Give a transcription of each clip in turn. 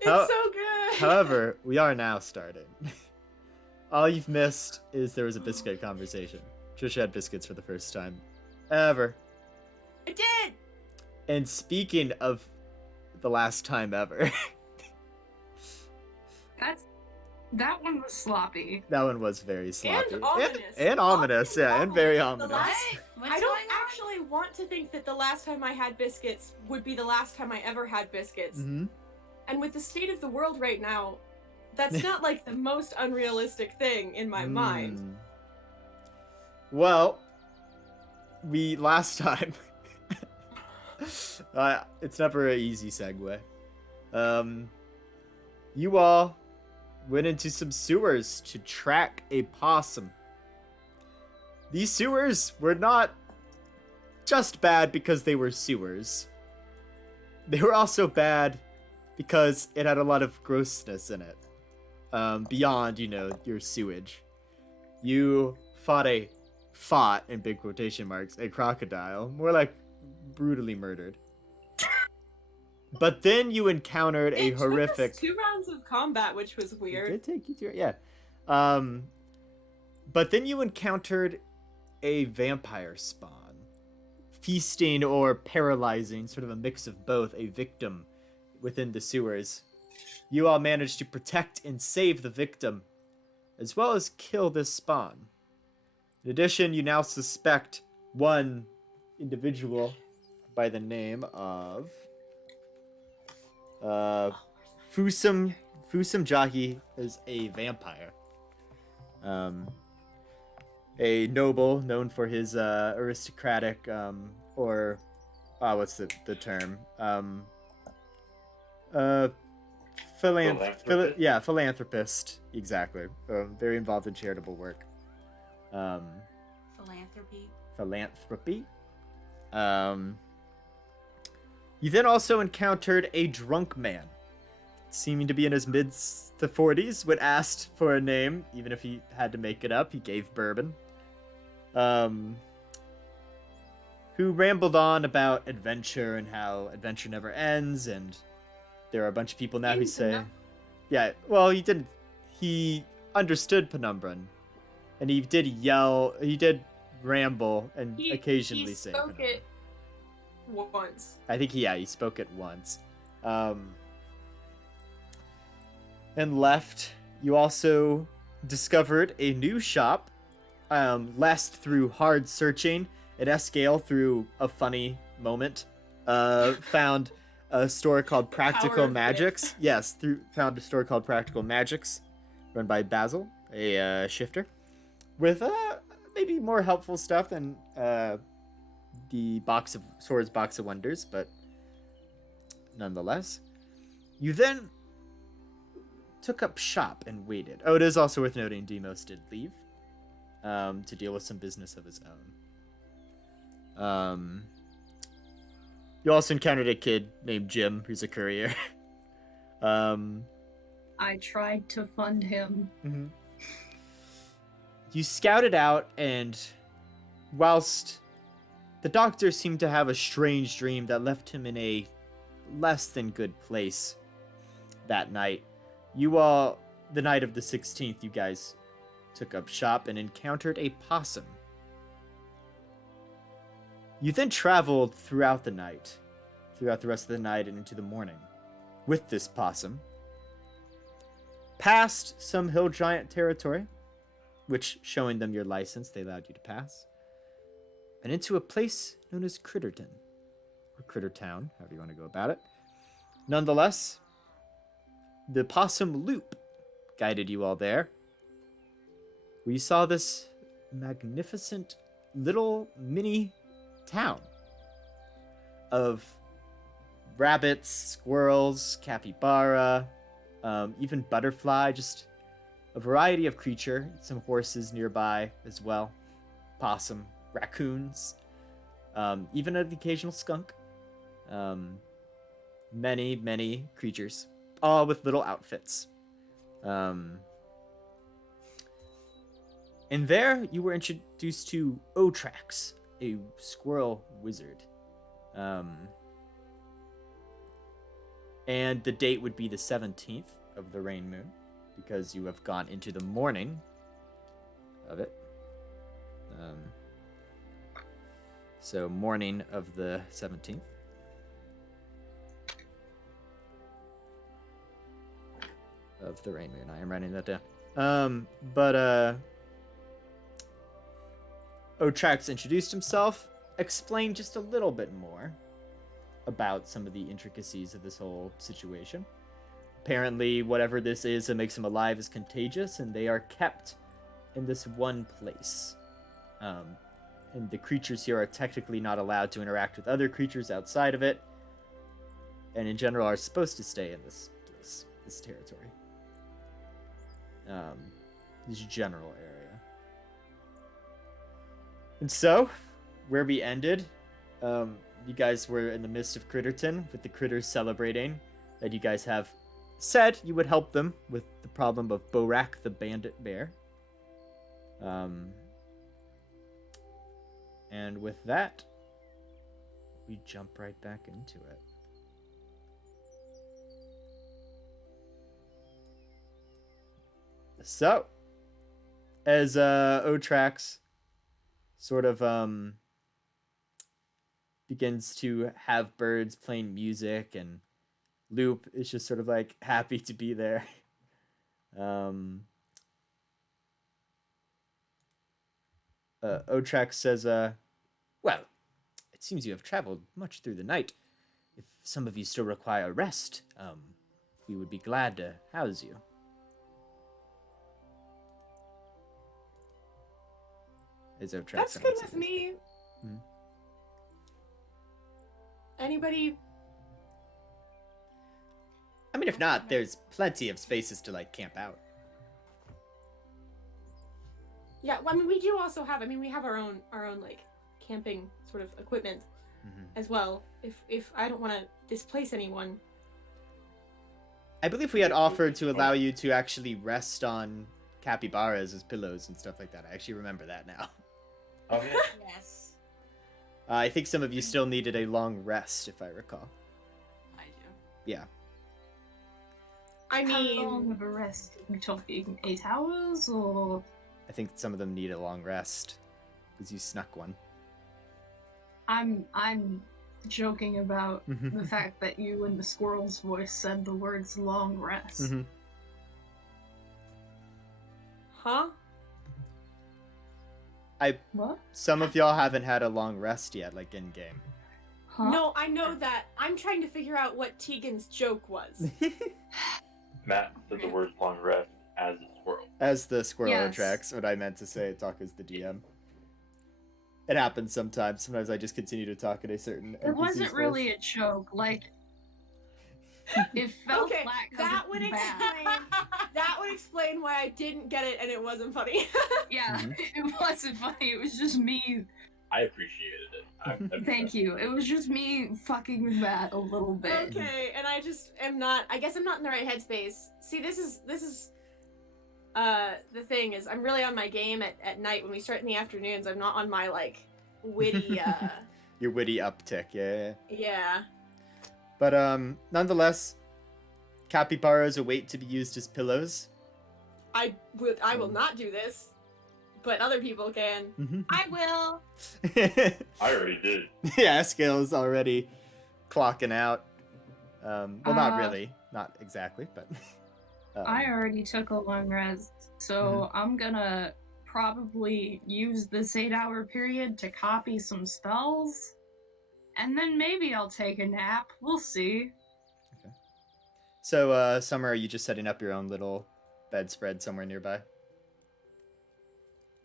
It's so good. However, we are now starting. All you've missed is there was a biscuit conversation. Trisha had biscuits for the first time ever. I did. And speaking of the last time ever, that one was sloppy. that one was very sloppy. And ominous. And ominous, yeah, and very ominous. I don't actually want to think that the last time I had biscuits would be the last time I ever had biscuits. Mm-hmm. And with the state of the world right now, that's not like the most unrealistic thing in my mind. Well, we last time. It's never an easy segue. You all went into some sewers to track a possum. These sewers were not just bad because they were sewers. They were also bad because it had a lot of grossness in it. Beyond, your sewage. You fought, in big quotation marks, a crocodile. More like brutally murdered. But then you encountered a horrific... Took us 2 rounds of combat, which was weird. It did take you through it, yeah. But then you encountered a vampire spawn. Feasting or paralyzing, sort of a mix of both, a victim within the sewers. You all managed to protect and save the victim, as well as kill this spawn. In addition, you now suspect one individual by the name of Fusum Jahi is a vampire. A noble known for his aristocratic what's the term? Philanthropist, exactly. Very involved in charitable work. Philanthropy. You then also encountered a drunk man, seeming to be in his mid to 40s, when asked for a name, even if he had to make it up, he gave bourbon. Who rambled on about adventure and how adventure never ends, and there are a bunch of people now who say... Yeah, well, he understood Penumbran, and he did ramble and occasionally say Penumbran. He spoke it once. I think he spoke it once. And left. You also discovered a new shop, last through hard searching. At Escale, through a funny moment, found a store called Practical Magics. Yes, found a store called Practical Magics, run by Basil, a shifter, with maybe more helpful stuff than the Swords Box of Wonders, but nonetheless. You then took up shop and waited. Oh, it is also worth noting Demos did leave to deal with some business of his own. You also encountered a kid named Jim, who's a courier. I tried to fund him. Mm-hmm. You scouted out, and whilst the doctor seemed to have a strange dream that left him in a less than good place that night, the night of the 16th, you guys took up shop and encountered a possum. You then traveled throughout the rest of the night and into the morning, with this possum, past some hill giant territory, which, showing them your license, they allowed you to pass, and into a place known as Critterton, or Crittertown, however you want to go about it. Nonetheless, the possum loop guided you all there. We saw this magnificent little mini town of rabbits, squirrels, capybara, even butterfly, just a variety of creature, some horses nearby as well, possum, raccoons, even an occasional skunk. Many creatures, all with little outfits. And there you were introduced to Otrax, a squirrel wizard. And the date would be the 17th of the rain moon, because you have gone into the morning of it. So morning of the 17th. Of the rain moon. I am writing that down. Otrax introduced himself, explained just a little bit more about some of the intricacies of this whole situation. Apparently, whatever this is that makes them alive is contagious, and they are kept in this one place. And the creatures here are technically not allowed to interact with other creatures outside of it, and in general are supposed to stay in this territory. This general area. And so, where we ended, you guys were in the midst of Critterton, with the critters celebrating that you guys have said you would help them with the problem of Borak the bandit bear. And with that, we jump right back into it. So, as Otrax sort of begins to have birds playing music, and Loop is just sort of like happy to be there. Otrax says, well, it seems you have traveled much through the night. If some of you still require rest, we would be glad to house you. Is Otrax That's good with me. Hmm. Anybody? I mean, if not, there's plenty of spaces to, like, camp out. Yeah, well, I mean, we do also have. I mean, we have our own like camping sort of equipment as well. If I don't want to displace anyone. I believe we had offered to allow you to actually rest on capybaras as pillows and stuff like that. I actually remember that now. Oh yeah. Yes. I think some of you still needed a long rest, if I recall. I do. Yeah. I How mean, long of a rest? Are we talking 8 hours or? I think some of them need a long rest because you snuck one. I'm joking about the fact that you in the squirrel's voice said the words long rest. huh? What? Some of y'all haven't had a long rest yet, like in game. Huh? No, I know that. I'm trying to figure out what Tegan's joke was. Matt said the word long rest as a squirrel. As the squirrel Yes. tracks, what I meant to say, talk as the DM. It happens sometimes. Sometimes I just continue to talk in a certain. It wasn't NPC's really voice. a joke. Like, it felt Okay, flat 'cause that it's would bad. explain. That would explain why I didn't get it and it wasn't funny. Yeah, it wasn't funny. It was just me. I appreciated it. Thank you. It was just me fucking with that a little bit. Okay, and I just am not. I guess I'm not in the right headspace. See, this is. The thing is, I'm really on my game at night. When we start in the afternoons, I'm not on my like witty. Your witty uptick, yeah. Yeah. But nonetheless, capybaras await to be used as pillows. I will not do this, but other people can. I will. I already did. Yeah, Scale's already clocking out. Well, not really, not exactly, but. I already took a long rest, so I'm gonna probably use this 8-hour period to copy some spells, and then maybe I'll take a nap. We'll see. Okay. So, Summer, are you just setting up your own little bedspread somewhere nearby?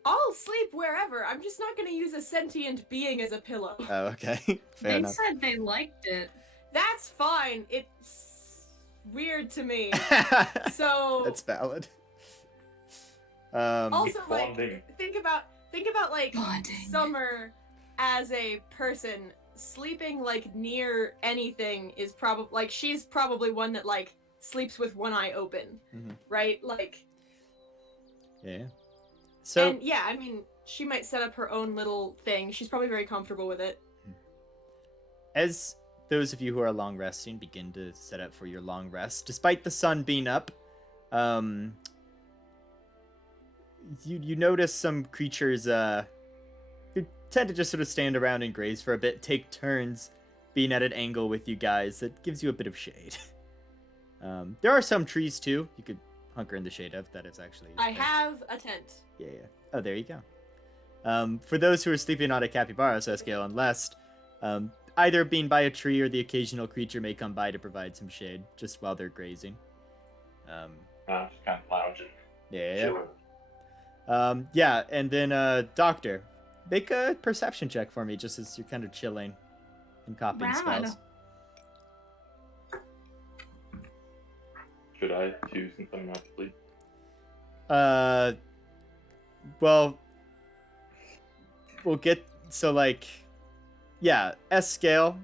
I'll sleep wherever. I'm just not gonna use a sentient being as a pillow. Oh, okay. Fair They enough. said they liked it. That's fine. It's weird to me. So That's valid. also It's like bonding. think about like Bonding. Summer as a person sleeping like near anything is probably like she's probably one that like sleeps with one eye open, right? Like Yeah. So and yeah, I mean she might set up her own little thing. She's probably very comfortable with it. as those of you who are long resting begin to set up for your long rest. Despite the sun being up, you notice some creatures who tend to just sort of stand around and graze for a bit, take turns being at an angle with you guys that gives you a bit of shade. There are some trees too you could hunker in the shade of. That is actually... I have a tent. Yeah. Oh, there you go. For those who are sleeping on a capybara scale and less, either being by a tree or the occasional creature may come by to provide some shade just while they're grazing. Just kind of lounging. Yeah. Chilling. Yeah, and then Doctor, make a perception check for me just as you're kind of chilling and copying Rad. spells. Should I too, since I'm not asleep? Well, we'll get, so like, yeah, S scale.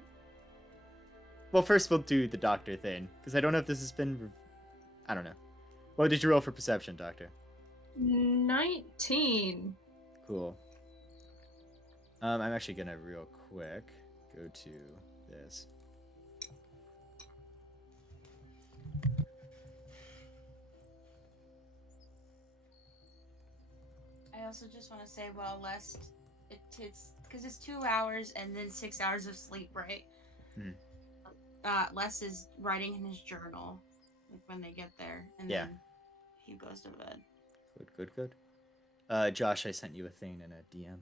Well, first we'll do the Doctor thing, because I don't know if this has been, I don't know. What did you roll for perception, Doctor? 19. Cool. I'm actually gonna real quick go to this. I also just want to say, well, less it's because it's 2 hours and then 6 hours of sleep, right? Les is writing in his journal, like when they get there, and then he goes to bed. Good. Josh, I sent you a thing in a DM.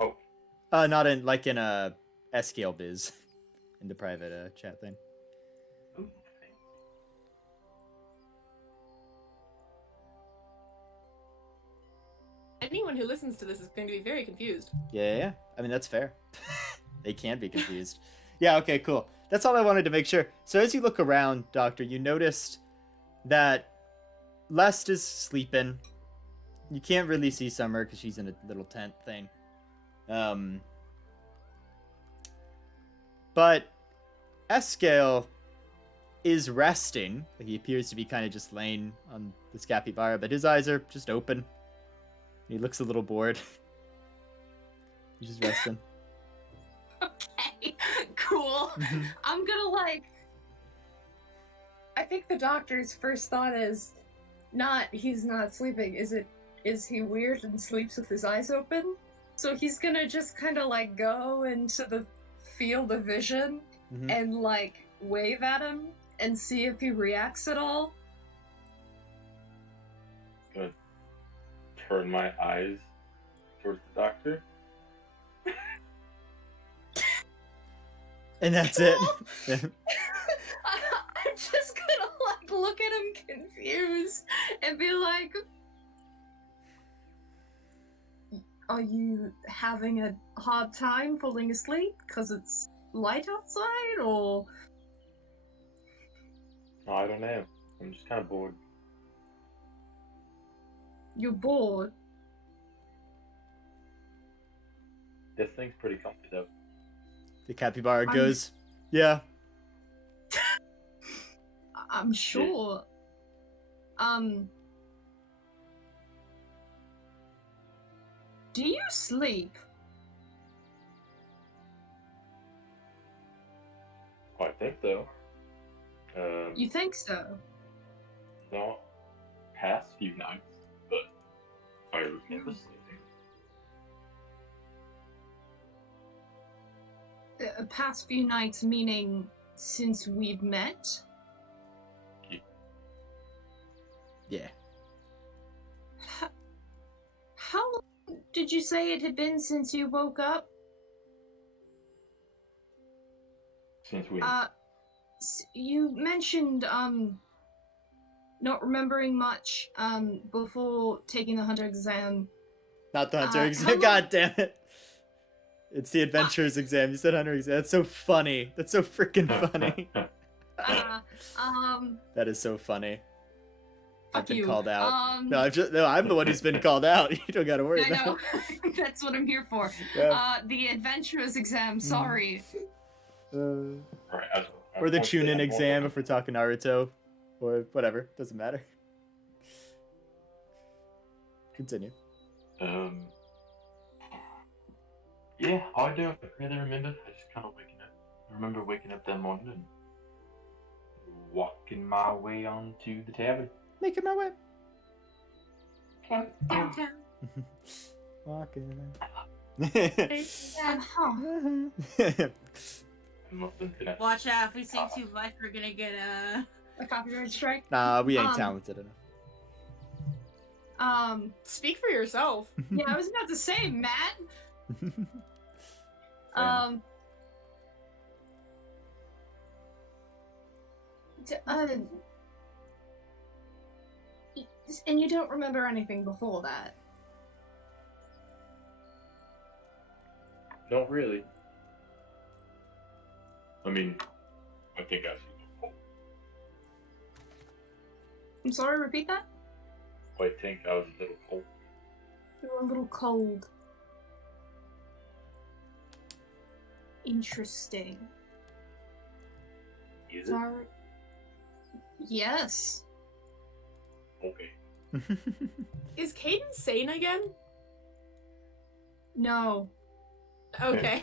Oh. Not in, like in a S-scale biz, in the private chat thing. Anyone who listens to this is going to be very confused. Yeah. I mean, that's fair. They can be confused. Yeah, okay, cool. That's all I wanted to make sure. So as you look around, Doctor, you noticed that Lest is sleeping. You can't really see Summer because she's in a little tent thing. But S-scale is resting. He appears to be kind of just laying on this capybara, but his eyes are just open. He looks a little bored. He's just resting. Okay, cool. I'm gonna I think the Doctor's first thought is he's not sleeping. Is he weird and sleeps with his eyes open? So he's gonna just kind of go into the field of vision and wave at him and see if he reacts at all. Gonna turn my eyes towards the Doctor. And that's it. I'm just gonna look at him confused and be like, are you having a hard time falling asleep because it's light outside, or? No, I don't know. I'm just kind of bored. You're bored? This thing's pretty comfy though. The capybara goes, yeah. I'm sure. Do you sleep? I think so. You think so? Not past few nights, but I remember sleeping. Past few nights meaning since we've met? Yeah. How long did you say it had been since you woke up? Since we... You mentioned, not remembering much, before taking the hunter exam. Not the hunter exam, god damn it. It's the adventurer's exam. You said hunter exam. That's so funny. That's so freaking funny. That is so funny. I've been called out. No, I'm the one who's been called out. You don't gotta worry about it. That's what I'm here for. Yeah. The adventurer's exam, sorry. Right, or the tune-in exam if we're talking Naruto. Or whatever. Doesn't matter. Continue. Yeah, I don't really remember. I just kind of waking up. I remember waking up that morning and walking my way onto the tavern. Making my way. Downtown. Walking. Watch out, if we sing too much, we're gonna get A copyright strike. Nah, we ain't talented enough. Speak for yourself. Yeah, I was about to say, Matt. And you don't remember anything before that? Not really. I mean, I think I see. I'm sorry, repeat that? I think I was a little cold. You were a little cold. Interesting. Is it? Sorry. Yes. Okay. Is Caden sane again? No. Okay.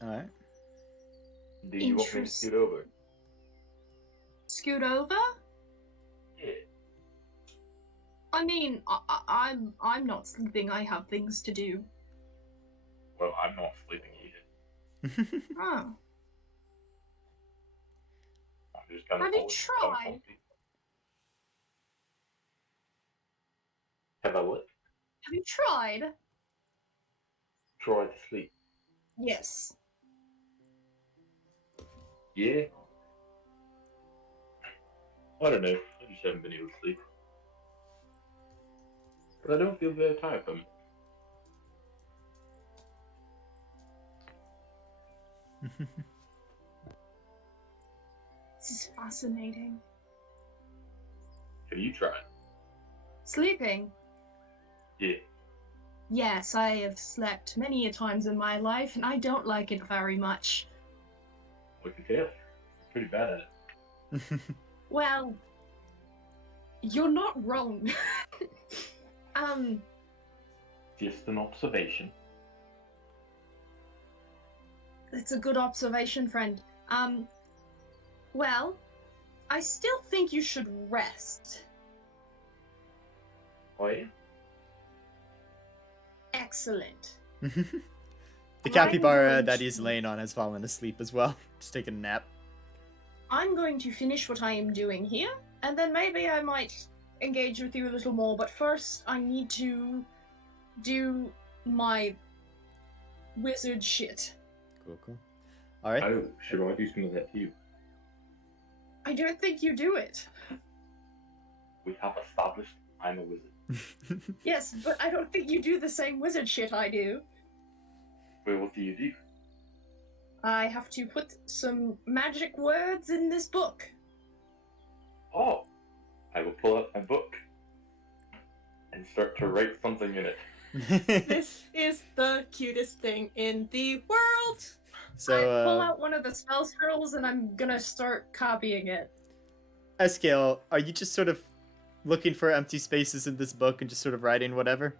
Alright. Do you want me to scoot over? Scoot over? Yeah. I mean, I'm not sleeping. I have things to do. Well, I'm not sleeping either. Oh. I'm just kind of Have you bored, tried? comfy. Have I what? Have you tried? Try to sleep. Yes. Yeah. I don't know. I just haven't been able to sleep. But I don't feel very tired from it. This is fascinating. Have you tried? Sleeping? Yeah. Yes, I have slept many a times in my life, and I don't like it very much. I can tell. You're pretty bad at it. Well, you're not wrong. Just an observation. It's a good observation, friend. Well, I still think you should rest. Oh yeah? Excellent. The capybara going that to- he's laying on has fallen asleep as well. Just taking a nap. I'm going to finish what I am doing here, and then maybe I might engage with you a little more, but first I need to do my wizard shit. Cool. Alright. Oh, should I do some of that too? I don't think you do it. We have established I'm a wizard. Yes, but I don't think you do the same wizard shit I do. Well, what do you do? I have to put some magic words in this book. Oh, I will pull out my book and start to write something in it. This is the cutest thing in the world. So, I pull out one of the spell scrolls and I'm gonna start copying it. Escale, are you just sort of looking for empty spaces in this book and just sort of writing whatever?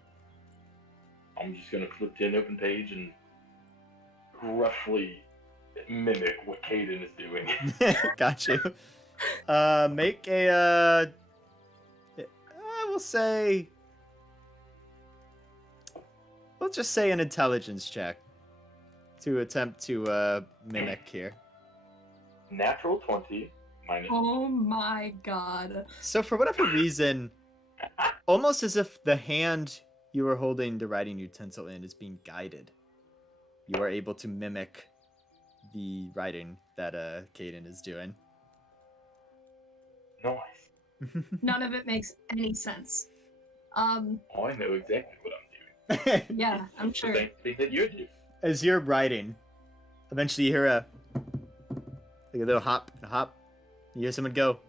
I'm just gonna flip to an open page and roughly mimic what Caden is doing. Got you. Make a, I will say, let's just say an intelligence check to attempt to mimic here. Natural 20 minus. Oh my god. So for whatever reason, almost as if the hand you are holding the writing utensil in is being guided, you are able to mimic the writing that Caden is doing. Nice. None of it makes any sense. I know exactly what I'm doing. Yeah, I'm It's sure. the same thing that you do. As you're writing, eventually you hear a little hop, a hop. You hear someone go,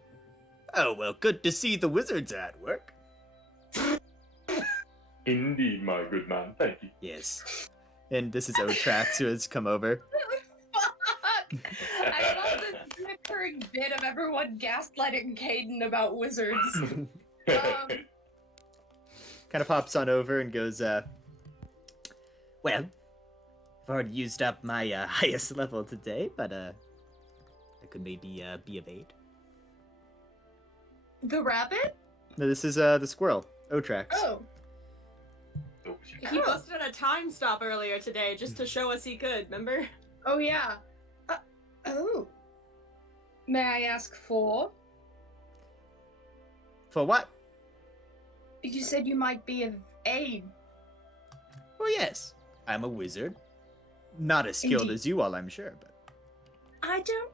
"Oh, well, good to see the wizards at work." Indeed, my good man. Thank you. Yes. And this is Otrax who has come over. Fuck! I love the recurring bit of everyone gaslighting Caden about wizards. Kind of hops on over and goes, Well, I've already used up my highest level today, but I could maybe be of aid. The rabbit? No, this is the squirrel, Otrax. Oh. He busted a time stop earlier today just to show us he could, remember? Oh, yeah. Oh. May I ask for? For what? You said you might be of aid. Well, yes. I'm a wizard. Not as skilled Indeed. as you all, I'm sure, but... I don't...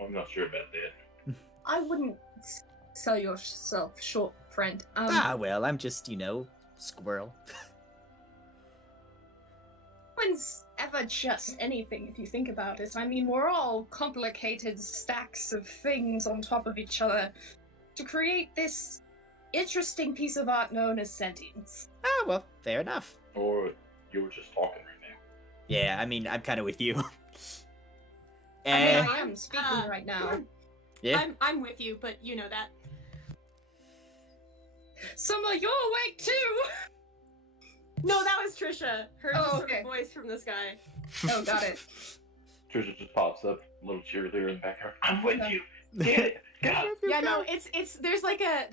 I'm not sure about that. I wouldn't sell yourself short, friend. Well, I'm just, squirrel. One's ever just anything if you think about it. I mean, we're all complicated stacks of things on top of each other to create this interesting piece of art known as sentience. Well, fair enough. Or you were just talking right now. Yeah, I mean, I'm kind of with you. I am speaking right now. Yeah. I'm with you, but you know that. Summer, you're awake too! No, that was Trisha. Her Oh, sort okay. of voice from the sky. Oh, got it. Trisha just pops up, a little cheerleader in the background. I'm with you. Get it. Go. Yeah, no, it's there's like a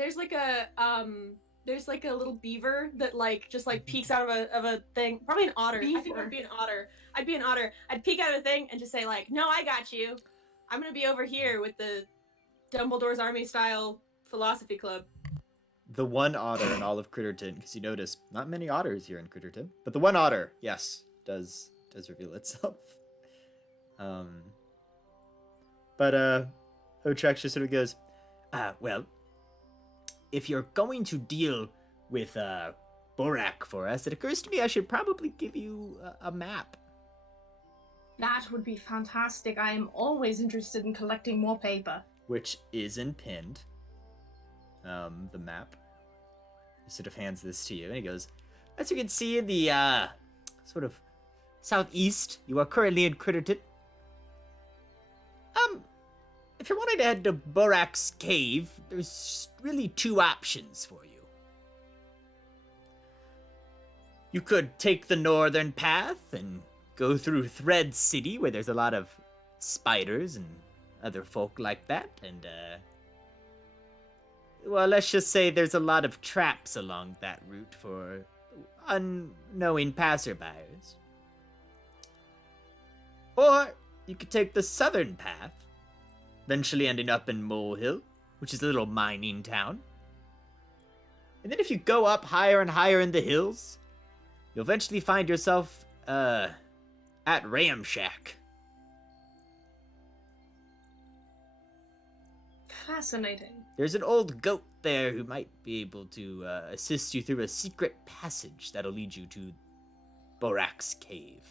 little beaver that just peeks out of a thing. Probably an otter. I think it would be an otter. I'd be an otter. I'd peek out of a thing and just say no, I got you. I'm gonna be over here with the Dumbledore's Army style philosophy club. The one otter in all of Critterton, because you notice not many otters here in Critterton, but the one otter, yes, does reveal itself. But Otrax just sort of goes, well, if you're going to deal with Borak for us, it occurs to me I should probably give you a map. That would be fantastic. I am always interested in collecting more paper. Which isn't pinned. The map. He sort of hands this to you, and he goes, as you can see in the sort of southeast, you are currently in Critterton. If you're wanting to head to Borak's cave, there's really two options for you. You could take the northern path and go through Thread City, where there's a lot of spiders and other folk like that, and well, let's just say there's a lot of traps along that route for unknowing passerbyers. Or you could take the southern path, eventually ending up in Molehill, which is a little mining town. And then if you go up higher and higher in the hills, you'll eventually find yourself at Ramshack. Fascinating. There's an old goat there who might be able to assist you through a secret passage that'll lead you to Borak's cave.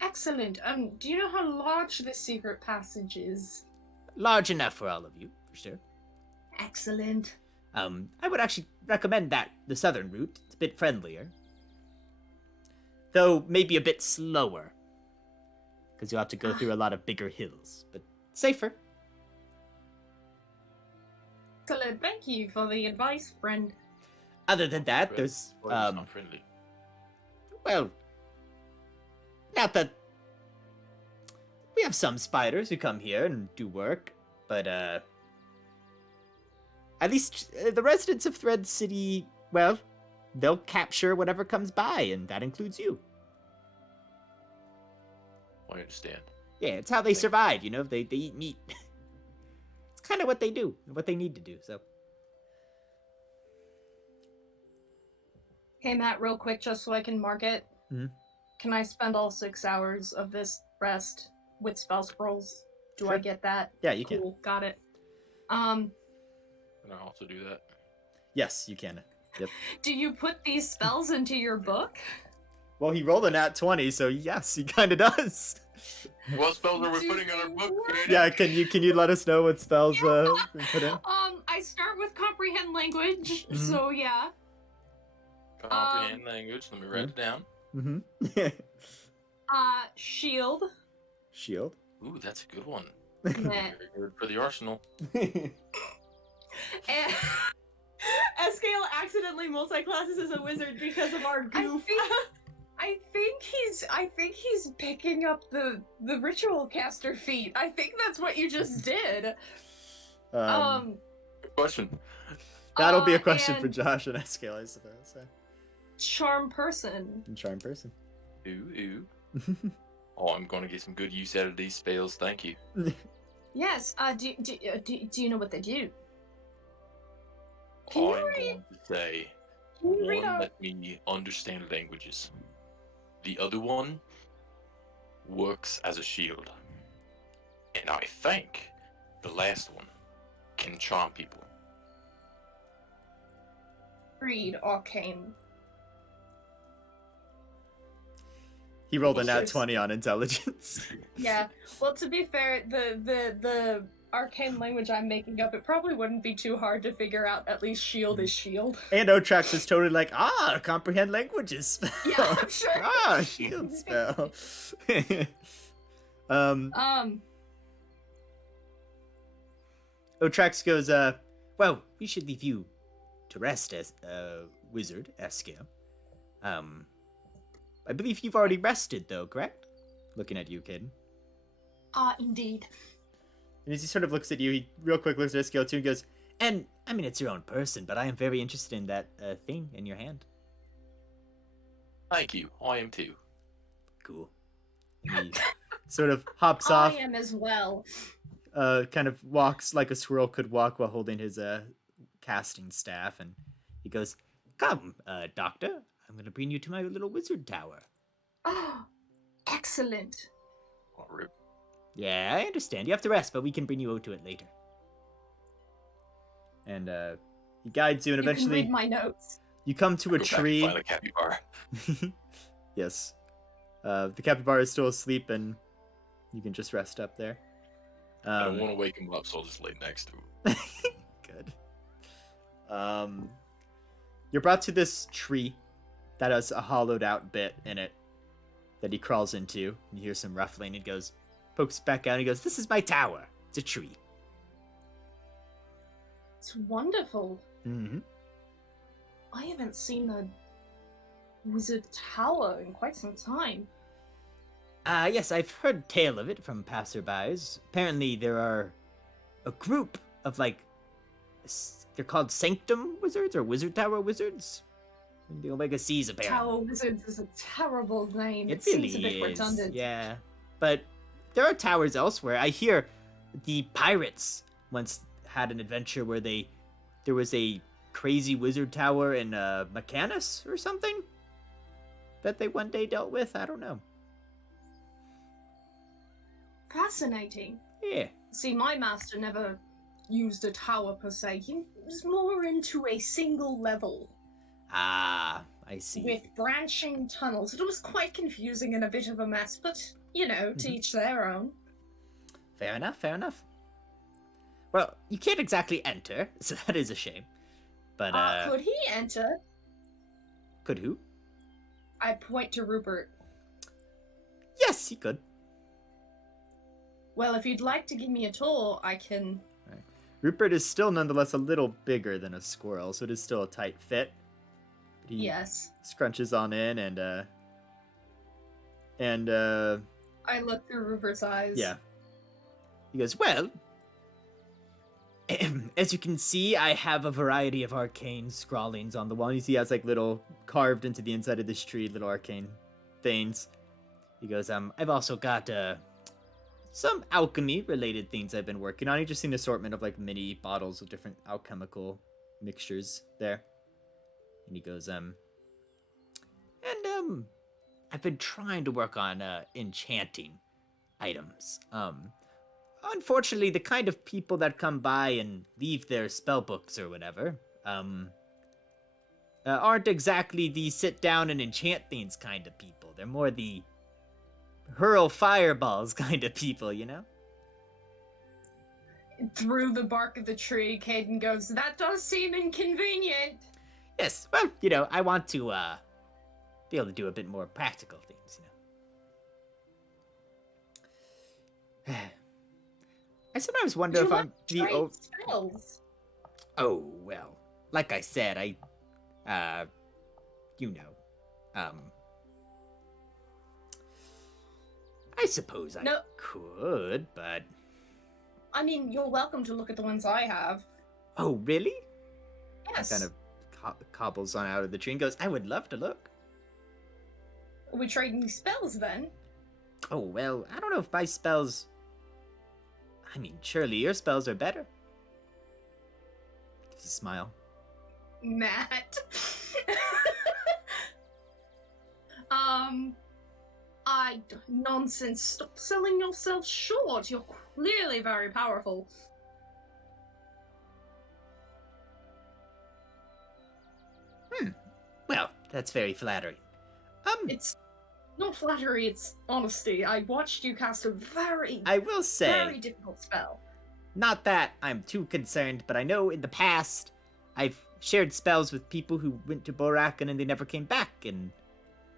Excellent. Do you know how large this secret passage is? Large enough for all of you, for sure. Excellent. I would actually recommend the southern route. It's a bit friendlier. Though maybe a bit slower. Because you'll have to go through a lot of bigger hills. But safer. Excellent. Thank you for the advice, friend. Other than that, there's Or it's not friendly. well, not that we have some spiders who come here and do work, but at least the residents of Thread City, well, they'll capture whatever comes by, and that includes you. I understand. Yeah, it's how they survive, they eat meat. It's kind of what they do, what they need to do, so. Hey, Matt, real quick, just so I can mark it. Mhm. Can I spend all 6 hours of this rest with spell scrolls? Do I Sure. get that? Yeah, you Cool, got it. Can I also do that? Yes, you can. Do you put these spells into your book? Well, he rolled a nat 20, so yes, he kind of does. What spells are we putting on our book? Yeah, can you let us know what spells we put in? I start with comprehend language, Mhm. so yeah. Comprehend language. Let me write it down. Mm-hmm. Shield. Shield. Ooh, that's a good one. Meh. Very good for the arsenal. And, Escale accidentally multi-classes as a wizard because of our goof. I think he's picking up the ritual caster feat. I think that's what you just did. Good question. That'll be a question for and Josh and Escale, I suppose. So. charm person. And charm person. Ooh. Oh, I'm gonna get some good use out of these spells. Thank you. Yes. Do you know what they do? I'm Can you going to say Can you read one, out? let me understand languages. The other one works as a shield. And I think the last one can charm people. Read arcane. He rolled a nat Wizards. 20 on intelligence. Yeah. Well, to be fair, the arcane language I'm making up, it probably wouldn't be too hard to figure out. At least shield is shield. And Otrax is totally like, comprehend languages spell. Yeah, I'm sure. Shield spell. Otrax goes, well, we should leave you to rest as wizard, Eskia. I believe you've already rested, though, correct? Looking at you, kid. Indeed. And as he sort of looks at you, he real quick looks at Eskia too and goes, and, I mean, it's your own person, but I am very interested in that thing in your hand. Thank you. I am too. Cool. He sort of hops off. I am as well. Kind of walks like a squirrel could walk while holding his casting staff, and he goes, come, doctor, I'm gonna bring you to my little wizard tower. Oh, excellent. Oh, rip. Yeah, I understand. You have to rest, but we can bring you out to it later. And he guides you, and eventually You can read my notes. you come to a Go back and tree. find a capybara. Yes. The capybara is still asleep, and you can just rest up there. I don't want to wake him up, so I'll just lay next to him. Good. You're brought to this tree that has a hollowed out bit in it that he crawls into. You hear some ruffling. He goes, pokes back out, and he goes, this is my tower. It's a tree. It's wonderful. Mm-hmm. I haven't seen the wizard tower in quite some time. Yes, I've heard tale of it from passerbys. Apparently there are a group of, they're called Sanctum Wizards, or Wizard Tower Wizards? In the Omega Seas, apparently. Tower Wizards is a terrible name. It It really seems a bit is, redundant. yeah. But there are towers elsewhere. I hear the pirates once had an adventure where there was a crazy wizard tower in Mechanus or something that they one day dealt with. I don't know. Fascinating. Yeah. See, my master never used a tower per se. He was more into a single level Ah, I see. with branching tunnels. It was quite confusing and a bit of a mess, but, you know, to each their own. Fair enough, fair enough. Well, you can't exactly enter, so that is a shame. But, Could he enter? could who? I point to Rupert. Yes, he could. Well, if you'd like to give me a tour, I can... Rupert is still nonetheless a little bigger than a squirrel, so it is still a tight fit. But he Yes. scrunches on in and I look through Rupert's eyes. yeah. He goes, well, as you can see, I have a variety of arcane scrawlings on the wall. You see he has little carved into the inside of this tree, little arcane things. He goes, I've also got some alchemy related things I've been working on. You just see an assortment of mini bottles of different alchemical mixtures there. And he goes, I've been trying to work on enchanting items. Unfortunately, the kind of people that come by and leave their spell books or whatever, aren't exactly the sit down and enchant things kind of people. They're more the hurl fireballs kind of people, you know? Through the bark of the tree, Caden goes, that does seem inconvenient. Yes, well, I want to be able to do a bit more practical things, I sometimes wonder Would if you I'm like to the trade spells? Oh, well. like I said, you know, I suppose I No. could, but... I mean, you're welcome to look at the ones I have. Oh, really? Yes. He kind of cobbles on out of the tree and goes, I would love to look. Are we trading spells then? Oh, well, I don't know if my spells... I mean, surely your spells are better. Gives a smile. Matt. Nonsense. Stop selling yourself short. You're clearly very powerful. Well, that's very flattering. It's not flattery, it's honesty. I watched you cast a very, I will say, very difficult spell. not that I'm too concerned, but I know in the past I've shared spells with people who went to Borak and then they never came back, and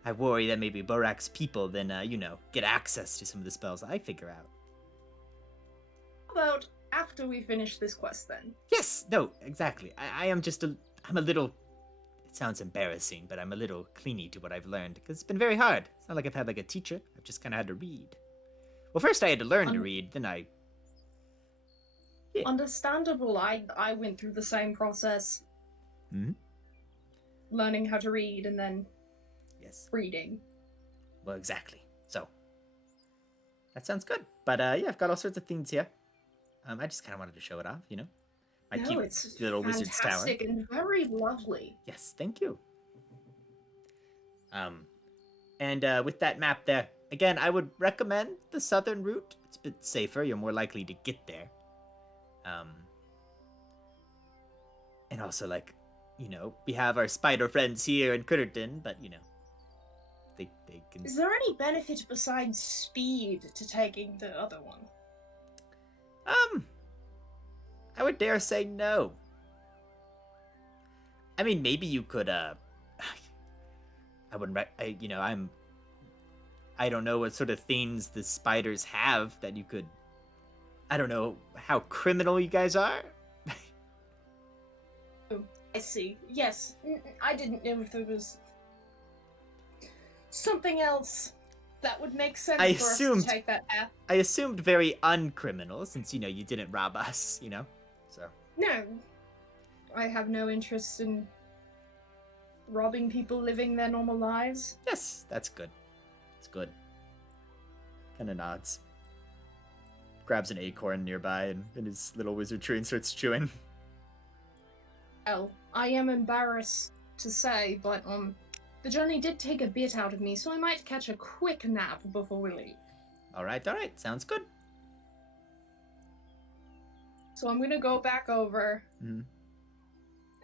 I worry that maybe Borak's people then, you know, get access to some of the spells I figure out. How about after we finish this quest then? Yes, no, exactly. I'm a little, it sounds embarrassing, but I'm a little clingy to what I've learned, because it's been very hard. It's not like I've had like a teacher, I've just kind of had to read. Well, first I had to learn to read, then I... Yeah. Understandable, I went through the same process. Hmm? Learning how to read and then Yes. reading. Well, exactly. So, that sounds good. But yeah, I've got all sorts of things here. I just kind of wanted to show it off, you know? My No, cute it's little wizard's tower. fantastic and very lovely. Yes, thank you. And with that map there, again, I would recommend the southern route. It's a bit safer. You're more likely to get there. And also, like, you know, we have our spider friends here in Critterton, but, you know, they can... Is there any benefit besides speed to taking the other one? I would dare say no. I mean, maybe you could, I wouldn't, you know, I don't know what sort of things the spiders have that you could, I don't know how criminal you guys are. I see. Yes, I didn't know if there was something else that would make sense I for us assumed- to take that path. I assumed very uncriminal, since, you know, you didn't rob us, you know, so. No, I have no interest in robbing people living their normal lives. Yes, that's good. It's good. Kinda nods. Grabs an acorn nearby and in his little wizard tree and starts chewing. Well, I am embarrassed to say, but the journey did take a bit out of me, so I might catch a quick nap before we leave. Alright, sounds good. So I'm gonna go back over, Mhm.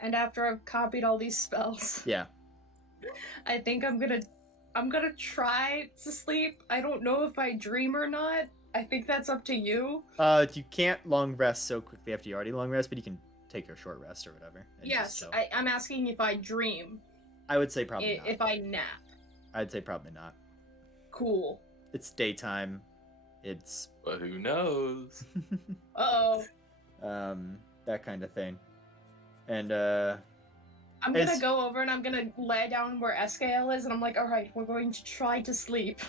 and after I've copied all these spells, Yeah. I think I'm gonna try to sleep. I don't know if I dream or not. I think that's up to you. You can't long rest so quickly after you already long rest, but you can take your short rest or whatever. And just Yes, chill. I'm asking if I dream, I would say probably not. if I nap. I'd say probably not. Cool. It's daytime. It's But who knows? Uh-oh. that kind of thing. And I'm gonna As- go over and I'm gonna lay down where Escale is, and I'm like, alright, we're going to try to sleep.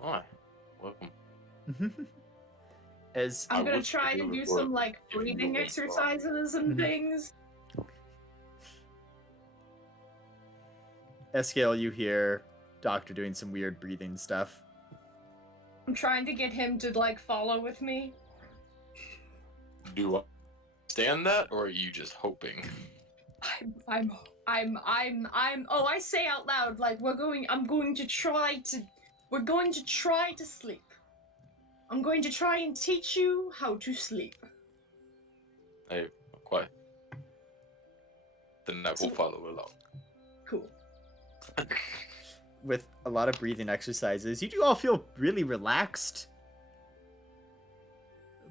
Hi, welcome. as I'm gonna wish try you to do were some, like, giving breathing me a exercises and Mhm. things. Escale, you hear Doctor doing some weird breathing stuff. I'm trying to get him to, like, follow with me. Do I stand that, or are you just hoping? Oh, I say out loud, like, we're going to try to sleep. I'm going to try and teach you how to sleep. Hey, quiet. Then I will follow along. Cool. With a lot of breathing exercises, you do all feel really relaxed.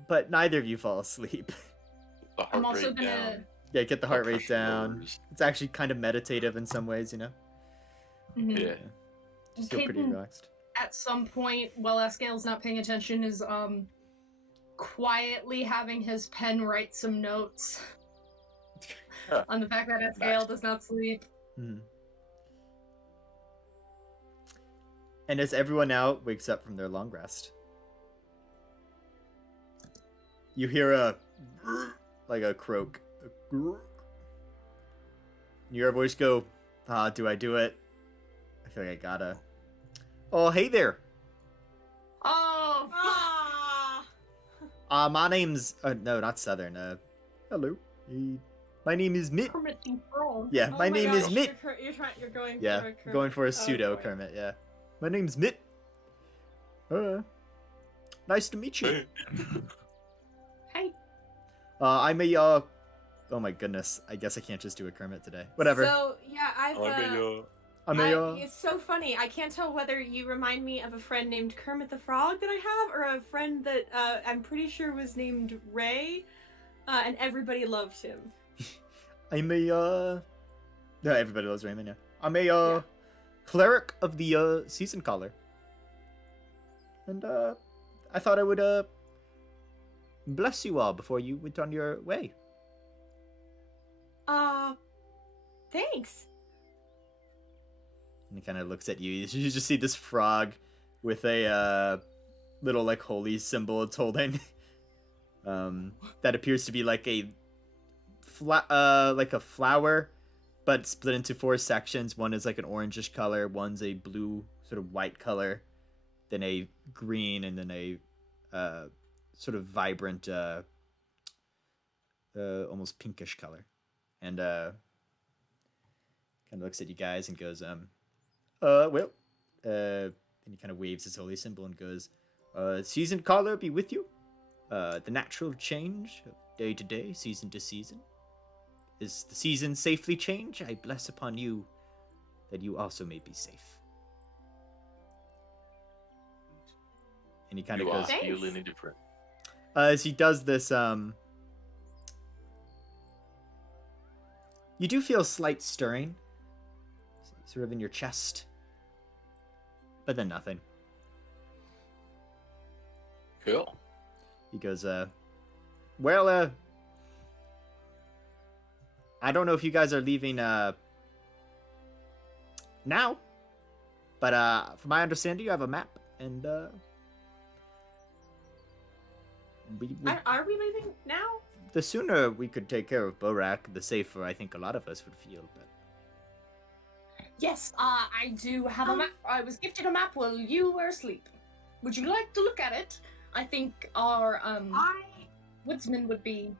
But neither of you fall asleep. The heart I'm also rate gonna... down. Yeah, get the heart blood rate pressure down. lowers. It's actually kind of meditative in some ways, you know? Mhm. Yeah. Just feel pretty Peyton, relaxed. at some point, while Escale's not paying attention, is, quietly having his pen write some notes. on the fact that a Nice. tail does not sleep. Mhm. And as everyone now wakes up from their long rest, you hear a like a croak. You hear a voice go, do I do it? I feel like I gotta. Oh, hey there. Oh, Ah. My name's no, not Southern. Hello. My name is Mitt. Kermit the Frog. Yeah, Oh my name is gosh, Mitt. You're going Yeah, for a Kermit. going for a Oh, pseudo boy. Kermit. Yeah, my name's Mitt. Nice to meet you. Hey. I'm a Oh my goodness, I guess I can't just do a Kermit today. Whatever. So yeah, it's so funny. I can't tell whether you remind me of a friend named Kermit the Frog that I have, or a friend that I'm pretty sure was named Ray, and everybody loved him. I'm a no, everybody loves Raymond. Yeah, I'm a cleric of the season caller, and I thought I would bless you all before you went on your way. Thanks. And he kind of looks at you. You just see this frog with a little like holy symbol it's holding. That appears to be like a flower, but split into 4 sections. One is like an orangish color, one's a blue sort of white color, then a green, and then a sort of vibrant almost pinkish color. And kind of looks at you guys and goes, and he kind of waves his holy symbol and goes, season caller be with you. The natural change of day to day, season to season. Is the season safely change? I bless upon you that you also may be safe. And he kind of You goes, are feeling indifferent. as he does this, you do feel a slight stirring, sort of in your chest, but then nothing. Cool. He goes, I don't know if you guys are leaving now, but from my understanding, you have a map, and Are we leaving now? the sooner we could take care of Borak, the safer I think a lot of us would feel. But Yes, I do have a map. I was gifted a map while you were asleep. Would you like to look at it? I think our woodsman would be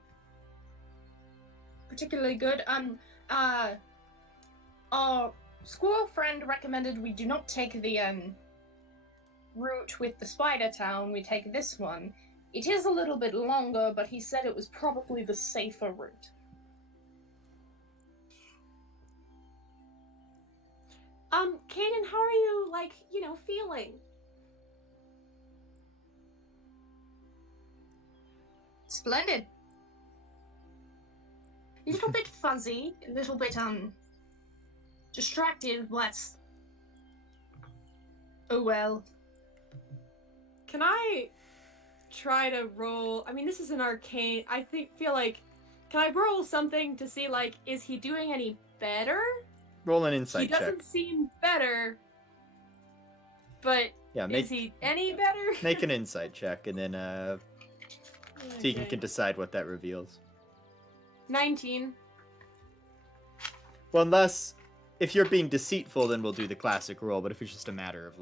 particularly good. Our squirrel friend recommended we do not take the route with the spider town. We take this one. It is a little bit longer, but he said it was probably the safer route. Kaden, how are you, feeling? Splendid. A little bit fuzzy, a little bit distracted, but oh well. Can I try to roll? I mean, this is an arcane. Feel like, can I roll something to see, is he doing any better? roll an insight He doesn't check. seem better, but Yeah, is he any better? make an insight check, and then so you can decide what that reveals. 19. Well, unless if you're being deceitful, then we'll do the classic roll. But if it's just a matter of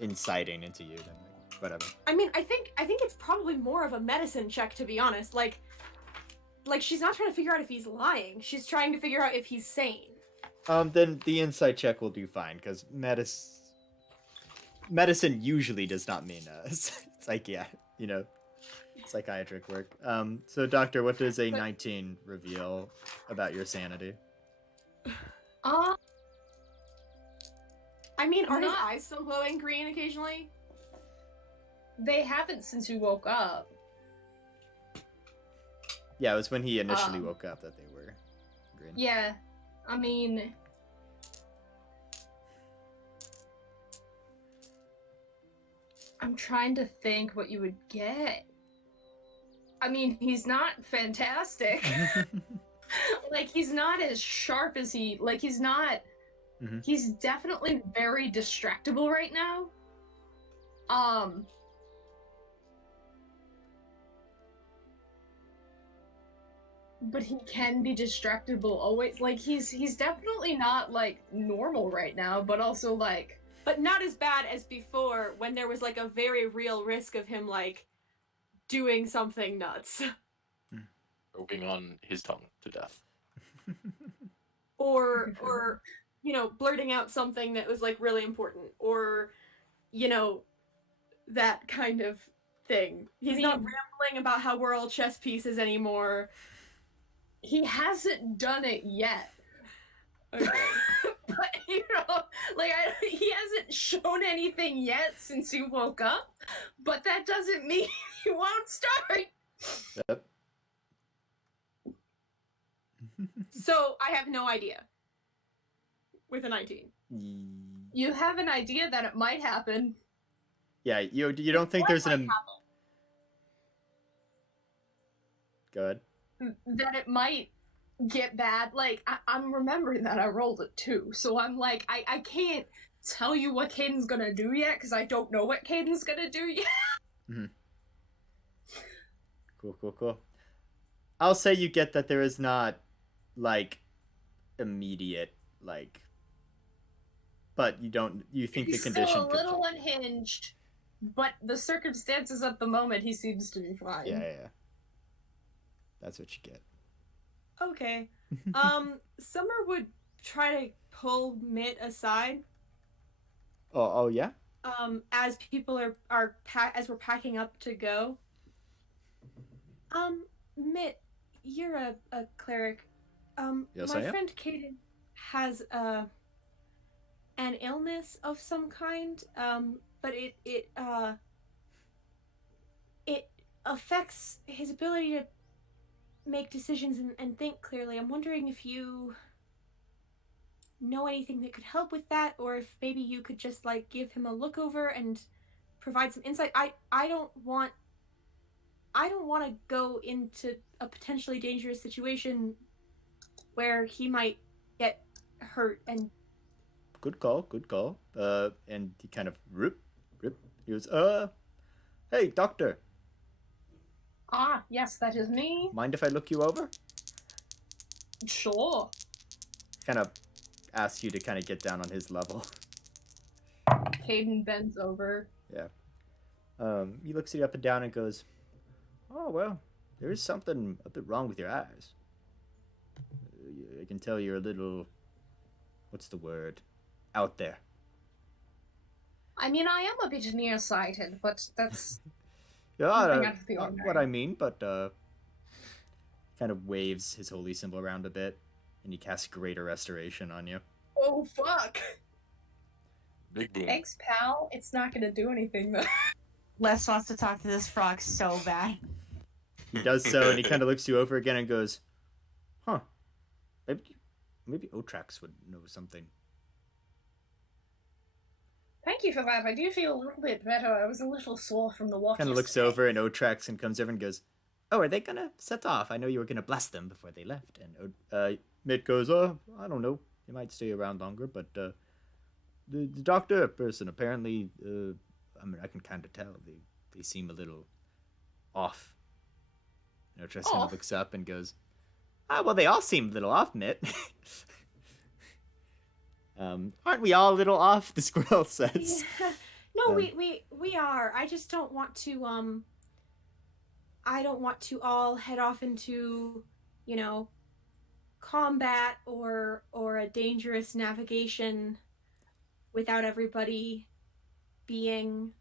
inciting into you, then whatever. I mean, I think it's probably more of a medicine check, to be honest. Like she's not trying to figure out if he's lying. She's trying to figure out if he's sane. Then the insight check will do fine, because medicine usually does not mean psychiatric work. So doctor, what does a 19 reveal about your sanity? I mean, are his eyes still glowing green occasionally? They haven't since you woke up. Yeah, it was when he initially woke up that they were green. Yeah, I mean, I'm trying to think what you would get. I mean, he's not fantastic. like he's not as sharp as he's not. Mhm. He's definitely very distractible right now. But he can be distractible always. Like he's definitely not like normal right now, but also like But not as bad as before when there was like a very real risk of him like doing something nuts. Choking on his tongue to death. or you know, blurting out something that was like really important, or you know, that kind of thing. He's not rambling about how we're all chess pieces anymore. He hasn't done it yet. Okay. But you know, like he hasn't shown anything yet since he woke up, but that doesn't mean he won't start. Yep. So I have no idea with a 19. You have an idea that it might happen. Yeah, you don't think there's an... Good. That it might get bad. Like, I'm remembering that I rolled it too, so I'm like, I can't tell you what Caden's gonna do yet, because I don't know what Caden's gonna do yet. Mm-hmm. Cool. I'll say you get that there is not, like, immediate, like... But you think He's the condition still a could little change. unhinged, but the circumstances at the moment, he seems to be fine. Yeah. That's what you get. Okay. Summer would try to pull Mitt aside. Oh yeah? As people as we're packing up to go. Mitt, you're a cleric. Yes, my I am. friend Caden has an illness of some kind. But it affects his ability to make decisions and think clearly. I'm wondering if you know anything that could help with that, or if maybe you could just like give him a look over and provide some insight. I don't want to go into a potentially dangerous situation where he might get hurt. And Good call. And he kind of rip. He goes, hey, doctor. Ah, yes, that is me. Mind if I look you over? Sure. Kind of asks you to kind of get down on his level. Caden bends over. Yeah. He looks you up and down and goes, oh, well, there is something a bit wrong with your eyes. I can tell you're a little, what's the word? Out there. I mean, I am a bit nearsighted, but that's Yeah, nothing out of the not ordinary. what I mean, but kind of waves his holy symbol around a bit, and he casts Greater Restoration on you. Oh, fuck. Big boom. Thanks, pal. It's not gonna do anything, though. Les wants to talk to this frog so bad. He does so, and he kind of looks you over again and goes, huh, maybe Otrax would know something. Thank you for that. I do feel a little bit better. I was a little sore from the walk. Kind of looks yesterday. over, and Otrax and comes over and goes, oh, are they gonna set off? I know you were gonna bless them before they left. And Mitt goes, oh, I don't know. They might stay around longer, but the doctor person, apparently, I mean, I can kind of tell. They seem a little off. And Otrax kind of looks up and goes, well, they all seem a little off, Mitt. Aren't we all a little off? The squirrel says. yeah. No, we are. I just don't want to I don't want to all head off into, you know, combat or a dangerous navigation without everybody being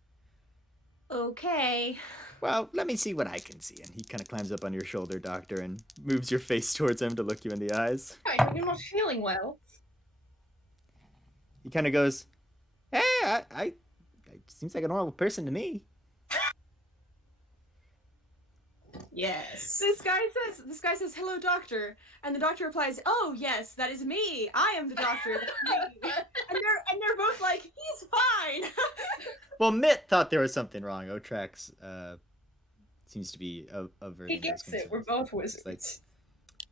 okay. Well, let me see what I can see. And he kind of climbs up on your shoulder, Doctor, and moves your face towards him to look you in the eyes. You're not feeling well. He kind of goes, hey, I seems like a normal person to me. Yes. This guy says, hello, doctor. And the doctor replies, oh, yes, that is me. I am the doctor. That's me. and they're both like, he's fine. Well, Mitt thought there was something wrong. Otrax seems to be averting He gets those it. We're concerns. both It's like, wizards.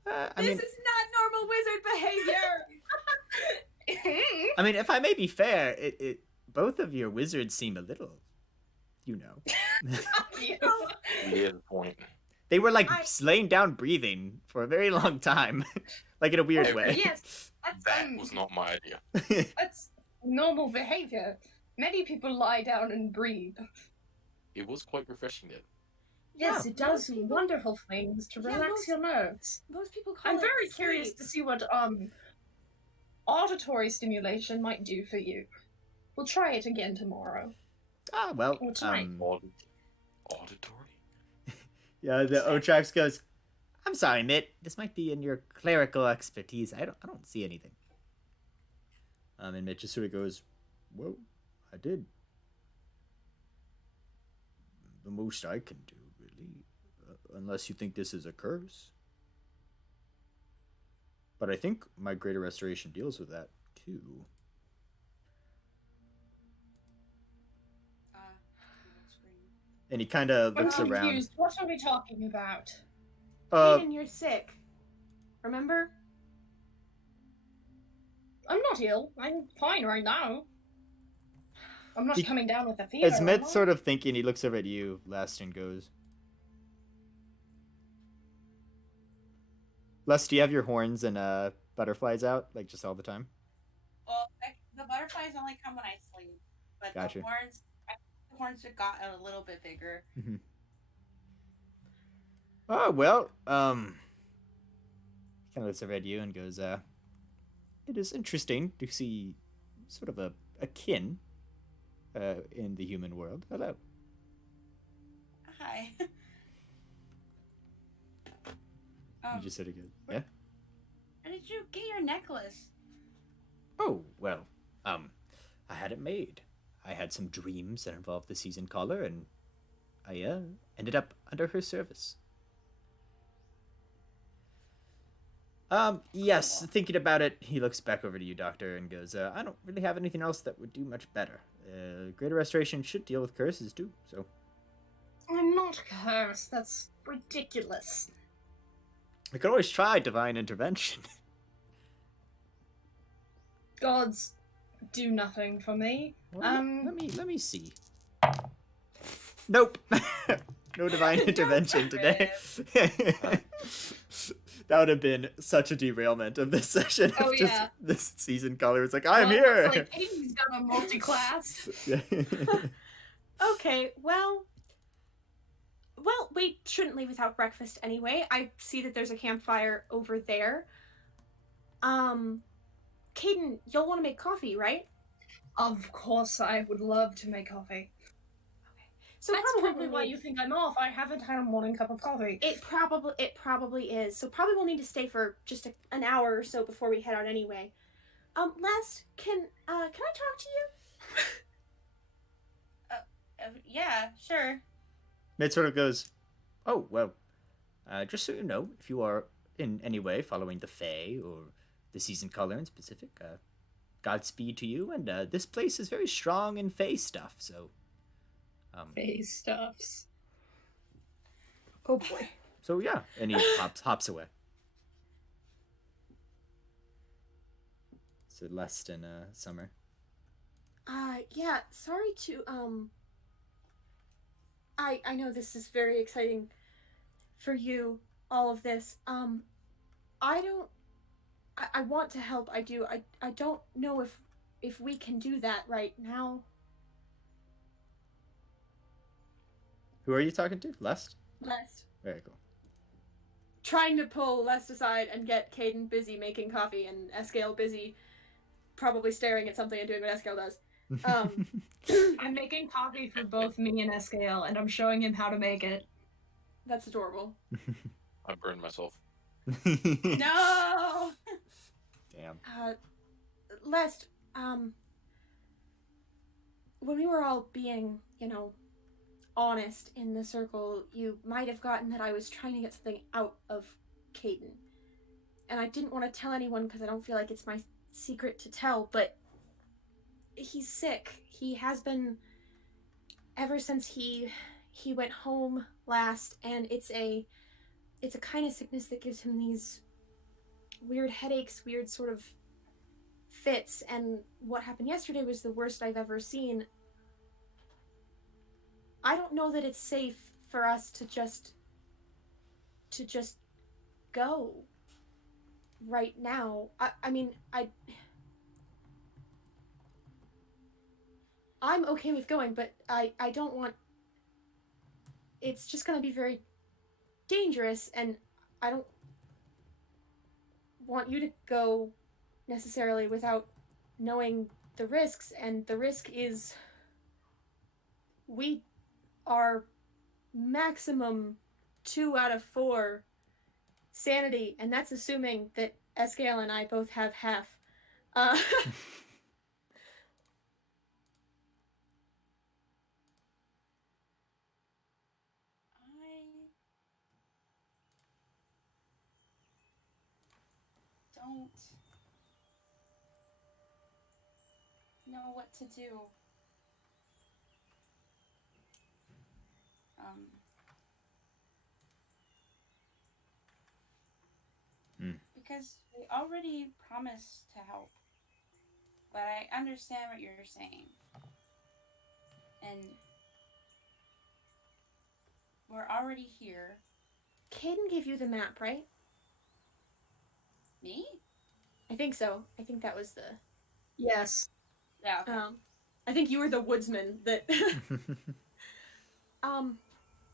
This is not normal wizard behavior. I mean, if I may be fair, both of your wizards seem a little, you know. Yeah, the point. They were like laying down breathing for a very long time, like in a weird way. Yes, That was not my idea. that's normal behavior. Many people lie down and breathe. It was quite refreshing then. Yes, Yeah. it does wonderful things to relax your nerves. Most people call I'm it very curious sleep. to see what auditory stimulation might do for you. We'll try it again tomorrow. Ah, well, Or tonight. Auditory? yeah, the Otrax goes, I'm sorry, Mitt. This might be in your clerical expertise. I don't see anything. And Mitt just sort of goes, well, I did the most I can do, really. Unless you think this is a curse. But I think my Greater Restoration deals with that, too. And he kind of looks I'm around. confused. What are we talking about? Kaden, you're sick. Remember? I'm not ill. I'm fine right now. I'm not He- coming down with a fever. As Mitt's am I? sort of thinking, he looks over at you, Lest, and goes, Lest, do you have your horns and butterflies out, like just all the time? Well, the butterflies only come when I sleep, but Gotcha. the horns have gotten a little bit bigger. Oh, well, he kind of looks over at you and goes, it is interesting to see sort of a kin in the human world. Hello. Hi. You just sort of go, yeah? Where did you get your necklace? Oh, well, I had it made. I had some dreams that involved the season caller, and I ended up under her service. Yes, thinking about it, he looks back over to you, Doctor, and goes, I don't really have anything else that would do much better. Greater Restoration should deal with curses, too, so. I'm not cursed. That's ridiculous. I could always try divine intervention. Gods do nothing for me. Well, let me see. Nope. No divine intervention today. That would have been such a derailment of this session. Oh, if just yeah. this season caller was like, I'm Well, here. It's like Aiden's got a multi-class. Okay, well, we shouldn't leave without breakfast anyway. I see that there's a campfire over there. Kaden, you'll want to make coffee, right? Of course, I would love to make coffee. So That's probably probably why we'll need- you think I'm off. I haven't had a morning cup of coffee. It probably is. So probably we'll need to stay for just an hour or so before we head out anyway. Les, can I talk to you? Yeah, sure. Mitt sort of goes, oh, well, just so you know, if you are in any way following the Fae or the season caller in specific, Godspeed to you, and this place is very strong in Fae stuff, so... Face stuffs. Oh boy. So yeah, and he hops away. So Lest and Summer. Yeah, sorry to I know this is very exciting for you, all of this. I want to help, I do. I don't know if we can do that right now. Who are you talking to? Lest? Lest. Very cool. Trying to pull Lest aside and get Caden busy making coffee and Escale busy probably staring at something and doing what Escale does. I'm making coffee for both me and Escale, and I'm showing him how to make it. That's adorable. I burned myself. No. Damn. Lest, when we were all being, honest in the circle, you might have gotten that I was trying to get something out of Caden. And I didn't want to tell anyone because I don't feel like it's my secret to tell, but he's sick. He has been ever since he went home last, and it's a kind of sickness that gives him these weird headaches, weird sort of fits, and what happened yesterday was the worst I've ever seen. I don't know that it's safe for us to just go right now. I mean, I'm okay with going, but I don't want... It's just gonna be very dangerous, and I don't want you to go necessarily without knowing the risks, and the risk is we are maximum 2 out of 4 sanity, and that's assuming that Escale and I both have half. Uh, I don't know what to do. Because we already promised to help. But I understand what you're saying. And we're already here. Caden gave you the map, right? Me? I think so. I think that was the... Yes. Yeah, okay. I think you were the woodsman that...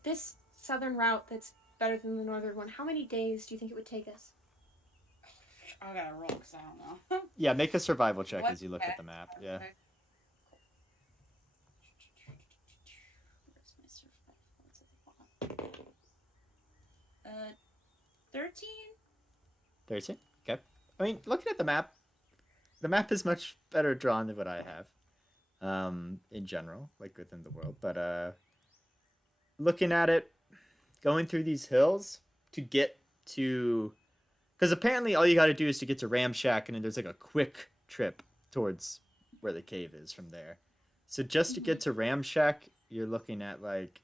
This southern route that's better than the northern one, how many days do you think it would take us? I gotta roll because I don't know. Yeah, make a survival check as you look at the map. Yeah. Okay. Where's my survival? 13? 13? Okay. I mean, looking at the map is much better drawn than what I have, in general, like within the world. But looking at it, going through these hills to get to... Because apparently all you got to do is to get to Ramshack, and then there's like a quick trip towards where the cave is from there. So just to get to Ramshack, you're looking at like...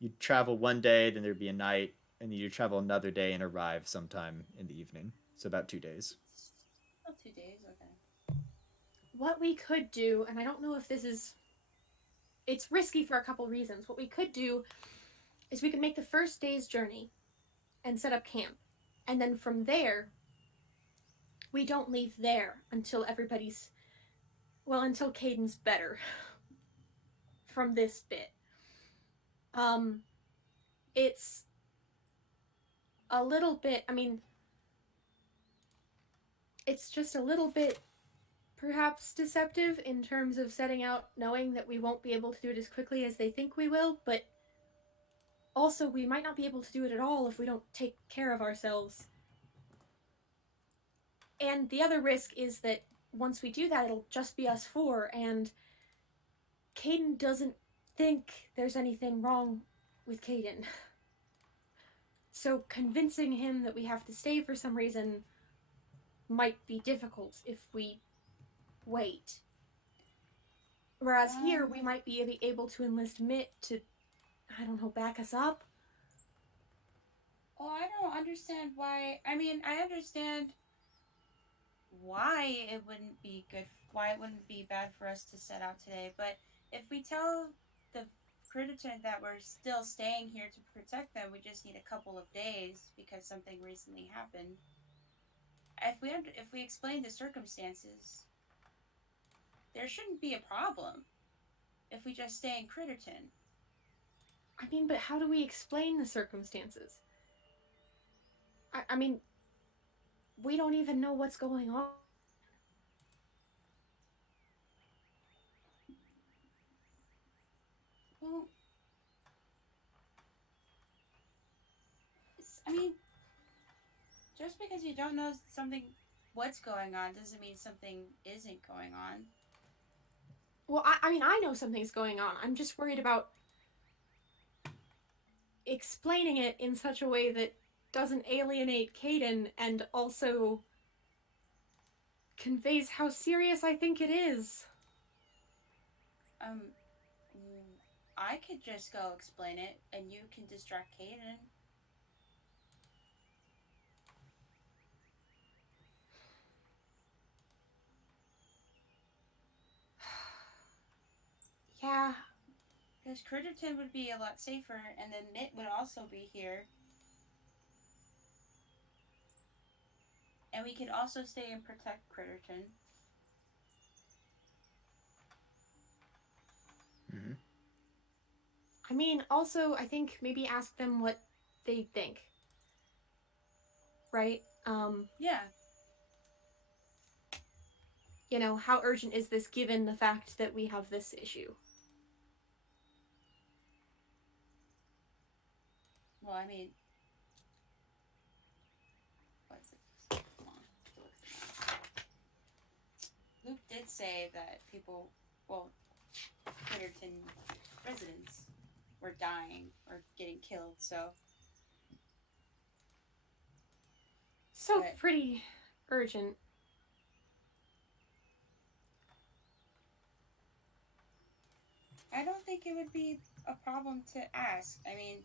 You'd travel one day, then there'd be a night, and then you'd travel another day and arrive sometime in the evening. So about 2 days. Oh, 2 days, okay. What we could do, and I don't know if this is... It's risky for a couple reasons. What we could do is we could make the first day's journey and set up camp. And then from there, we don't leave there until everybody's... Well, until Caden's better from this bit. It's a little bit... I mean, it's just a little bit perhaps deceptive in terms of setting out knowing that we won't be able to do it as quickly as they think we will, but also we might not be able to do it at all if we don't take care of ourselves. And the other risk is that once we do that, it'll just be us 4, and Caden doesn't think there's anything wrong with Caden. So convincing him that we have to stay for some reason might be difficult if we wait. Whereas here, we might be able to enlist Mitt to, I don't know, back us up. Well, I don't understand why. I mean, I understand why it wouldn't be good, why it wouldn't be bad for us to set out today. But if we tell the Critterton that we're still staying here to protect them, we just need a couple of days because something recently happened. If we explain the circumstances, there shouldn't be a problem if we just stay in Critterton. I mean, but how do we explain the circumstances? I mean, we don't even know what's going on. Well, I mean, just because you don't know what's going on doesn't mean something isn't going on. Well, I mean, I know something's going on. I'm just worried about explaining it in such a way that doesn't alienate Caden and also conveys how serious I think it is. I could just go explain it, and you can distract Caden. Because Critterton would be a lot safer, and then Mitt would also be here. And we could also stay and protect Critterton. Mm-hmm. I mean, also, I think maybe ask them what they think. Right? Yeah. You know, how urgent is this given the fact that we have this issue? Well, I mean, what's it? Come on. Luke did say that people, well, Critterton residents were dying or getting killed, so. But pretty urgent. I don't think it would be a problem to ask. I mean,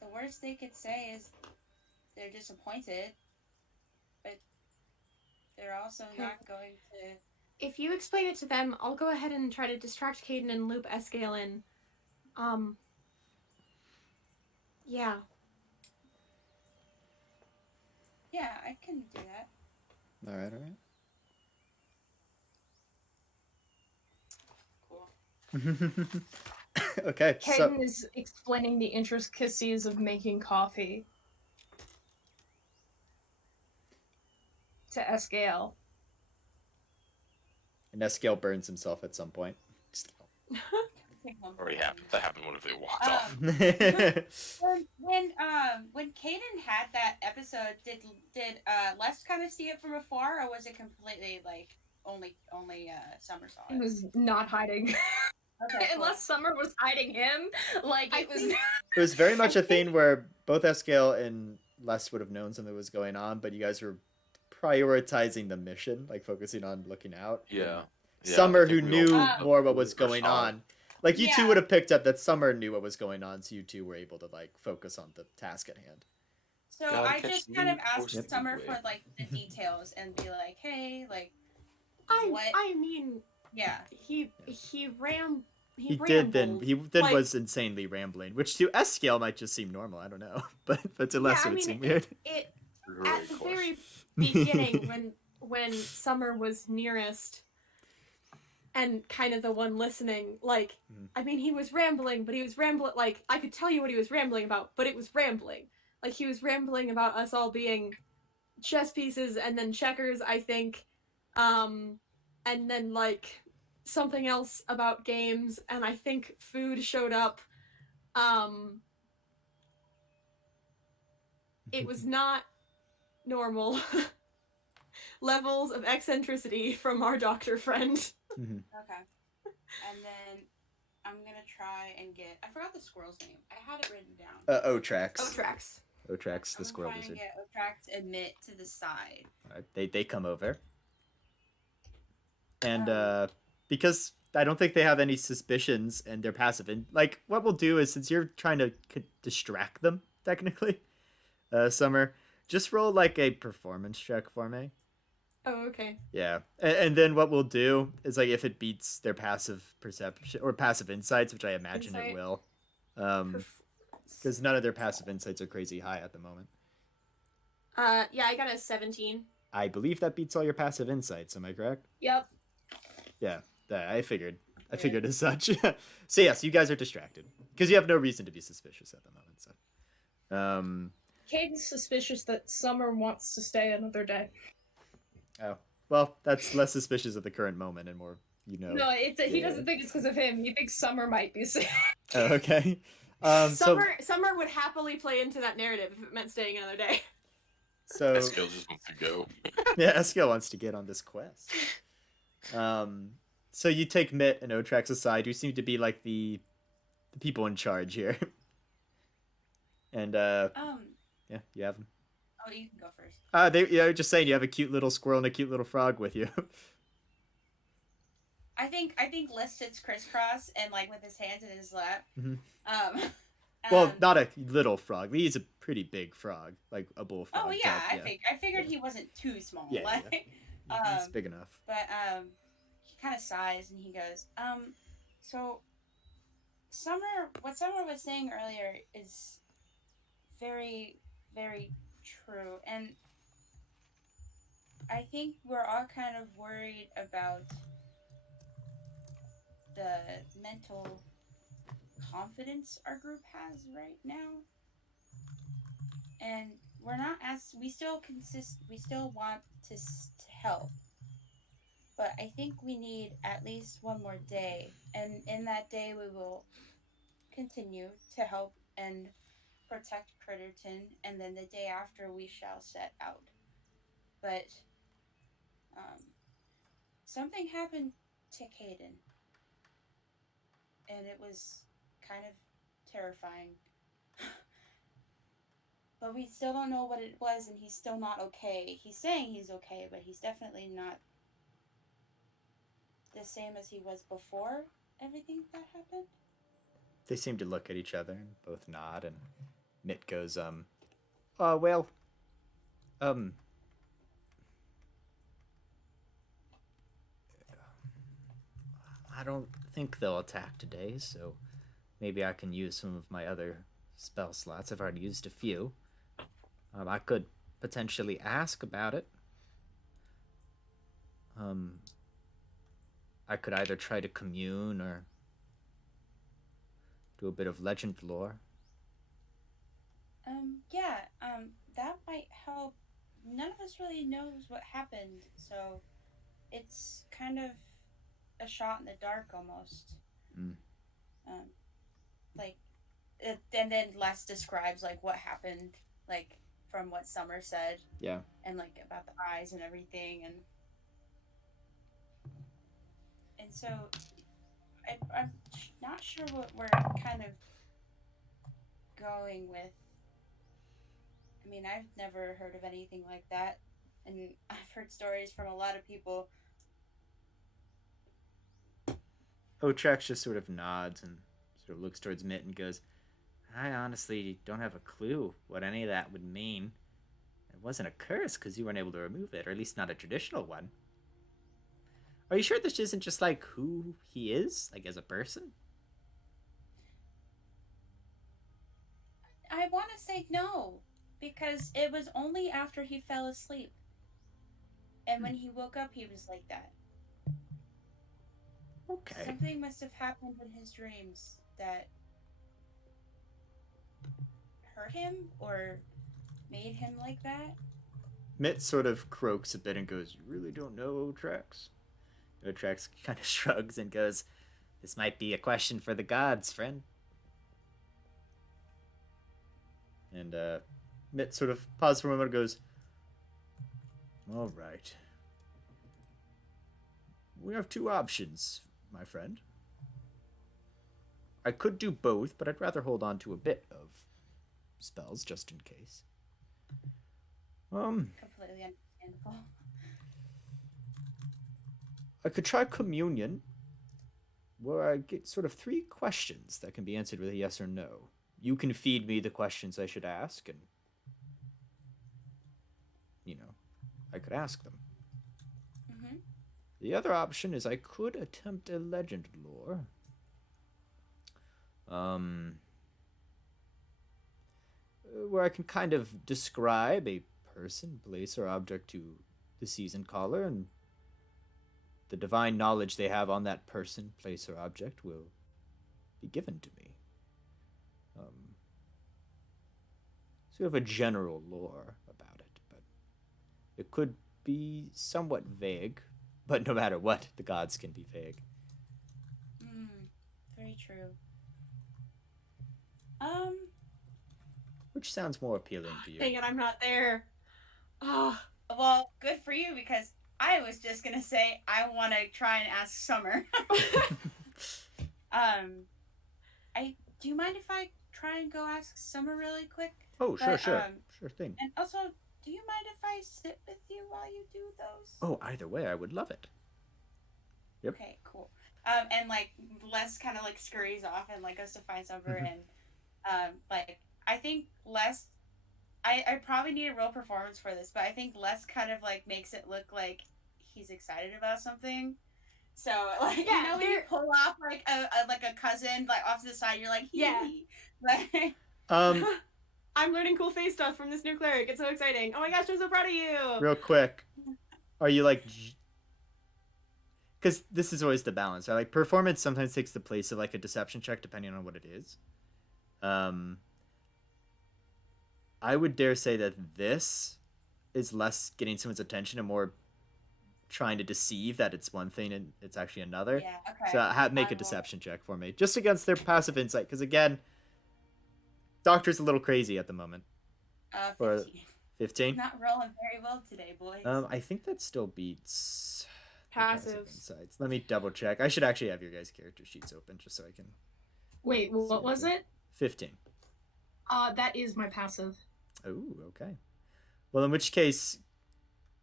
the worst they could say is they're disappointed, but they're also not going to. If you explain it to them, I'll go ahead and try to distract Caden and loop Escale in. Yeah. Yeah, I can do that. All right, all right. Cool. Okay, Caden is explaining the intricacies of making coffee to Escale. and Escale burns himself at some point. Already happened. That happened when they walked off. When Caden had that episode, did Les kind of see it from afar, or was it completely like only Summer saw He it? was not hiding. Okay, cool. Unless Summer was hiding him, like it was. It was very much a thing where both Escale and Les would have known something was going on, but you guys were prioritizing the mission, like focusing on looking out. Yeah. Summer, I think who we all knew did more what the was first going time. on. Like, you two Yeah. would have picked up that Summer knew what was going on, so you two were able to, like, focus on the task at hand. So Gotta I catch just the kind of wind, asked force the Summer wind. for like the details and be like, hey, like, what? I mean, Yeah. he rambled. He like, was insanely rambling, which to Escale might just seem normal. I don't know, but to Les I it would mean, seem weird. It Very at the close. very beginning when Summer was nearest and kind of the one listening, like, I mean, he was rambling, but he was rambling, like, I could tell you what he was rambling about, but it was rambling. Like, he was rambling about us all being chess pieces and then checkers, I think, and then, like, something else about games, and I think food showed up. It was not normal levels of eccentricity from our doctor friend. Okay. And then I'm gonna try and get. I forgot the squirrel's name. I had it written down. Otrax. Otrax. Otrax, the squirrel I'm wizard. trying to get Otrax and Mitt to the side. They come over. And because I don't think they have any suspicions and they're passive. And, like, what we'll do is, since you're trying to distract them, technically, Summer, just roll, like, a performance check for me. Oh, okay. Yeah. And then what we'll do is, like, if it beats their passive perception or passive insights, which I imagine it Insight. will. Because none of their passive insights are crazy high at the moment. Yeah, I got a 17. I believe that beats all your passive insights. Am I correct? Yep. Yeah, I figured. I figured as such. So yes, you guys are distracted because you have no reason to be suspicious at the moment. So, Caden's suspicious that Summer wants to stay another day. oh well, that's less suspicious at the current moment and more, you know. No, he doesn't think it's because of him. He thinks Summer might be sick. Oh, okay. Summer would happily play into that narrative if it meant staying another day. So Escale just wants to go. yeah, Escale wants to get on this quest. So you take Mitt and Otrax aside, who seem to be like the people in charge here. And yeah, you have them. Oh, you can go first. They just saying you have a cute little squirrel and a cute little frog with you. I think Les sits crisscross and like with his hands in his lap. Mm-hmm. Well, not a little frog. He's a pretty big frog, like a bullfrog. Oh yeah, type, I figured he wasn't too small. Yeah, like, yeah. He's big enough. But he kind of sighs and he goes, So, what Summer was saying earlier is very, very true. And I think we're all kind of worried about the mental confidence our group has right now. And we're not we still want to help. But I think we need at least one more day. And in that day, we will continue to help and protect Critterton, and then the day after we shall set out. But um, something happened to Caden, and it was kind of terrifying. But we still don't know what it was, and he's still not okay. He's saying he's okay, but he's definitely not the same as he was before everything that happened. They seem to look at each other and both nod, and Mitt goes, well, I don't think they'll attack today, so maybe I can use some of my other spell slots. I've already used a few. I could potentially ask about it. I could either try to commune or do a bit of legend lore. Yeah, that might help. None of us really knows what happened, so it's kind of a shot in the dark almost. Um, like, and then Les describes like what happened, like from what Summer said. Yeah. And like about the eyes and everything, and so I'm not sure what we're kind of going with. I mean, I've never heard of anything like that, and I've heard stories from a lot of people. Otrax just sort of nods and sort of looks towards Mitt and goes, I honestly don't have a clue what any of that would mean. It wasn't a curse because you weren't able to remove it, or at least not a traditional one. Are you sure this isn't just like who he is, like as a person? I want to say no, because it was only after he fell asleep. And when he woke up, he was like that. Okay. Something must have happened in his dreams that hurt him or made him like that. Mitt sort of croaks a bit and goes, You really don't know, Otrax? Otrax kind of shrugs and goes, This might be a question for the gods, friend. And Mitt sort of pauses for a moment and goes, All right. We have two options, my friend. I could do both, but I'd rather hold on to a bit of spells just in case. Completely understandable. I could try communion, where I get sort of 3 questions that can be answered with a yes or no. You can feed me the questions I should ask, and, I could ask them. Mm-hmm. The other option is I could attempt a legend lore. Where I can kind of describe a person, place, or object to the season caller, and the divine knowledge they have on that person, place, or object will be given to me. So we have a general lore about it, but it could be somewhat vague. But no matter what, the gods can be vague. Very true. Which sounds more appealing to you? Dang it, I'm not there. Oh. Well, good for you, because I was just gonna say I want to try and ask Summer. Do you mind if I try and go ask Summer really quick? Oh, sure, sure thing. And also, do you mind if I sit with you while you do those? Oh, either way, I would love it. Yep. Okay, cool. And like Les kind of like scurries off and like goes to find Summer, and like I think Les, I probably need a real performance for this, but I think Les kind of like makes it look like he's excited about something. So like Yeah, you know when you pull off like a cousin like off to the side, you're like Yeah. Like I'm learning cool face stuff from this new cleric. It's so exciting. Oh my gosh, I'm so proud of you. Real quick, are you like? Because this is always the balance, right? Like performance sometimes takes the place of like a deception check, depending on what it is. I would dare say that this is less getting someone's attention and more trying to deceive that it's one thing and it's actually another. yeah, okay. So make a deception check for me, just against their passive insight. Because again, Doctor's a little crazy at the moment. 15. 15? Not rolling very well today, boys. I think that still beats Passive insights. Let me double check. I should actually have your guys' character sheets open just so I can. Wait, what was it? 15. That is my passive. Oh, okay. Well, in which case,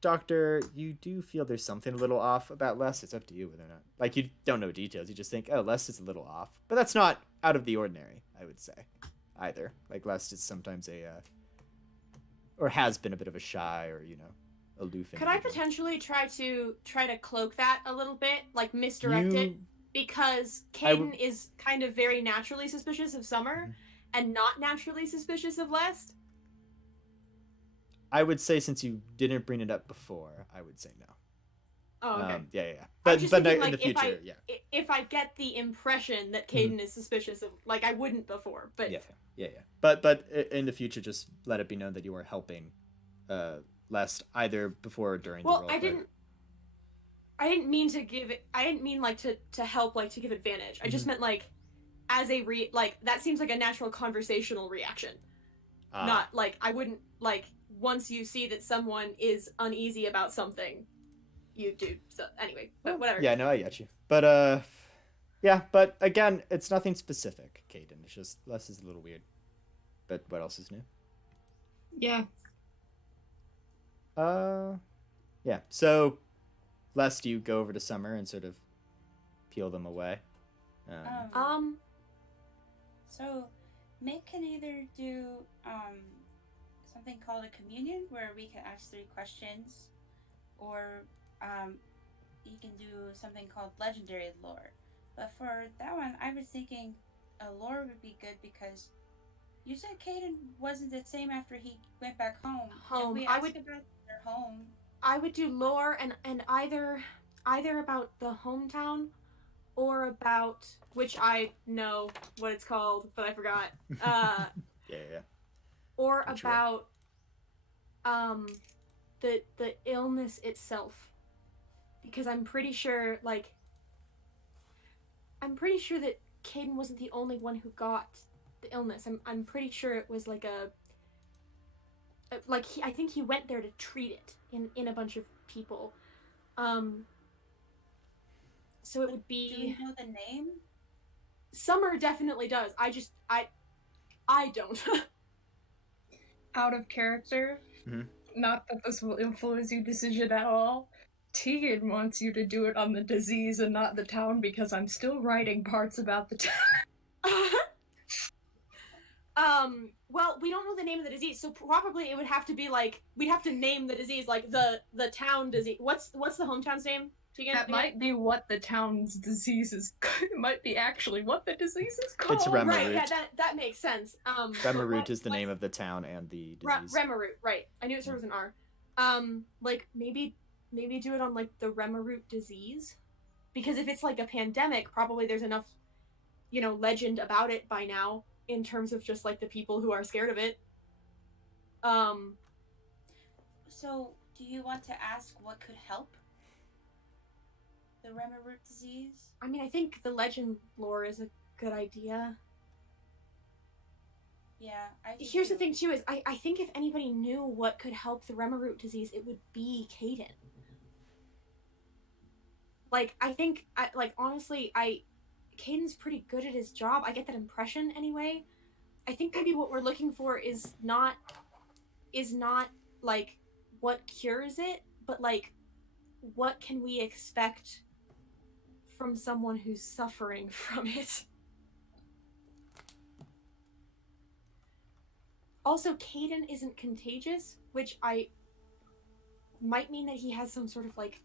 Doctor, you do feel there's something a little off about Les. It's up to you whether or not. Like, you don't know details. You just think, oh, Les is a little off. But that's not out of the ordinary, I would say, either. Like, Les is sometimes or has been a bit of a shy or, aloof. Could I potentially try to cloak that a little bit, like misdirect it? Because Caden is kind of very naturally suspicious of Summer and not naturally suspicious of Les. I would say since you didn't bring it up before, I would say no. Oh, okay. Yeah. But thinking, in the future, if I get the impression that Caden is suspicious of, like, I wouldn't before, but yeah. But in the future, just let it be known that you are helping, Les either before or during the role. I didn't mean to give it. I didn't mean like to help, like to give advantage. I just meant like as a like that seems like a natural conversational reaction. Not like I wouldn't like once you see that someone is uneasy about something, you do. So anyway, but whatever. Yeah, no, I get you. But yeah, but again, it's nothing specific, Caden. It's just Les is a little weird. But what else is new? Yeah. Yeah. So, Les, do you go over to Summer and sort of peel them away? So, Mick can either do something called a communion, where we can ask 3 questions, or he can do something called legendary lore. But for that one, I was thinking a lore would be good because you said Caden wasn't the same after he went back home. If we ask about their home, I would do lore and either about the hometown or about, which I know what it's called, but I forgot. Yeah. Or I'm about the illness itself. Because I'm pretty sure that Caden wasn't the only one who got the illness. I'm pretty sure it was like I think he went there to treat it in a bunch of people. So it would be. Do you know the name? Summer definitely does. I don't. Out of character. Not that this will influence your decision at all. Tegan wants you to do it on the disease and not the town because I'm still writing parts about the town. Well, we don't know the name of the disease, so probably it would have to be like we'd have to name the disease, like the town disease. What's the hometown's name? Tegan? That might be what the town's disease is. It might be actually what the disease is called. It's Remeroot. Right, yeah, that makes sense. Remeroot is the name of the town and the disease. Remeroot, right. I knew it started with an R. Like, maybe do it on, like, the Remeroot disease? Because if it's, like, a pandemic, probably there's enough, legend about it by now, in terms of just, like, the people who are scared of it. So, do you want to ask what could help the Remeroot disease? I mean, I think the legend lore is a good idea. Yeah, Here's the thing, too, is I think if anybody knew what could help the Remeroot disease, it would be Caden. Like, I think, honestly, Caden's pretty good at his job. I get that impression, anyway. I think maybe what we're looking for is not, like, what cures it, but, like, what can we expect from someone who's suffering from it? Also, Caden isn't contagious, which might mean that he has some sort of, like,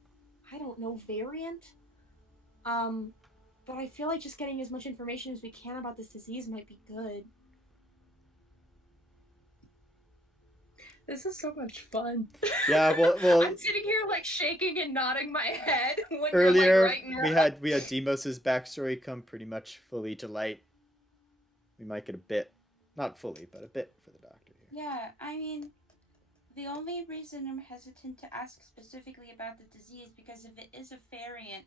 I don't know, variant? But I feel like just getting as much information as we can about this disease might be good. This is so much fun. Yeah, well I'm sitting here like shaking and nodding my head when earlier you're like right we had Demos's backstory come pretty much fully to light. We might get a bit, not fully, but a bit for the doctor here. Yeah, I mean, the only reason I'm hesitant to ask specifically about the disease because if it is a variant,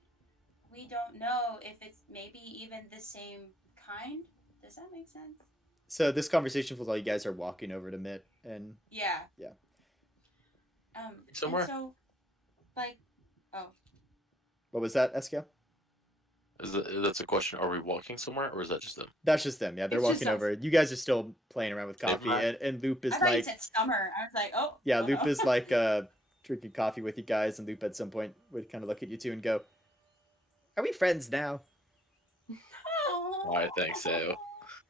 we don't know if it's maybe even the same kind. Does that make sense? So this conversation was while you guys are walking over to Mitt and Yeah. Yeah. Somewhere? And so, like, oh. What was that, Eskel? That's a question. Are we walking somewhere, or is that just them? That's just them. Yeah, they're It's walking just over. You guys are still playing around with Never coffee, mind. and Loop is I thought you like, said summer. I was like, oh. yeah, oh Loop no. is like drinking coffee with you guys, and Loop at some point would kind of look at you two and go, "Are we friends now?" I think so.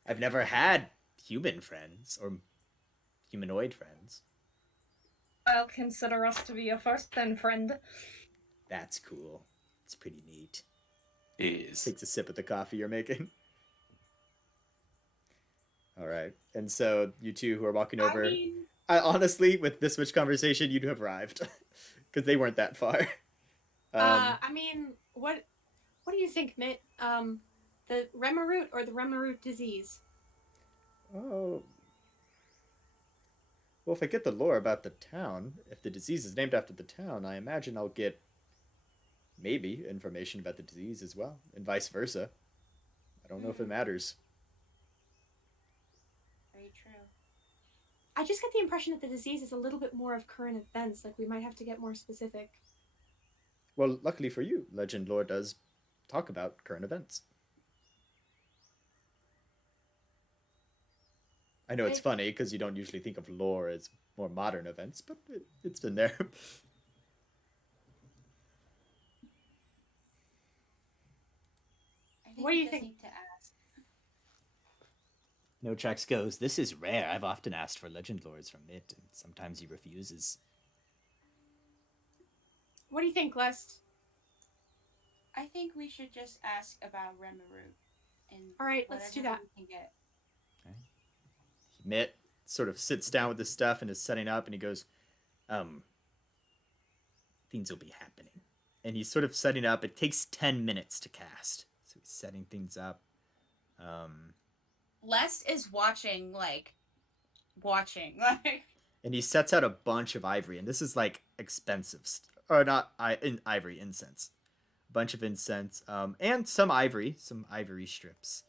I've never had human friends or humanoid friends. I'll consider us to be a first then, friend. That's cool. It's pretty neat. Is Takes a sip of the coffee you're making. All right, and so you two who are walking over. I mean, Honestly, with this much conversation, you'd have arrived because they weren't that far. I mean, what do you think, Mitt? The Remeroot or the Remeroot disease? Oh. Well, if I get the lore about the town, if the disease is named after the town, I imagine I'll get maybe information about the disease as well, and vice versa. I don't know if it matters. very true. I just get the impression that the disease is a little bit more of current events. Like we might have to get more specific. Well, luckily for you, Legend Lore does talk about current events. I know it's funny because you don't usually think of lore as more modern events, but it's been there. I think What do we you just think? need to ask. No Tracks goes, "This is rare. I've often asked for legend lords from it, and sometimes he refuses." What do you think, Lest? I think we should just ask about Remeroot and All right, let's do that. we can get. Mitt sort of sits down with his stuff and is setting up, and he goes, "Things will be happening." And he's sort of setting up. It takes 10 minutes to cast, so he's setting things up. Lest is watching, like, And he sets out a bunch of ivory, and this is like expensive, or not ivory, incense. A bunch of incense, and some ivory strips.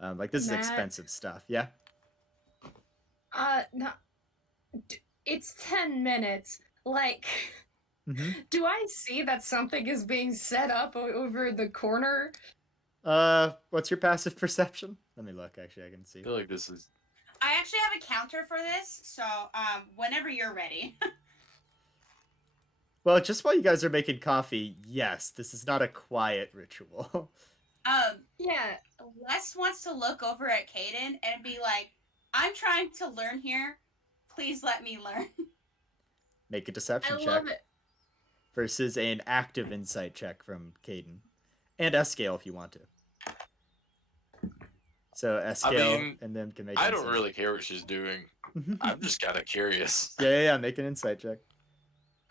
Like this is Matt. expensive stuff. Yeah. No. It's 10 minutes. Like, do I see that something is being set up over the corner? What's your passive perception? Let me look. Actually, I can see. I feel like this is. I actually have a counter for this, so whenever you're ready. Well, just while you guys are making coffee, yes, this is not a quiet ritual. Yeah. Les wants to look over at Caden and be like, "I'm trying to learn here. Please let me learn." Make a deception I check. love it. Versus an active insight check from Caden. And S-Scale if you want to. So S-Scale and then can make I an don't insight. really care what she's doing. I'm just kind of curious. Yeah, make an insight check.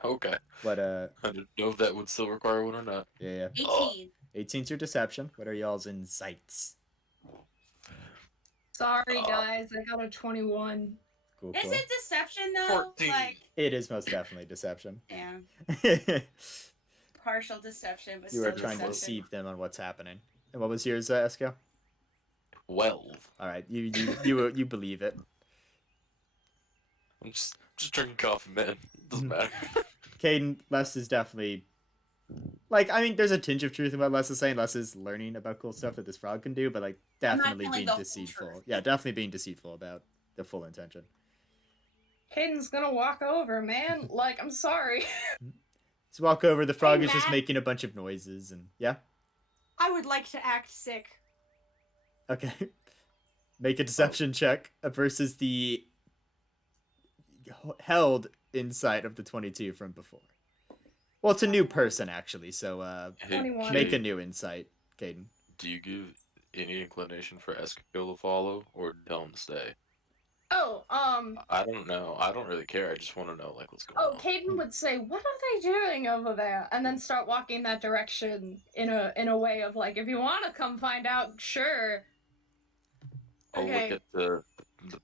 Okay. What I don't know if that would still require one or not. Yeah. 18. 18's your deception. What are y'all's insights? Sorry, guys. I got a 21. Cool. Is it deception though? 14. Like, It is most definitely deception. damn, You partial deception, but are still trying to deception. deceive them on what's happening. And what was yours, S-Scale? 12. All right, you believe it. I'm just drinking coffee, man. It doesn't matter. Caden, Les is definitely like, I mean, there's a tinge of truth in what Les is saying. Les is learning about cool stuff that this frog can do, but like I'm not definitely telling being the whole deceitful. truth. Yeah, definitely being deceitful about the full intention. Caden's gonna walk over, man. Like, I'm sorry. So walk over, the frog Hey, is just Matt. making a bunch of noises and yeah. I would like to act sick. Okay. Make a deception check versus the held insight of the 22 from before. Well, it's a new person actually, so Hey, 21. make a Kate, new insight, Caden. do you give any inclination for Eskill to follow, or tell him to stay? Oh, I don't know. I don't really care. I just want to know like what's going on. Caden would say, "What are they doing over there?" And then start walking that direction in a way of like, if you want to come find out, sure. I'll Okay. look at the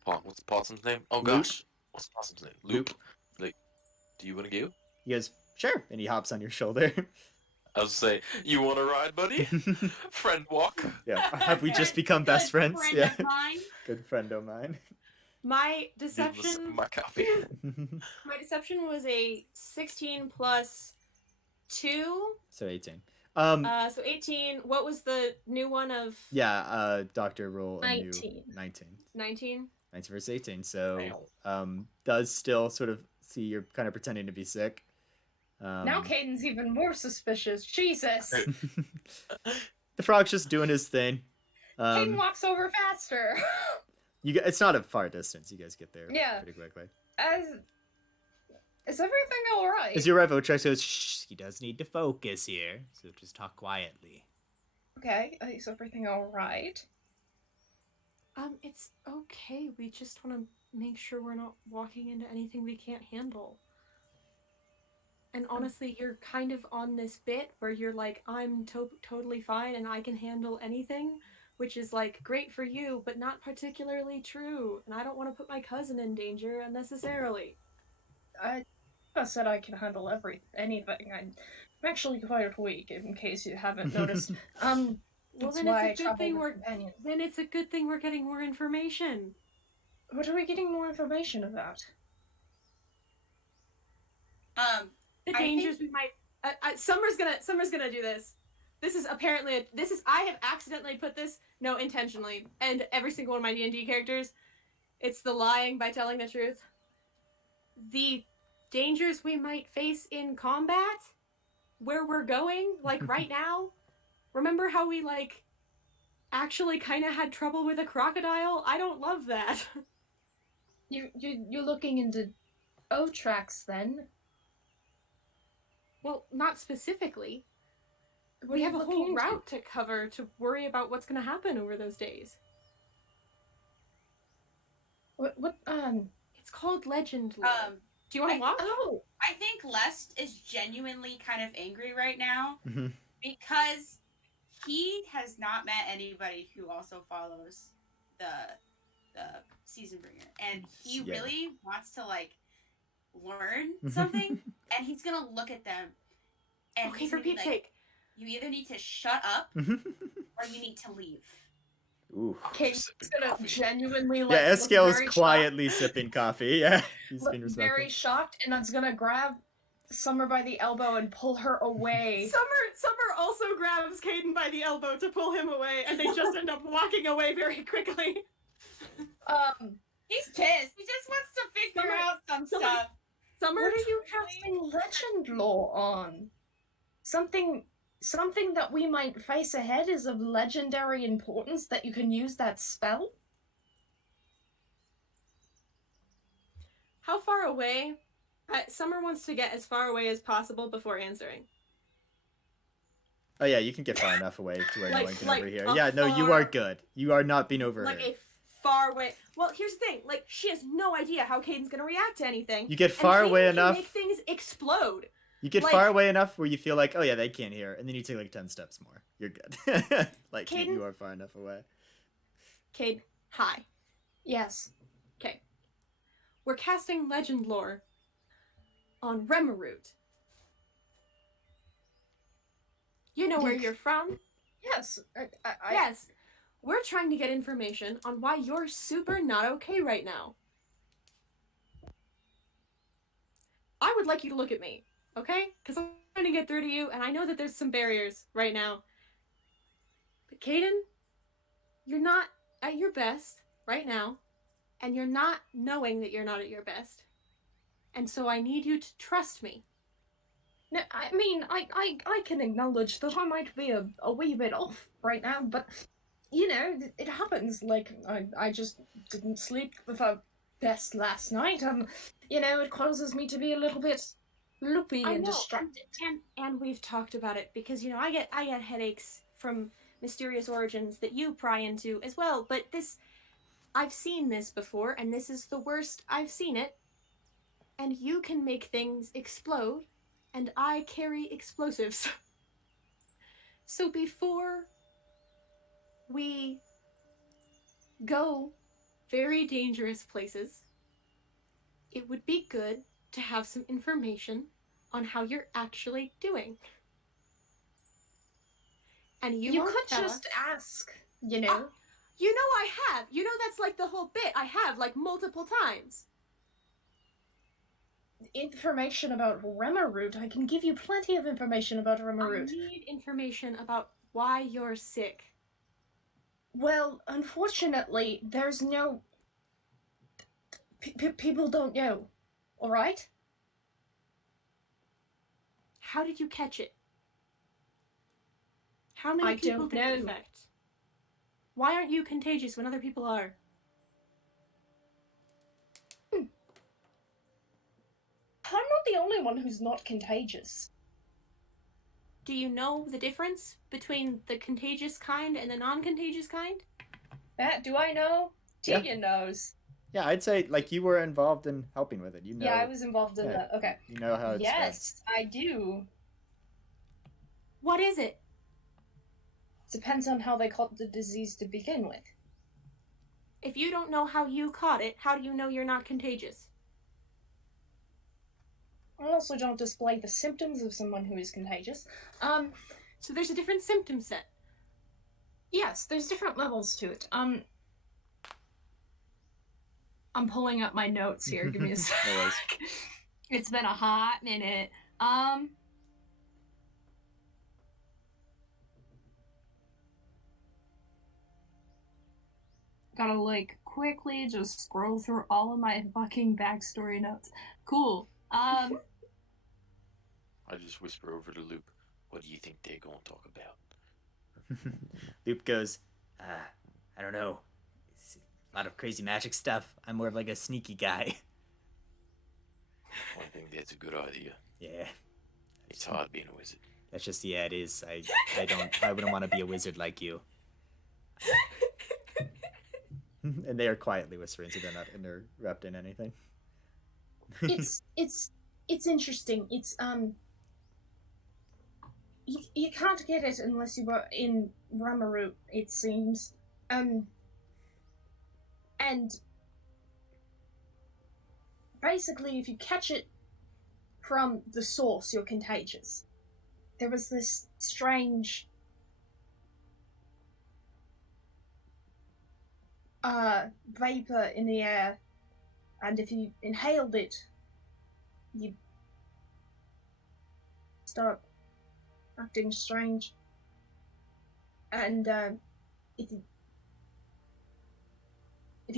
what's the possum's name? Oh Loop. gosh, what's the possum's name? Loop. Like, do you want to go? He goes, sure, and he hops on your shoulder. I was say, you want to ride, buddy? Friend walk. Yeah, have we just become best Good friends? friend Yeah, of mine. good friend of mine. My Give him deception. my coffee. My deception was a 16 plus 2. So 18. So 18. What was the new one of Yeah, Doctor roll a 19. new 19. 19? 19 versus 18. So does still sort of see you're kind of pretending to be sick. Now Caden's even more suspicious. Jesus. The frog's just doing his thing. Caden walks over faster. It's not a far distance. You guys get there Yeah. pretty quickly. Is everything alright? As you arrive, Otrax goes, shh, he does need to focus here, so just talk quietly. Okay, is everything alright? It's okay. We just want to make sure we're not walking into anything we can't handle. And honestly, you're kind of on this bit where you're like, I'm totally fine and I can handle anything, which is like great for you, but not particularly true. And I don't want to put my cousin in danger unnecessarily. I said I can handle anything. I'm actually quite weak, in case you haven't noticed. Well, That's then why it's a I good thing travel with companions. then it's a good thing we're getting more information. What are we getting more information about? The I dangers we might. Summer's gonna do this. This is apparently I have accidentally put this, no, intentionally, and every single one of my D&D characters, it's the lying by telling the truth. The dangers we might face in combat, where we're going, like right now. Remember how we like actually kind of had trouble with a crocodile? I don't love that. You're looking into O-tracks then? Well, not specifically. What We are you have a looking whole into? route to cover to worry about what's going to happen over those days. What It's called Legend Lore. Do you want to walk? Oh! I think Lest is genuinely kind of angry right now Mhm. because he has not met anybody who also follows the season bringer, and he Yeah. really wants to like learn something, and he's gonna look at them. And Okay, he's for gonna be Pete's like, sake. you either need to shut up or you need to leave. Ooh. Kate's sipping gonna coffee. genuinely like Yeah, look Eskiel is very quietly sipping coffee. Yeah, he's shocked, being look respectful. very shocked, and I'm gonna grab Summer by the elbow and pull her away. Summer also grabs Caden by the elbow to pull him away, and they just end up walking away very quickly. He's pissed. He just wants to figure Summer- out some Summer- stuff. Summer, What are you casting legend lore on? Something that we might face ahead is of legendary importance that you can use that spell? how far away? Summer wants to get as far away as possible before answering. Oh yeah, you can get far enough away to where no Like- one can like overhear. a Yeah, no, you far- are good. You are not being overheard. Like a far away. Well, here's the thing. Like, she has no idea how Caden's gonna react to anything. You get and far Caden away can enough. Make things explode. You get like- far away enough where you feel like, oh yeah, they can't hear, and then you take like 10 steps more. You're good. Like Caden? you are far enough away. Cade, hi. Yes. Okay. We're casting legend lore on Remarut. You know where you're from? Yes. I Yes. We're trying to get information on why you're super not okay right now. I would like you to look at me, okay? Because I'm trying to get through to you, and I know that there's some barriers right now. But Caden, you're not at your best right now, and you're not knowing that you're not at your best. And so I need you to trust me. No, I mean, I can acknowledge that I might be a wee bit off right now, but, you know, it happens. Like, I just didn't sleep with our best last night. You know, it causes me to be a little bit loopy I and know, distracted. and we've talked about it because I get headaches from mysterious origins that you pry into as well. But I've seen this before, and this is the worst I've seen it. And you can make things explode, and I carry explosives. So before we go very dangerous places, it would be good to have some information on how you're actually doing. And you won't could tell just us. ask, you know. I have. That's like the whole bit. I have, like, multiple times. Information about Remeroot. I can give you plenty of information about Remeroot. I need information about why you're sick. Well, unfortunately, there's no... people don't know. Alright? How did you catch it? How many I people don't did it know. affect? Why aren't you contagious when other people are? I'm not the only one who's not contagious. Do you know the difference between the contagious kind and the non-contagious kind? That, do I know? Yeah. Tegan knows. Yeah, I'd say like you were involved in helping with it. You know. Yeah, I was involved in yeah, that. Okay. You know how it Yes, spreads. I do. What is it? Depends on how they caught the disease to begin with. If you don't know how you caught it, how do you know you're not contagious? I also don't display the symptoms of someone who is contagious. So there's a different symptom set. Yes, there's different levels to it. I'm pulling up my notes here. Give me a sec. No worries. It's been a hot minute. Gotta, like, quickly just scroll through all of my fucking backstory notes. Cool. I just whisper over to Loop, what do you think they're gonna talk about? Loop goes, I don't know. It's a lot of crazy magic stuff. I'm more of like a sneaky guy. I think that's a good idea. Yeah. It's hard being a wizard. That's just, yeah, it is. I wouldn't want to be a wizard like you. And they are quietly whispering, so they're not interrupting anything. It's interesting. It's, you can't get it unless you were in Remeroot, it seems. And basically, if you catch it from the source, you're contagious. There was this strange vapor in the air, and if you inhaled it, you start acting strange. And if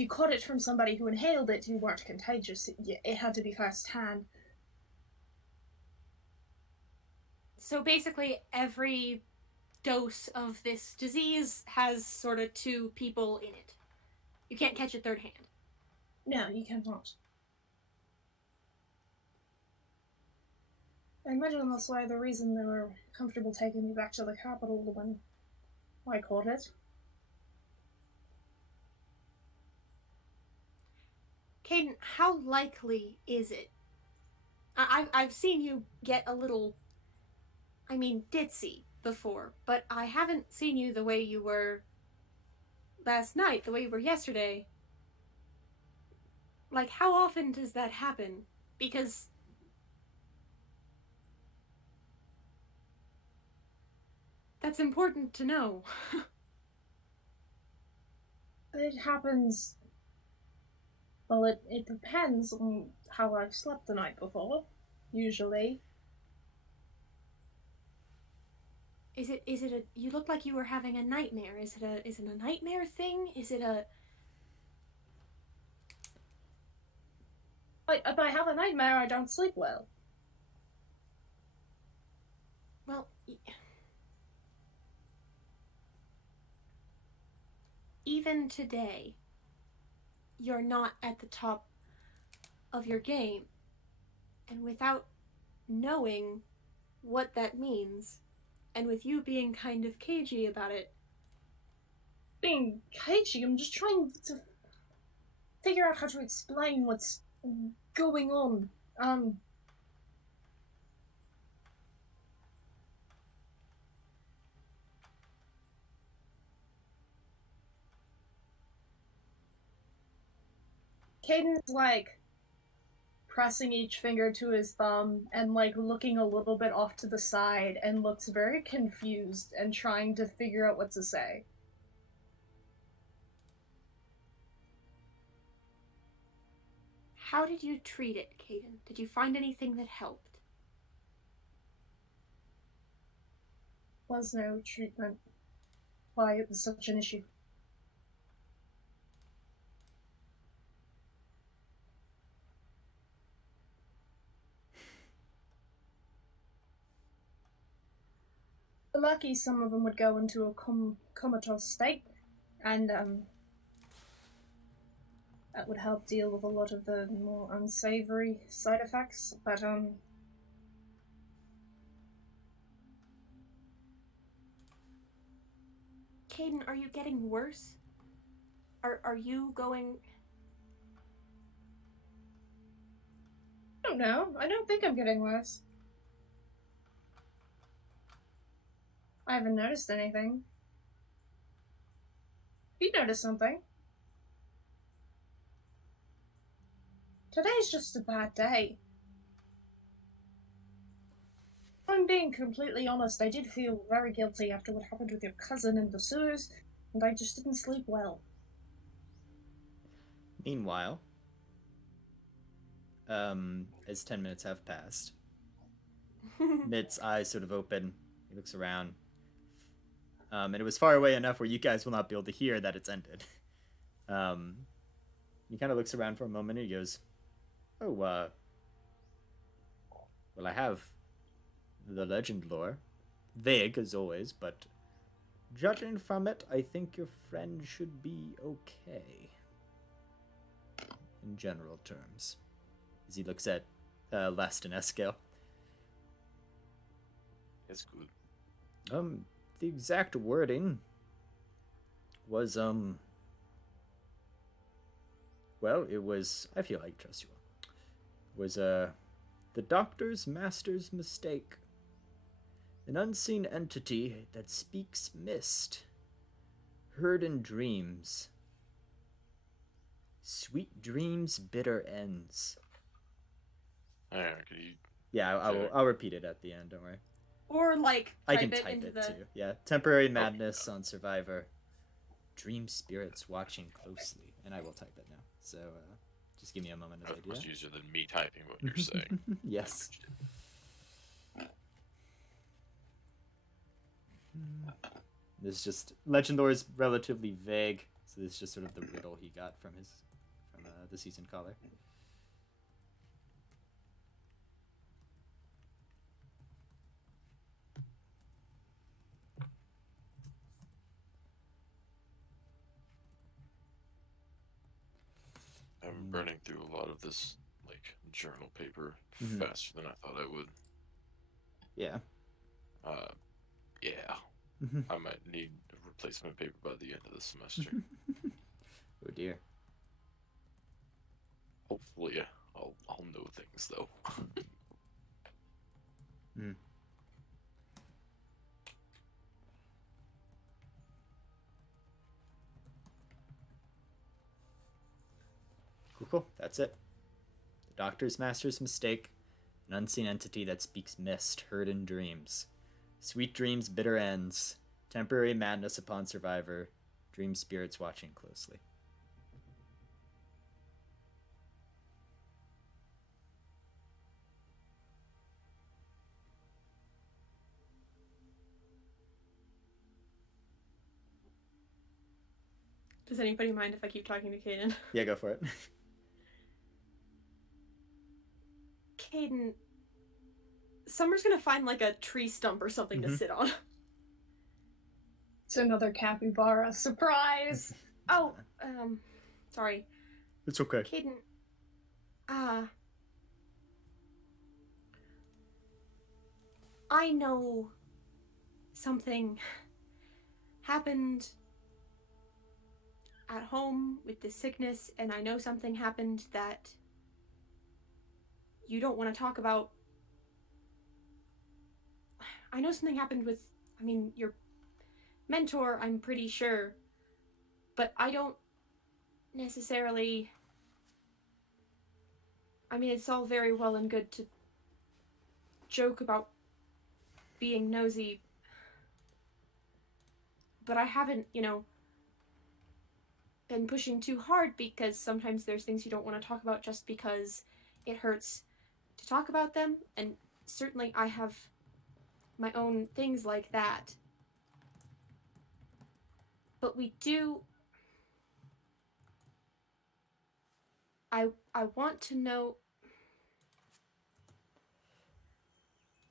you caught it from somebody who inhaled it, you weren't contagious. It had to be first-hand. So basically, every dose of this disease has sort of two people in it. You can't catch it third hand. No, you cannot. I imagine that's why the reason they were comfortable taking me back to the capital when I caught it. Caden, how likely is it? I've seen you get a little, ditzy before, but I haven't seen you the way you were last night, the way you were yesterday. Like, how often does that happen? Because that's important to know. It happens... Well, it depends on how I've slept the night before, usually. Is it you look like you were having a nightmare. Is it a nightmare thing? Is it a... If I have a nightmare, I don't sleep well. Well, even today, you're not at the top of your game. And without knowing what that means, and with you being kind of cagey about it. Being cagey, I'm just trying to figure out how to explain what's going on. Caden's like pressing each finger to his thumb and like looking a little bit off to the side and looks very confused and trying to figure out what to say. How did you treat it, Caden? Did you find anything that helped? Was no treatment. Why it was such an issue. Lucky some of them would go into a comatose state, and that would help deal with a lot of the more unsavory side effects, but Caden, are you getting worse? Are you going... I don't know. I don't think I'm getting worse. I haven't noticed anything. You noticed something? Today's just a bad day. I'm being completely honest, I did feel very guilty after what happened with your cousin in the sewers, and I just didn't sleep well. Meanwhile, as 10 minutes have passed, Mitt's eyes sort of open. He looks around. And it was far away enough where you guys will not be able to hear that it's ended. He kind of looks around for a moment and he goes, "Oh, well, I have the legend lore. Vague, as always, but judging from it, I think your friend should be okay. In general terms." As he looks at Lest and Escale. That's good. The exact wording was, well, it was, I feel like trust you all, was, the doctor's master's mistake. An unseen entity that speaks mist, heard in dreams. Sweet dreams, bitter ends. Could you... Yeah, I'll repeat it at the end, don't worry. Or, like, I can type it too. Yeah, temporary madness on Survivor. Dream spirits watching closely. And I will type it now. So, just give me a moment as I do Much that. easier than me typing what you're saying. Yes. This just... Legend lore is relatively vague. So this is just sort of the riddle he got from the season caller. I'm burning through a lot of this, like, journal paper Mhm. faster than I thought I would. Yeah. Yeah. I might need a replacement paper by the end of the semester. Oh dear. Hopefully, I'll know things though. Cool. That's it. The doctor's master's mistake. An unseen entity that speaks mist, heard in dreams. Sweet dreams, bitter ends. Temporary madness upon survivor. Dream spirits watching closely. Does anybody mind if I keep talking to Caden? Yeah, go for it. Caden, Summer's gonna find like a tree stump or something to sit on. It's another capybara. Surprise! Oh, sorry. It's okay. Caden, I know something happened at home with the sickness, and I know something happened that you don't want to talk about. I know something happened with, your mentor, I'm pretty sure, but I don't necessarily. It's all very well and good to joke about being nosy, but I haven't, been pushing too hard, because sometimes there's things you don't want to talk about just because it hurts to talk about them, and certainly I have my own things like that. But we do. I want to know,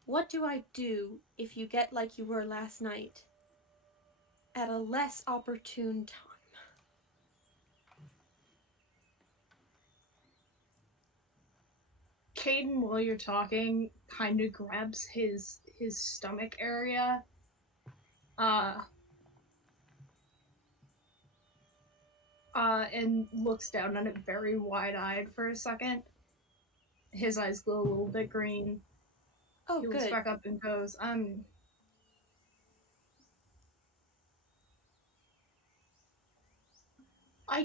what do I do if you get like you were last night at a less opportune time? Caden, while you're talking, kind of grabs his stomach area. And looks down on it very wide-eyed for a second. His eyes glow a little bit green. Oh, he good. looks back up and goes, I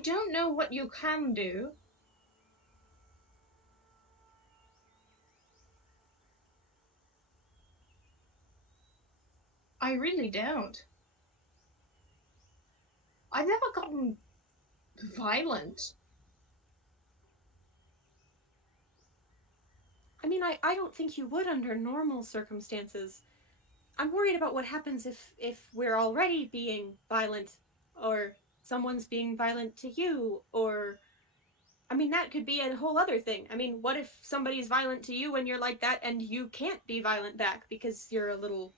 don't know what you can do. I really don't. I've never gotten violent. I don't think you would under normal circumstances. I'm worried about what happens if we're already being violent, or someone's being violent to you, or that could be a whole other thing. What if somebody's violent to you when you're like that and you can't be violent back because you're a little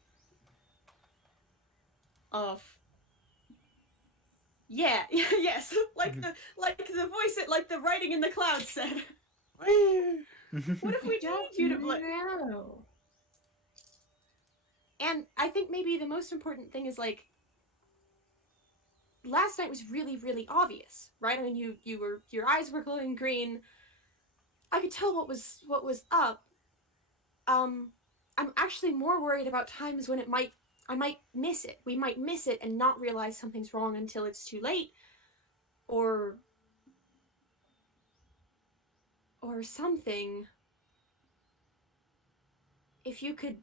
off? Yeah, yes, like the voice, like the writing in the clouds said. What if we don't need you to blame? No. And I think maybe the most important thing is, like, last night was really, really obvious, right? Your eyes were glowing green. I could tell what was up. I'm actually more worried about times when I might miss it. We might miss it and not realize something's wrong until it's too late, or something. If you could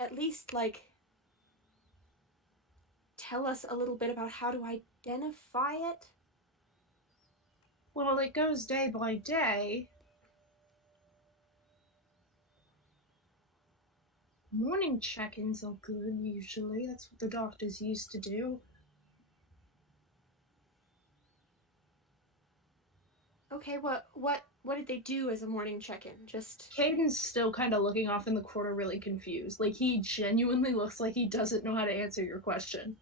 at least, like, tell us a little bit about how to identify it. Well, it goes day by day. Morning check-ins are good, usually. That's what the doctors used to do. Okay, what did they do as a morning check-in? Just... Caden's still kind of looking off in the corner, really confused. Like, he genuinely looks like he doesn't know how to answer your question.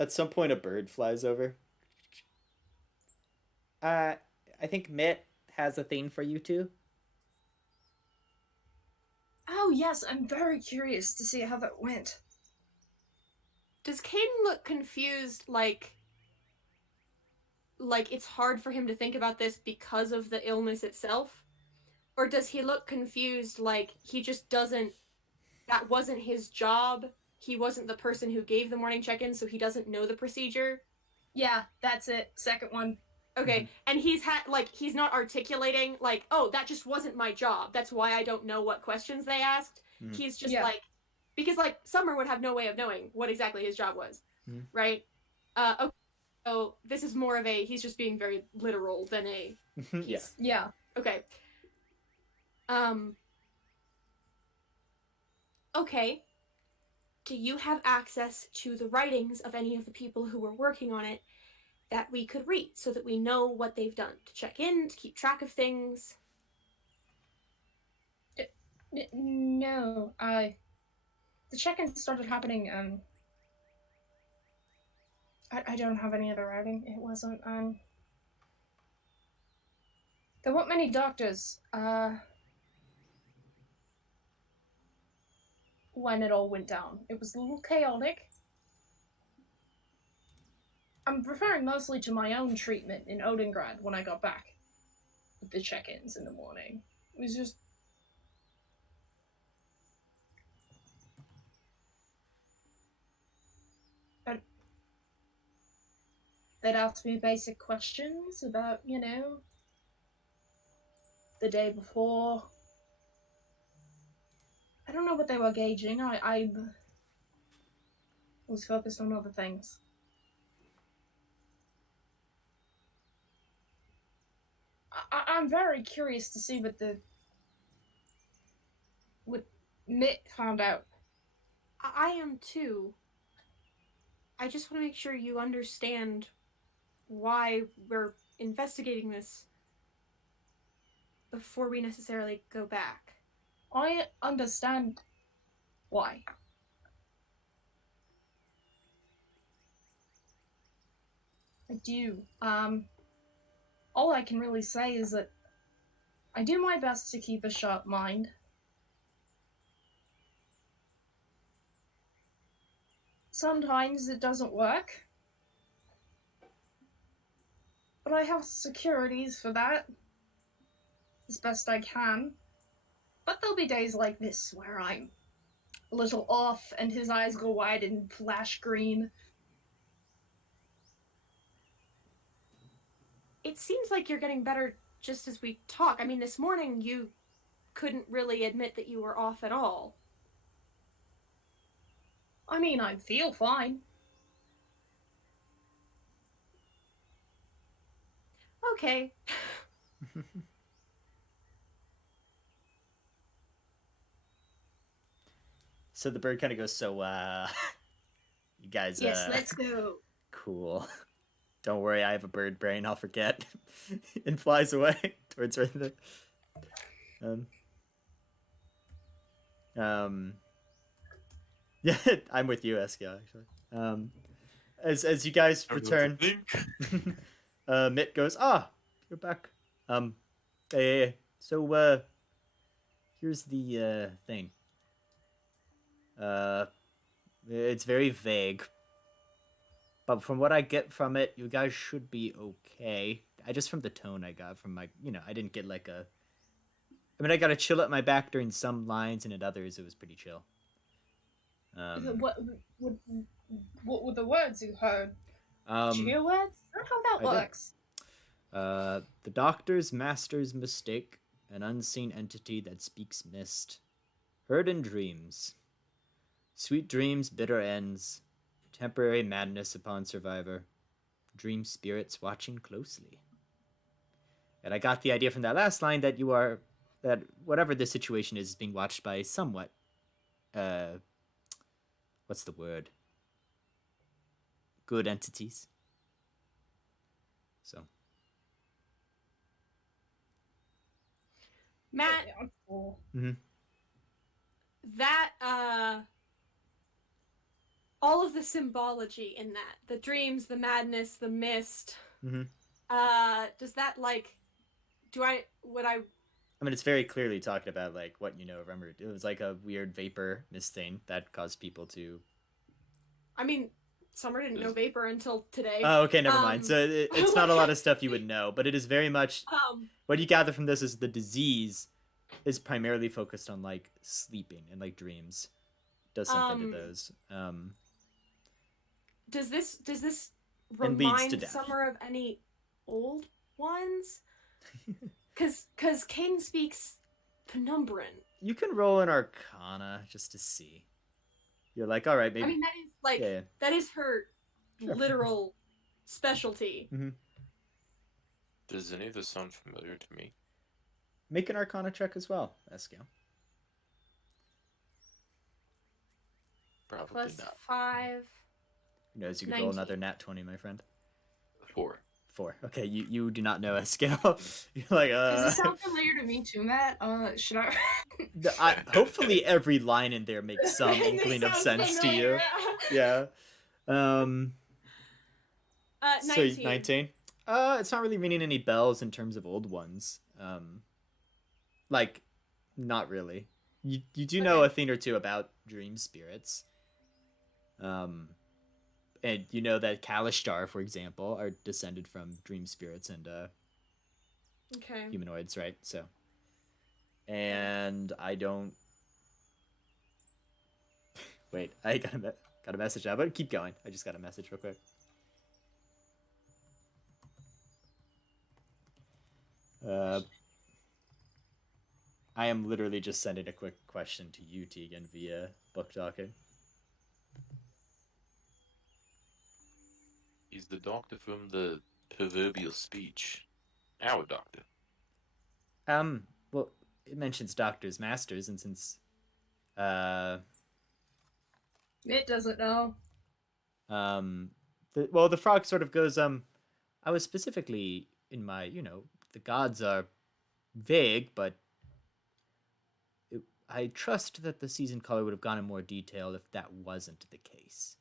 At some point, a bird flies over. I think Mitt has a thing for you two. Oh, yes, I'm very curious to see how that went. Does Caden look confused, like it's hard for him to think about this because of the illness itself? Or does he look confused, like he just doesn't... that wasn't his job? He wasn't the person who gave the morning check-in, so he doesn't know the procedure? Yeah, that's it. Second one. Okay, and he's not articulating, like, oh, that just wasn't my job. That's why I don't know what questions they asked. He's just like... because, like, Summer would have no way of knowing what exactly his job was, right? Okay, so this is more of a, he's just being very literal than a... Yeah. Okay. Okay. Do you have access to the writings of any of the people who were working on it that we could read, so that we know what they've done, to check in, to keep track of things? No, the check-in started happening, I don't have any other writing. It wasn't, There weren't many doctors, when it all went down. It was a little chaotic. I'm referring mostly to my own treatment in Odingrad when I got back. With the check-ins in the morning. It was just... They'd ask me basic questions about, you know, the day before. I don't know what they were gauging. I was focused on other things. I'm very curious to see what Mitt found out. I am too. I just want to make sure you understand why we're investigating this before we necessarily go back. I understand why. I do. All I can really say is that I do my best to keep a sharp mind. Sometimes it doesn't work. But I have securities for that. As best I can. But there'll be days like this where I'm a little off and his eyes go wide and flash green. It seems like you're getting better just as we talk. I mean, this morning you couldn't really admit that you were off at all. I mean, I feel fine. Okay. So the bird kind of goes, so, you guys, Yes, let's go. Cool. Don't worry, I have a bird brain, I'll forget. And flies away towards Rhythm. Yeah, I'm with you, Eskia, actually. As you guys return, Mitt goes, you're back. Hey, so, here's the, thing. It's very vague. But from what I get from it, you guys should be okay. Just from the tone I got from my, I didn't get like a... I mean, I got a chill at my back during some lines, and at others it was pretty chill. What were the words you heard? Did you hear words? I don't know how that works. The doctor's master's mistake, an unseen entity that speaks mist. Heard in dreams. Sweet dreams, bitter ends. Temporary madness upon survivor. Dream spirits watching closely. And I got the idea from that last line that that whatever the situation is being watched by somewhat, what's the word? Good entities. So. Matt, Mm-hmm. That, all of the symbology in that, the dreams, the madness, the mist, Mm-hmm. Does that, like, I mean, it's very clearly talking about, like, what you know of Emmer. It was like a weird vapor mist thing that caused people to... I mean, Summer didn't know vapor until today. Oh, okay, never mind. So it's not a lot of stuff you would know, but it is very much... what you gather from this is the disease is primarily focused on, like, sleeping and, like, dreams. Does something to those. Does this And leads to remind death. Summer of any old ones? Because Cain speaks Penumbran. You can roll an Arcana just to see. You're like, all right, maybe... I mean, that is, like, Yeah. that is her Sure. literal specialty. Mm-hmm. Does any of this sound familiar to me? Make an Arcana check as well, Eskio. Probably Plus not. 5. Who knows, you could 19. roll another nat 20, my friend. 4. 4. Okay, you do not know Eskio. You're like, Does this sound familiar to me too, Matt? Should I... hopefully every line in there makes some inkling of sense to you. Yeah. 19. So 19. It's not really ringing any bells in terms of old ones. Like, not really. You do know a thing or two about dream spirits. And you know that Kalishtar, for example, are descended from dream spirits and Okay. humanoids, right? So, and I don't. Wait, I got a message now, but keep going. I just got a message real quick. I am literally just sending a quick question to you, Tegan, via book talking. Is the doctor from the proverbial speech our doctor? Well, it mentions doctors, masters, and since, It doesn't know. the frog sort of goes, I was specifically in my, the gods are vague, but I trust that the season caller would have gone in more detail if that wasn't the case.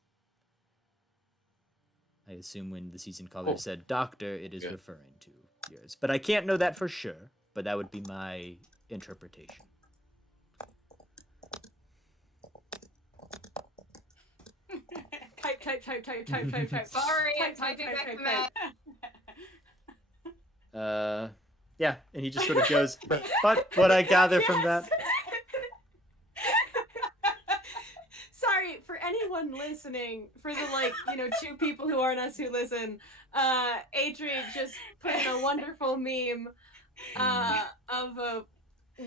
I assume when the season caller said doctor, it is referring to yours. But I can't know that for sure, but that would be my interpretation. Type. Sorry, I'm typing back that. Yeah, and he just sort of goes, but what I gather from that... Sorry, for anyone listening, for the, 2 people who aren't us who listen, Adri just put in a wonderful meme of a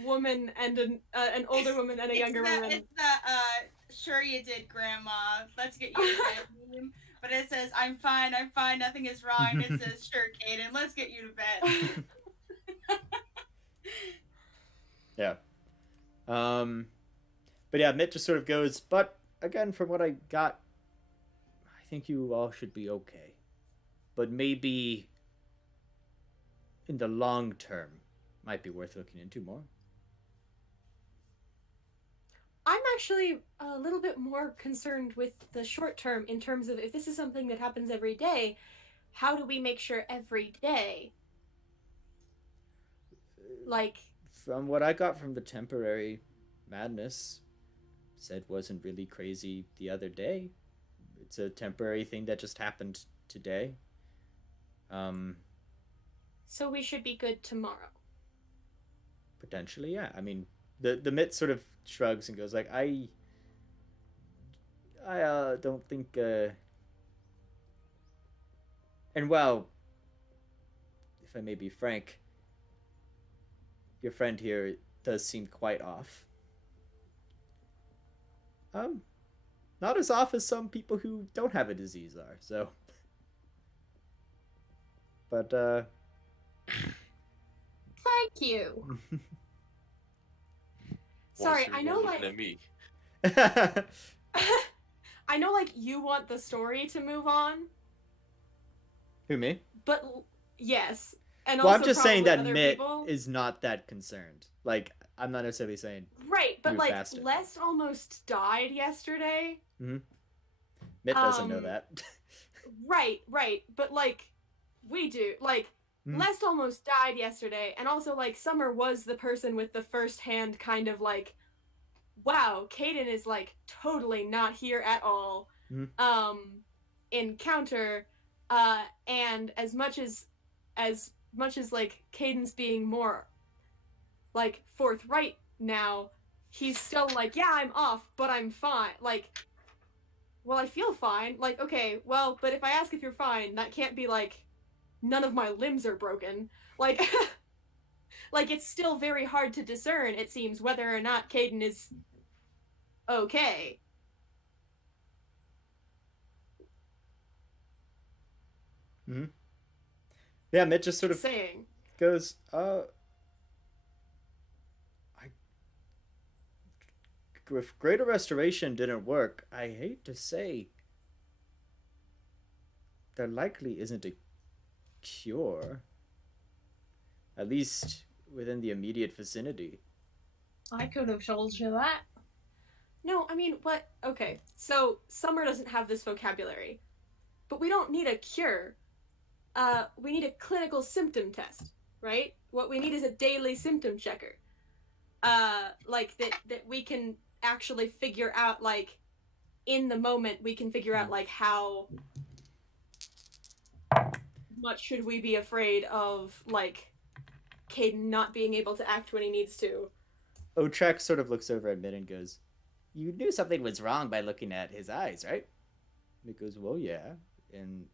woman and an older woman and a younger woman. It's the, sure you did, Grandma. Let's get you to bed meme. But it says, I'm fine, nothing is wrong. It says, sure, Kaden, let's get you to bed. Yeah. But yeah, Mitt just sort of goes, but again, from what I got, I think you all should be okay. But maybe in the long term, might be worth looking into more. I'm actually a little bit more concerned with the short term in terms of if this is something that happens every day, how do we make sure every day? From what I got from the temporary madness, said wasn't really crazy the other day. It's a temporary thing that just happened today. So we should be good tomorrow. Potentially, yeah. I mean, the Mitt sort of shrugs and goes like, I don't think, and well, if I may be frank, your friend here does seem quite off. Not as off as some people who don't have a disease are, so. But, Thank you. Sorry, I know, at me. I know, you want the story to move on. Who, me? But, yes. And well, also I'm just saying that Mitt people. is not that concerned. I'm not necessarily saying... Right, but, faster. Lest almost died yesterday. Mm-hmm. Mitt doesn't know that. Right. But, we do. Lest almost died yesterday, and also, Summer was the person with the first-hand kind of, wow, Kaden is, totally not here at all, encounter, and as much as Caden's being more, forthright now, he's still yeah, I'm off, but I'm fine, well, I feel fine, okay, well, but if I ask if you're fine, that can't be, none of my limbs are broken, it's still very hard to discern, it seems, whether or not Kaden is okay. Mm-hmm. Yeah, Mitt just sort of goes, if Greater Restoration didn't work, I hate to say, there likely isn't a cure. At least within the immediate vicinity. I could have told you that. No, I mean, what? Okay, so Summer doesn't have this vocabulary. But we don't need a cure. we need a clinical symptom test, right? What we need is a daily symptom checker. Like that we can actually figure out, like, in the moment we can figure out, like, how much should we be afraid of, like, Caden not being able to act when he needs to. Otrak sort of looks over at Mitt and goes, "You knew something was wrong by looking at his eyes, right?" Mitt goes, "Well, yeah." And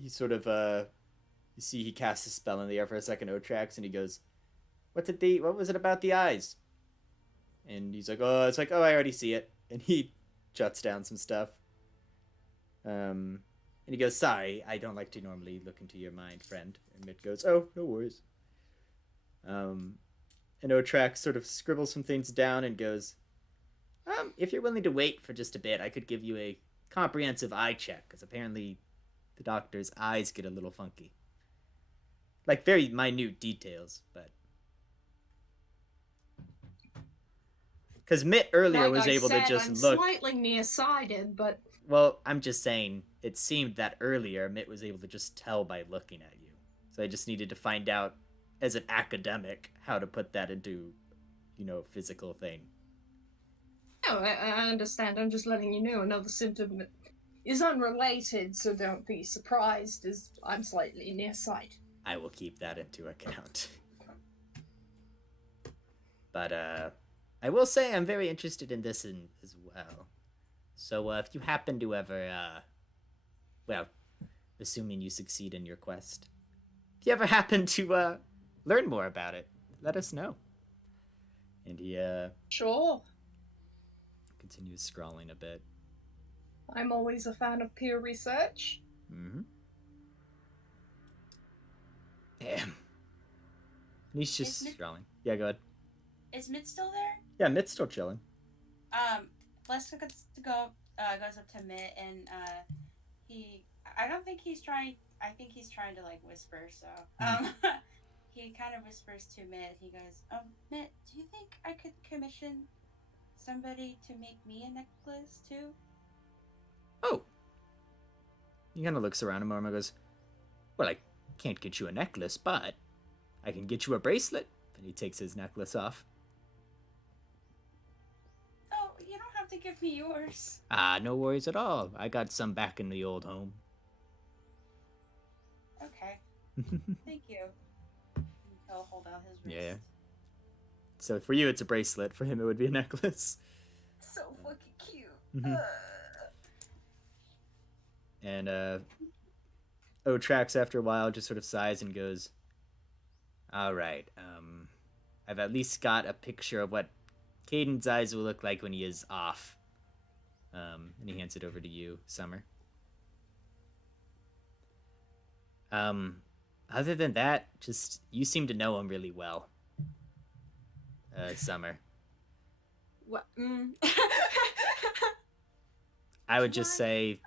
he sort of you see he casts a spell in the air for a second, Otrax, and he goes, what was it about the eyes? And he's like, "Oh, it's like, oh, I already see it." And he juts down some stuff. And he goes, "Sorry, I don't like to normally look into your mind, friend." And Mitt goes, "Oh, no worries." And Otrax sort of scribbles some things down and goes, "If you're willing to wait for just a bit, I could give you a comprehensive eye check, because apparently the doctor's eyes get a little funky. Like, very minute details, but..." Because Mitt earlier was able to just look... slightly nearsighted, but... Well, I'm just saying, it seemed that earlier Mitt was able to just tell by looking at you. So I just needed to find out, as an academic, how to put that into, physical thing. No, I understand. I'm just letting you know another symptom is unrelated, so don't be surprised as I'm slightly nearsighted. I will keep that into account. But, I will say I'm very interested in this as well. So, if you happen to ever, assuming you succeed in your quest, if you ever happen to, learn more about it, let us know. And he, Sure. continues scrawling a bit. I'm always a fan of peer research. Mm-hmm. Damn. And he's just scrawling. Yeah, go ahead. Is Mitt still there? Yeah, Mitt's still chilling. Leska goes up to Mitt and I think he's trying to like whisper, so he kind of whispers to Mitt. He goes, Mitt, do you think I could commission somebody to make me a necklace too? Oh. He kind of looks around a moment and goes, "Well, I can't get you a necklace, but I can get you a bracelet." And he takes his necklace off. Oh, you don't have to give me yours. No worries at all. I got some back in the old home. Okay. Thank you. He'll hold out his wrist. Yeah. So for you, it's a bracelet. For him, it would be a necklace. So fucking cute. Mm-hmm. And Otrax, after a while, just sort of sighs and goes, "All right. I've at least got a picture of what Caden's eyes will look like when he is off." And he hands it over to you, Summer. Other than that, just you seem to know him really well, Summer. What? I would just say,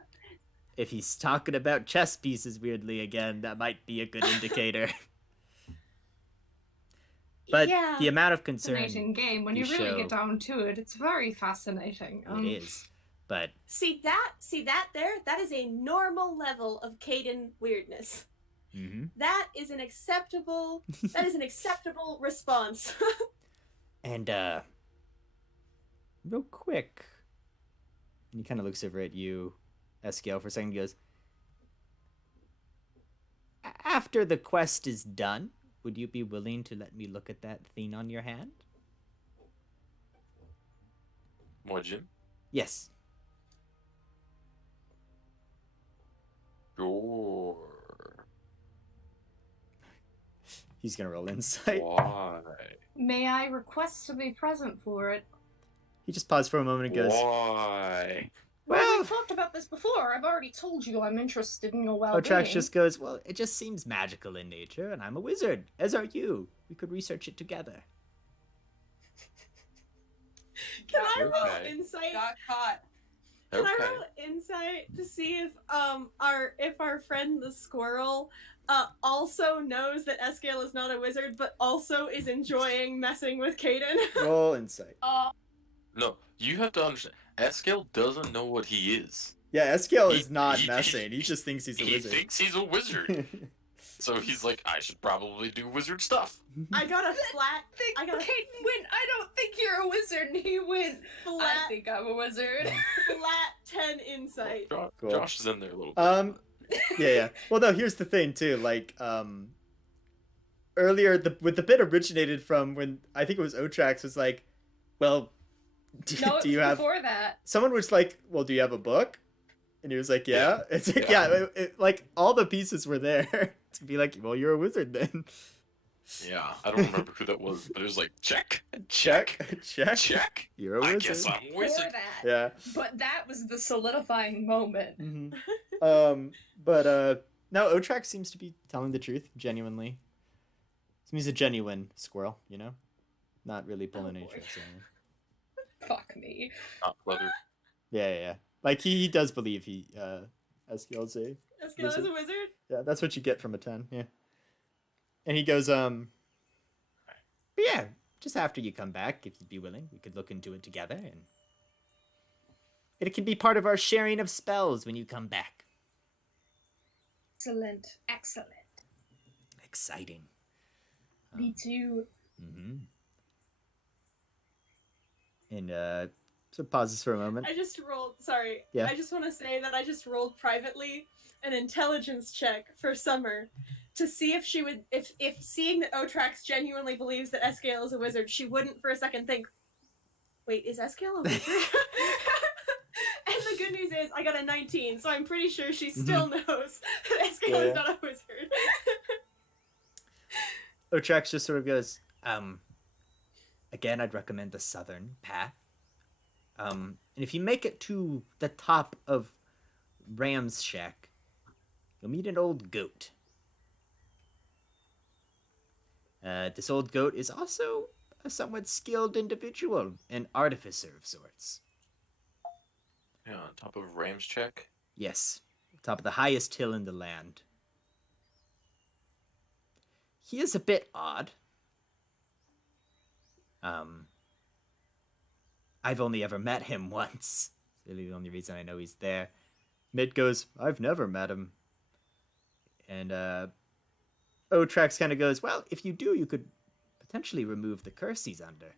if he's talking about chess pieces weirdly again, that might be a good indicator. But yeah. the amount of concern... Fascinating game. When you really get down to it, it's very fascinating. It is. But... See that there? That is a normal level of Caden weirdness. Mm-hmm. That is an acceptable response. And, real quick... And he kind of looks over at you, Eskiel, for a second and goes, "After the quest is done, would you be willing to let me look at that thing on your hand?" More, Jim? Yes. Sure. He's gonna roll insight. Why? May I request to be present for it? He just paused for a moment and goes, Why? Well, we've talked about this before. I've already told you I'm interested in your well-being. Otrax just goes, "Well, it just seems magical in nature, and I'm a wizard, as are you. We could research it together." Can I roll Okay. insight? Got caught. Can I roll insight to see if our friend the squirrel also knows that Eskiel is not a wizard, but also is enjoying messing with Caden? Roll insight. No, you have to understand. Eskiel doesn't know what he is. Yeah, Eskiel He- is not he- messing. He just thinks he's a He wizard. thinks he's a wizard. So he's like, I should probably do wizard stuff. I got a flat. I got a Caden went, I don't think you're a wizard, and he went, I flat, think I'm a wizard. flat 10 insight. Cool. Josh is in there a little bit. Yeah. Well, no, here's the thing too. Like, earlier with the bit originated from when I think it was Otrax was like, well, do you have? Before that. Someone was like, well, do you have a book? And he was like, yeah. It's like, like all the pieces were there to be like, well, you're a wizard then. Yeah, I don't remember who that was, but it was like, check. Check. You're a I wizard. guess I'm a Before wizard. that. Yeah. But that was the solidifying moment. Mm-hmm. But no, Otrax seems to be telling the truth, genuinely. He's a genuine squirrel, you know? Not really pulling any boy. tricks or anything. Fuck me. Not clever. Yeah. Like, he does believe he, Eskiel say. Eskiel is a wizard? Yeah, that's what you get from a 10, yeah. And he goes, but yeah, just after you come back, if you'd be willing, we could look into it together, and it can be part of our sharing of spells when you come back. Excellent. Exciting. Me too. Mm-hmm. And, so pauses for a moment. I just rolled, sorry. Yeah. I just want to say that I just rolled privately an intelligence check for Summer to see if she would, if seeing that Otrax genuinely believes that Eskiel is a wizard, she wouldn't for a second think, wait, is Eskiel a wizard? And the good news is I got a 19, so I'm pretty sure she still knows that Eskiel is not a wizard. Otrax just sort of goes, again, I'd recommend the southern path. And if you make it to the top of Ram's Shack, you'll meet an old goat. This old goat is also a somewhat skilled individual, an artificer of sorts. Yeah, on top of Ram's check. Yes, top of the highest hill in the land. He is a bit odd. I've only ever met him once. It's really the only reason I know he's there. Mid goes, I've never met him. And Otrax kind of goes, well, if you do, you could potentially remove the curse he's under.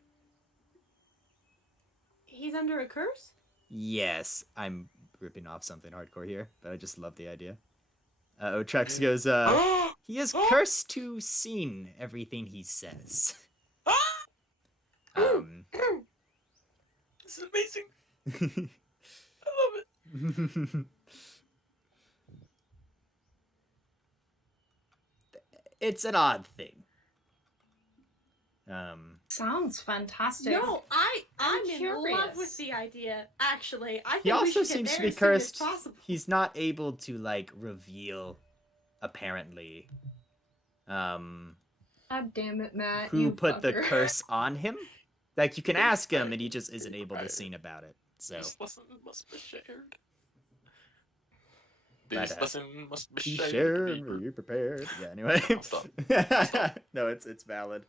He's under a curse? Yes, I'm ripping off something hardcore here, but I just love the idea. Otrax goes, he is cursed to seen everything he says. This is amazing. I love it. It's an odd thing. Sounds fantastic. No, I'm in curious. love with the idea, actually. I think He we also should get seems to there be as soon as cursed. possible. He's not able to, like, reveal, apparently, God damn it, Matt. who you put the fucker. curse on him. Like, you can ask him, and he just isn't able to sing about it. So, This lesson must be shared. But, This lesson must be be shared. sure and be prepared. Yeah, anyway. I'll stop. No, it's valid.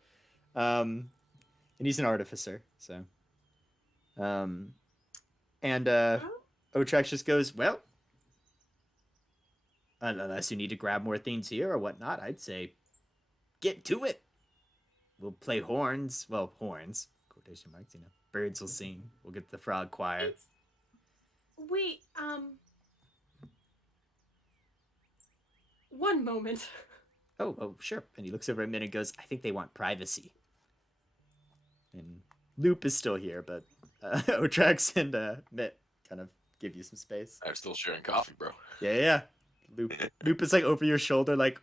And he's an artificer, so. And Otrax just goes, well, unless you need to grab more things here or whatnot, I'd say get to it. We'll play horns. Well, horns. Quotation marks, you know. Birds will sing. We'll get the frog choir. Wait, one moment. Oh, sure. And he looks over at Min and goes, I think they want privacy. And Loop is still here, but Otrax and Mitt kind of give you some space. I'm still sharing coffee, bro. Yeah. Loop is like over your shoulder, like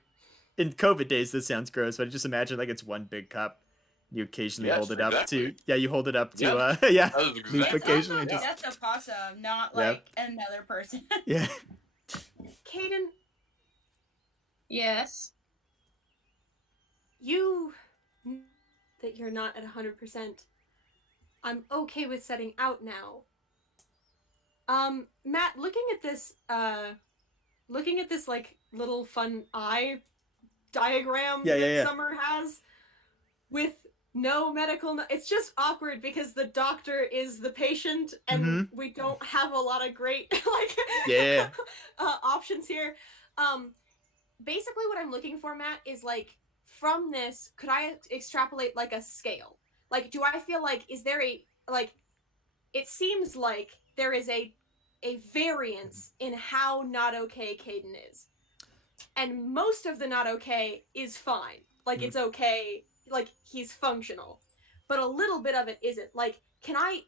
in COVID days. This sounds gross, but just imagine like it's one big cup. You occasionally Yes, hold it up to. exactly. Yeah, you hold it up to. Yeah. Yeah. That is Loop exactly. occasionally Yeah. just. That's a possum, not Yeah. like another person. Yeah. Caden, Yes. you that you're not at 100%. I'm okay with setting out now. Matt, looking at this like little fun eye diagram Yeah, that yeah. Summer has with no medical. It's just awkward because the doctor is the patient, and we don't have a lot of great options here. Basically, what I'm looking for, Matt, is like from this, could I extrapolate like a scale? Like, do I feel like is there a like? It seems like there is a variance in how not okay Caden is, and most of the not okay is fine. Like it's okay. Like he's functional, but a little bit of it isn't. Like, could I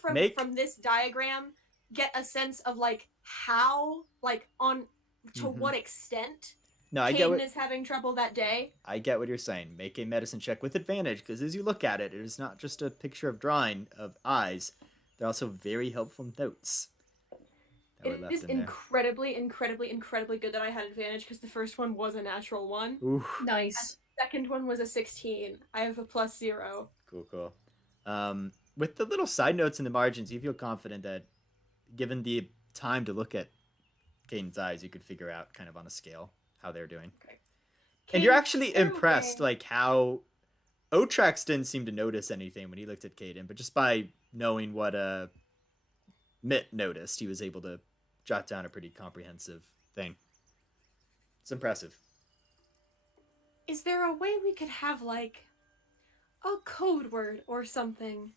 from this diagram get a sense of like how like on to what extent Caden is having trouble that day? I get what you're saying. Make a medicine check with advantage, because as you look at it, it is not just a picture of drawing of eyes. They're also very helpful notes. It is incredibly good that I had advantage, because the first one was a natural 1. Ooh. Nice. The second one was a 16. I have a +0. Cool. With the little side notes in the margins, you feel confident that given the time to look at Caden's eyes, you could figure out kind of on a scale how they're doing. Okay. And you're actually impressed, like how Otrax didn't seem to notice anything when he looked at Caden, but just by knowing what Mitt noticed, he was able to jot down a pretty comprehensive thing. It's impressive. Is there a way we could have like a code word or something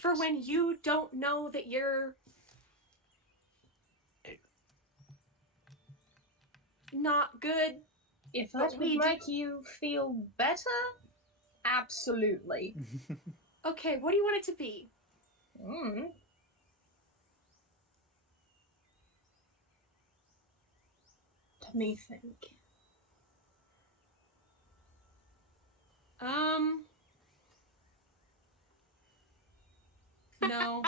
for when you don't know that you're not good? If that would make you feel better, absolutely. Okay, what do you want it to be? Let me think. No.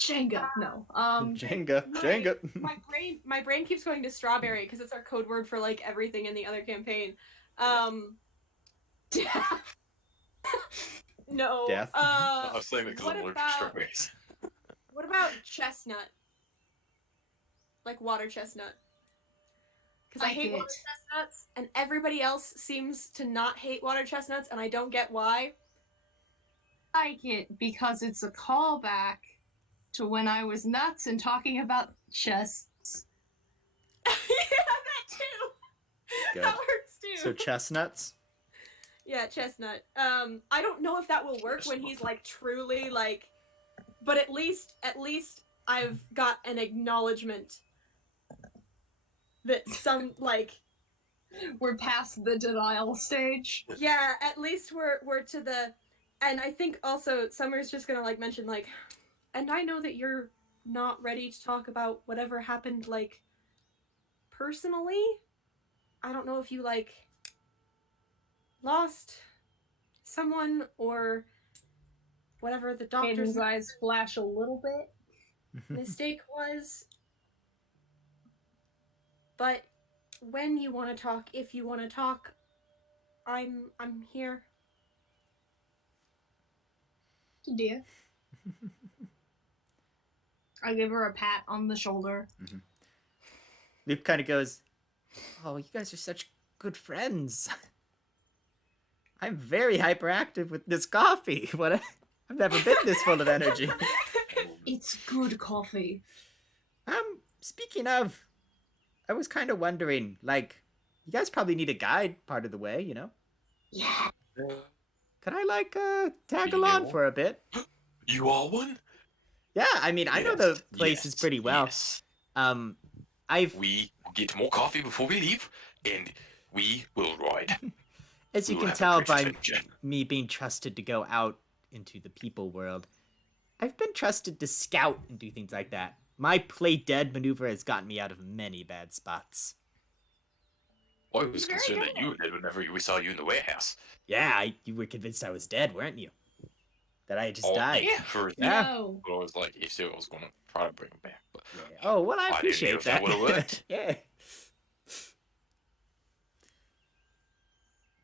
Jenga. No. Jenga. My brain keeps going to strawberry because it's our code word for like everything in the other campaign. No. Death. I was saying that because I'm allergic to strawberries. What about chestnut? Like water chestnut. Because I hate water chestnuts, and everybody else seems to not hate water chestnuts, and I don't get why. I like it because it's a callback to when I was nuts and talking about chests. Yeah, that too. Good. That works too. So chestnuts? Yeah, chestnut. I don't know if that will work when he's like truly like, but at least I've got an acknowledgement that some like we're past the denial stage. Yeah, at least we're to the, and I think also Summer's just gonna like mention like, and I know that you're not ready to talk about whatever happened like personally. I don't know if you like lost someone or whatever the doctor's eyes flash a little bit. mistake was. But when you want to talk, if you want to talk, I'm here. Dear. I give her a pat on the shoulder. Luke kind of goes, "Oh, you guys are such good friends. I'm very hyperactive with this coffee. I've never been this full of energy." It's good coffee. Speaking of, I was kind of wondering, like, you guys probably need a guide part of the way, you know? Yeah. Could I, like, tag along for a bit? You are one? Yeah, I mean, I know the places pretty well. Yes. We get more coffee before we leave, and we will ride. As you can tell by me being trusted to go out into the people world, I've been trusted to scout and do things like that. My play dead maneuver has gotten me out of many bad spots. Well, I was concerned that you were dead whenever we saw you in the warehouse. Yeah, you were convinced I was dead, weren't you? That I had just died. Yeah, no. But I was like, if so, I was going to try to bring him back. But yeah. Oh, well, I appreciate that. Would have worked. Yeah.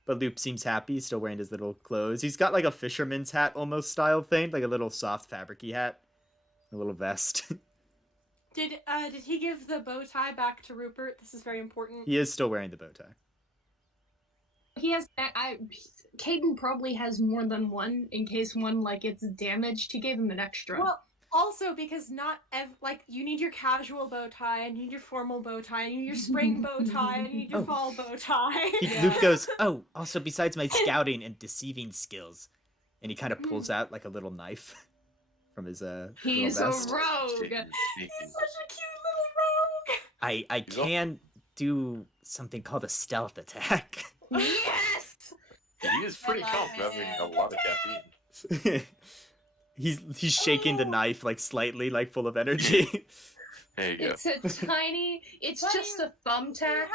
But Loop seems happy. He's still wearing his little clothes. He's got like a fisherman's hat almost style thing, like a little soft fabric-y hat. A little vest. Did he give the bow tie back to Rupert? This is very important. He is still wearing the bow tie. He has. Caden probably has more than one in case one like gets damaged. He gave him an extra. Well, also because not like you need your casual bow tie, and you need your formal bow tie, and you need your spring bow tie, and you need your fall bow tie. Luke goes, oh, also besides my scouting and deceiving skills, and he kind of pulls out like a little knife from his He's little a vest. rogue. He's such a cute little rogue. I can do something called a stealth attack. Yes. He is pretty calm for having a lot of caffeine. he's shaking the knife like slightly, like full of energy. There you go. It's a tiny. It's What do just you- a thumbtack.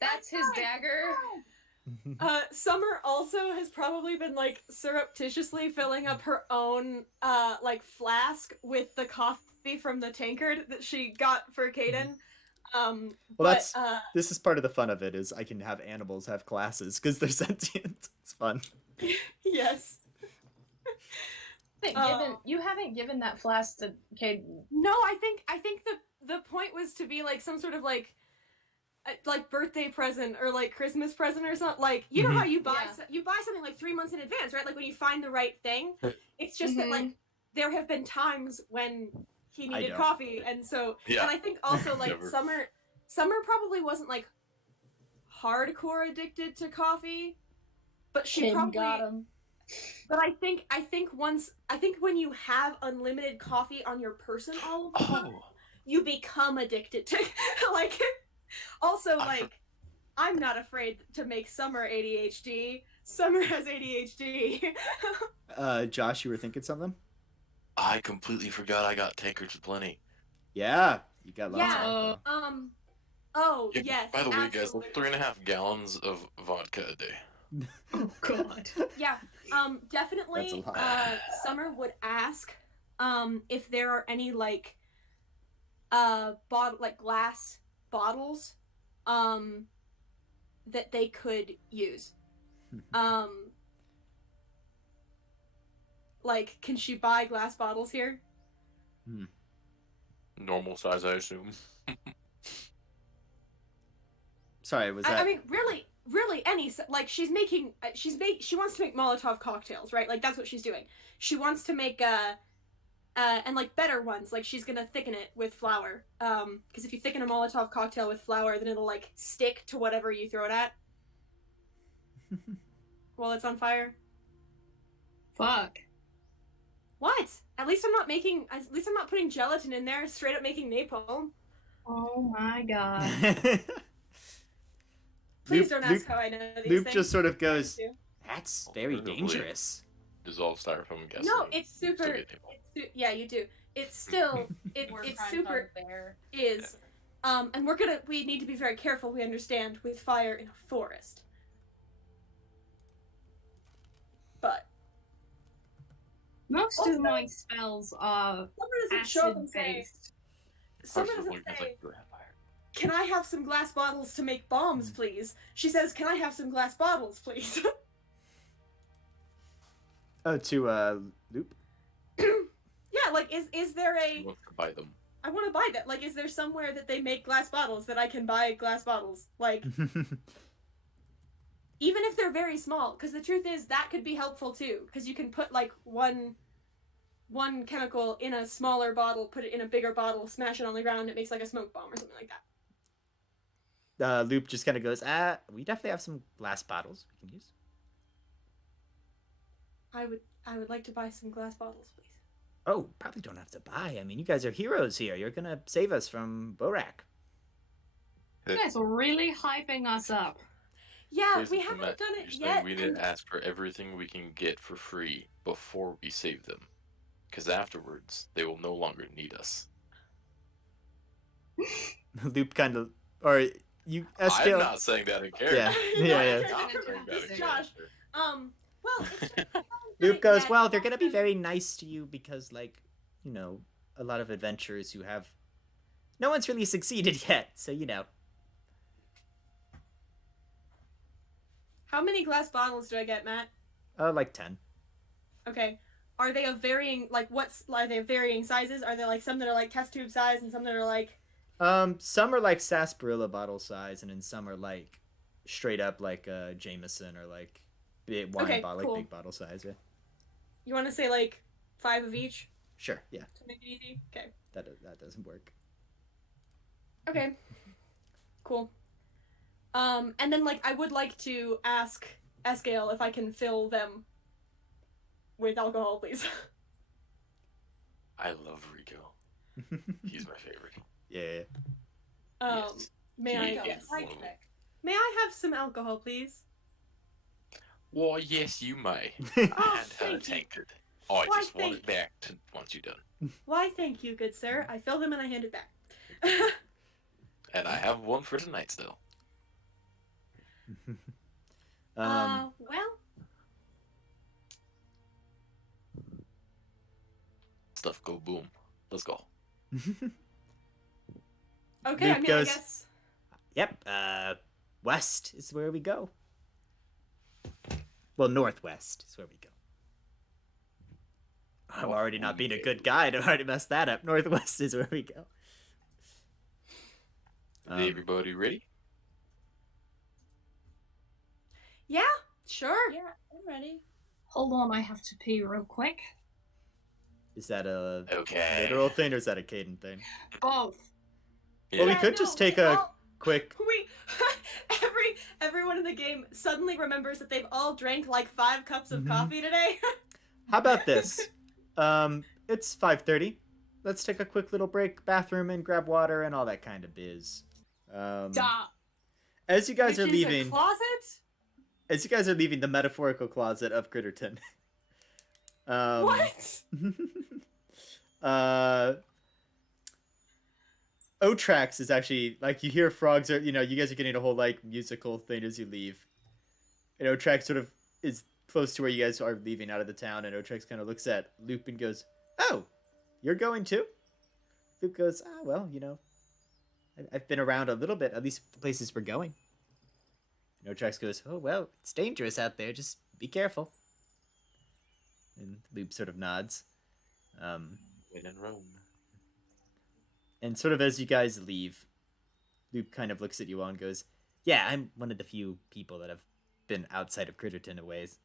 That's his dagger. Summer also has probably been like surreptitiously filling up her own like flask with the coffee from the tankard that she got for Caden. Well, this is part of the fun of it, is I can have animals have classes because they're sentient. It's fun. Yes. You haven't given that flask to Caden. No, I think the point was to be like some sort of like birthday present or like Christmas present or something. Like, you know how you buy you buy something like 3 months in advance, right? Like when you find the right thing. It's just that like there have been times when he needed coffee, and so and I think also like Summer probably wasn't like hardcore addicted to coffee, but she probably got him. But I think when you have unlimited coffee on your person all of the time, you become addicted to like. Also, like, I'm not afraid to make Summer ADHD. Summer has ADHD. Josh, you were thinking something? I completely forgot I got tankards plenty. Yeah, you got lots Yeah, of alcohol. Oh, Yeah, yes. by the way, guys, absolutely. like 3.5 gallons of vodka a day. Oh God. Yeah, definitely. That's a lot. Summer would ask, if there are any like, glass bottles, that they could use. Like, can she buy glass bottles here? Normal size, I assume. Sorry, was that? I mean, really, any like she wants to make Molotov cocktails, right? Like that's what she's doing. She wants to make and like better ones. Like she's gonna thicken it with flour. Because if you thicken a Molotov cocktail with flour, then it'll like stick to whatever you throw it at while it's on fire. Fuck. What? At least I'm not putting gelatin in there. Straight up making napalm. Oh my God. Please don't ask how I know these Luke things. just sort of goes, that's very Alternatively, dangerous. Dissolve styrofoam gasoline. No, it's Still super. get napalm. Yeah, you do. It's still it's super is, and we need to be very careful. We understand with fire in a forest, but Most Also- of my spells are Summer doesn't show up and say. acid-based. Summer Partially doesn't because, say, like, vampire. "Can I have some glass bottles to make bombs, please?" She says, "Can I have some glass bottles, please?" Oh, to Loop? Yeah, like is there She a? wants to buy them. I want to buy that. Like, is there somewhere that they make glass bottles that I can buy glass bottles? Like, even if they're very small, because the truth is that could be helpful too, because you can put like one chemical in a smaller bottle, put it in a bigger bottle, smash it on the ground, it makes like a smoke bomb or something like that. Loop just kind of goes, we definitely have some glass bottles we can use. I would like to buy some glass bottles, please. Oh, probably don't have to buy. I mean, you guys are heroes here. You're gonna save us from Borak. You guys are really hyping us up. Yeah, Basically, we haven't Matt, done you're it saying yet. we didn't and- ask for everything we can get for free before we save them. Because afterwards, they will no longer need us. Loop kind of, or you, I'm Eskil. not saying that in character. Yeah, No, yeah. I'm Not trying to saying that in this is Josh. character. Well, it's just, Loop goes, yeah, well, they're gonna be very nice to you because, like, you know, a lot of adventurers who have, no one's really succeeded yet, so you know. How many glass bottles do I get, Matt? Like 10. Okay. are they of varying, like, are they of varying sizes? Are there, like, some that are, like, test tube size and some that are, like... Some are like sarsaparilla bottle size, and then some are like straight up like Jameson or like big wine Okay, bottle, cool. like big bottle size. Yeah. You want to say, like, 5 of each Sure. Yeah. to make it easy? Okay. That doesn't work. Okay. Cool. And then, like, I would like to ask Escale if I can fill them with alcohol, please. I love Rico. He's my favorite. Yeah. Yes. May I? Yes. May I have some alcohol, please? Why, yes, you may. Oh, And her thank you. tankard. I Why, just want thank it back once you're done. Why, thank you, good sir. I fill them and I hand it back. And I have one for tonight still. Well. Stuff go boom. Let's go. Okay, Luke I mean, goes- I guess. Yep. West is where we go. Well, northwest is where we go. I'm already not being a good guide. I've already messed that up. Northwest is where we go. Is everybody ready? Yeah, sure. Yeah, I'm ready. Hold on, I have to pee real quick. Is that a Okay. literal thing or is that a Caden thing? Both. Well, we Yeah, could just no, take we a all- quick. Everyone in the game suddenly remembers that they've all drank like 5 cups of coffee today. How about this? It's 5:30. Let's take a quick little break, bathroom, and grab water and all that kind of biz. Duh. As you guys Which are is leaving, a closet? as you guys are leaving the metaphorical closet of Critterton. What? Otrax is actually like you hear frogs are you guys are getting a whole like musical thing as you leave. And Otrax sort of is close to where you guys are leaving out of the town, and Otrax kind of looks at Loop and goes, "Oh, you're going too?" Loop goes, "Ah, well, I've been around a little bit, at least the places we're going." And Otrax goes, "Oh well, it's dangerous out there. Just be careful." And Loop sort of nods. When in Rome. And sort of as you guys leave, Loop kind of looks at you all and goes, "Yeah, I'm one of the few people that have been outside of Critterton a ways."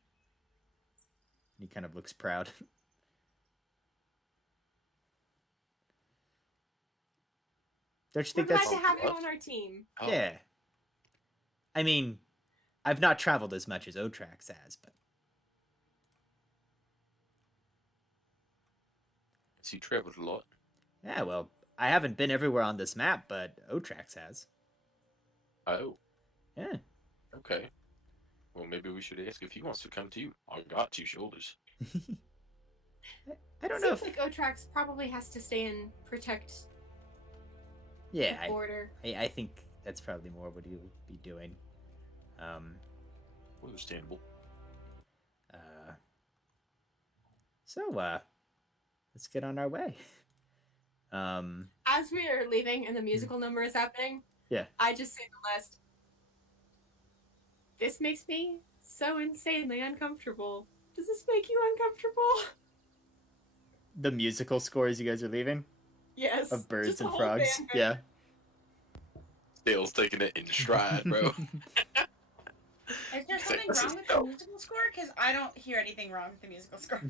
And he kind of looks proud. Don't you We're think glad that's... to have you What? on our team. Oh, Yeah. I mean, I've not traveled as much as Otrax has, but... So you traveled a lot. Yeah, well, I haven't been everywhere on this map, but Otrax has. Oh, Yeah. okay. Well, maybe we should ask if he wants to come too. I got 2 shoulders. I don't know Seems if... like Otrax probably has to stay and protect Yeah, the border. I think that's probably more what he'll be doing. Understandable. Mm-hmm. Let's get on our way. As we are leaving and the musical number is happening, Yeah. I just say the last. This makes me so insanely uncomfortable. Does this make you uncomfortable? The musical score as you guys are leaving Yes. of birds just a and whole frogs. band Yeah. Dale's taking it in stride, bro. Is there It's like, something this wrong is with the dope. musical score? Because I don't hear anything wrong with the musical score.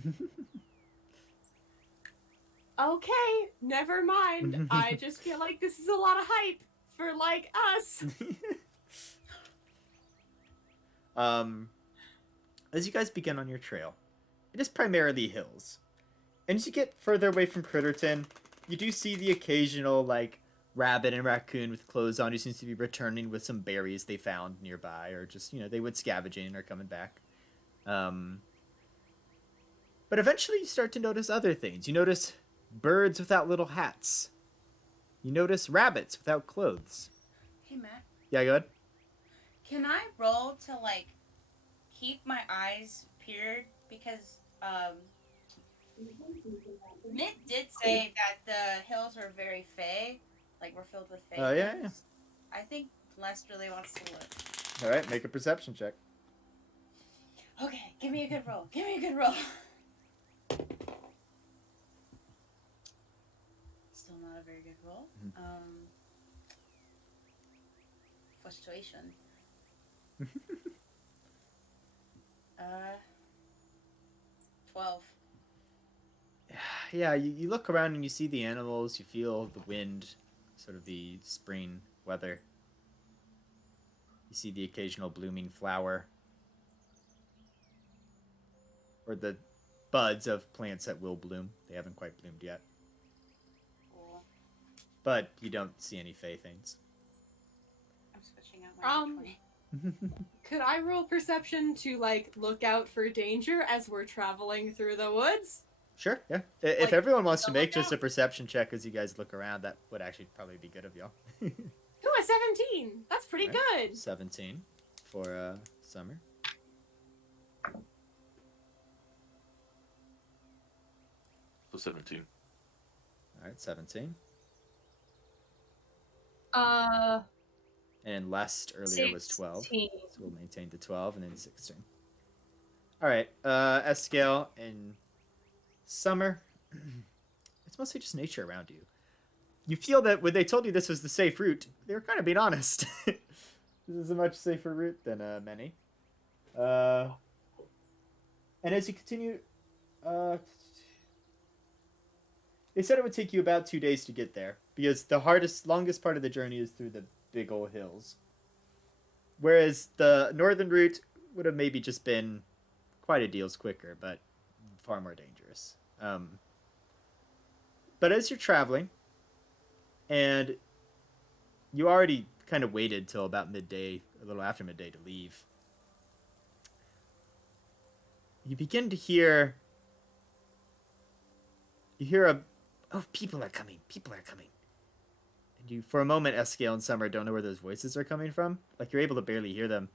Okay, never mind. I just feel like this is a lot of hype for like us. As you guys begin on your trail, it is primarily hills. And as you get further away from Critterton, you do see the occasional, like, rabbit and raccoon with clothes on who seems to be returning with some berries they found nearby, or just, they went scavenging and are coming back. But eventually you start to notice other things. You notice birds without little hats. You notice rabbits without clothes. Hey, Matt. Yeah, go ahead. Can I roll to, like, keep my eyes peeled? Because, Nick did say that the hills were very fey. Like, we're filled with fey. Oh, yeah, things. I think Les really wants to look. All right, make a perception check. Okay, give me a good roll. Give me a good roll. roll. Frustration. 12. Yeah, you look around and you see the animals, you feel the wind, sort of the spring weather. You see the occasional blooming flower. Or the buds of plants that will bloom. They haven't quite bloomed yet. Cool. But you don't see any fey things. I'm switching out my D20. Could I roll perception to, like, look out for danger as we're traveling through the woods? Sure, yeah. If Like, everyone wants to don't make look just a out. perception check as you guys look around, that would actually probably be good of y'all. Ooh, a 17! That's pretty good! 17 for Summer. So 17. Alright, 17. Uh, And last earlier was 12. 16. So we'll maintain the 12 and then 16. Alright, Escale and Summer. It's mostly just nature around you. You feel that when they told you this was the safe route, they were kind of being honest. This is a much safer route than many. And as you continue, they said it would take you about 2 days to get there because the longest part of the journey is through the big old hills. Whereas the northern route would have maybe just been quite a deals quicker, but far more dangerous. But as you're traveling, and you already kind of waited till about midday, a little after midday to leave, you begin to hear... You hear oh, people are coming, people are coming. And you, for a moment, Escale and Summer don't know where those voices are coming from. Like, you're able to barely hear them.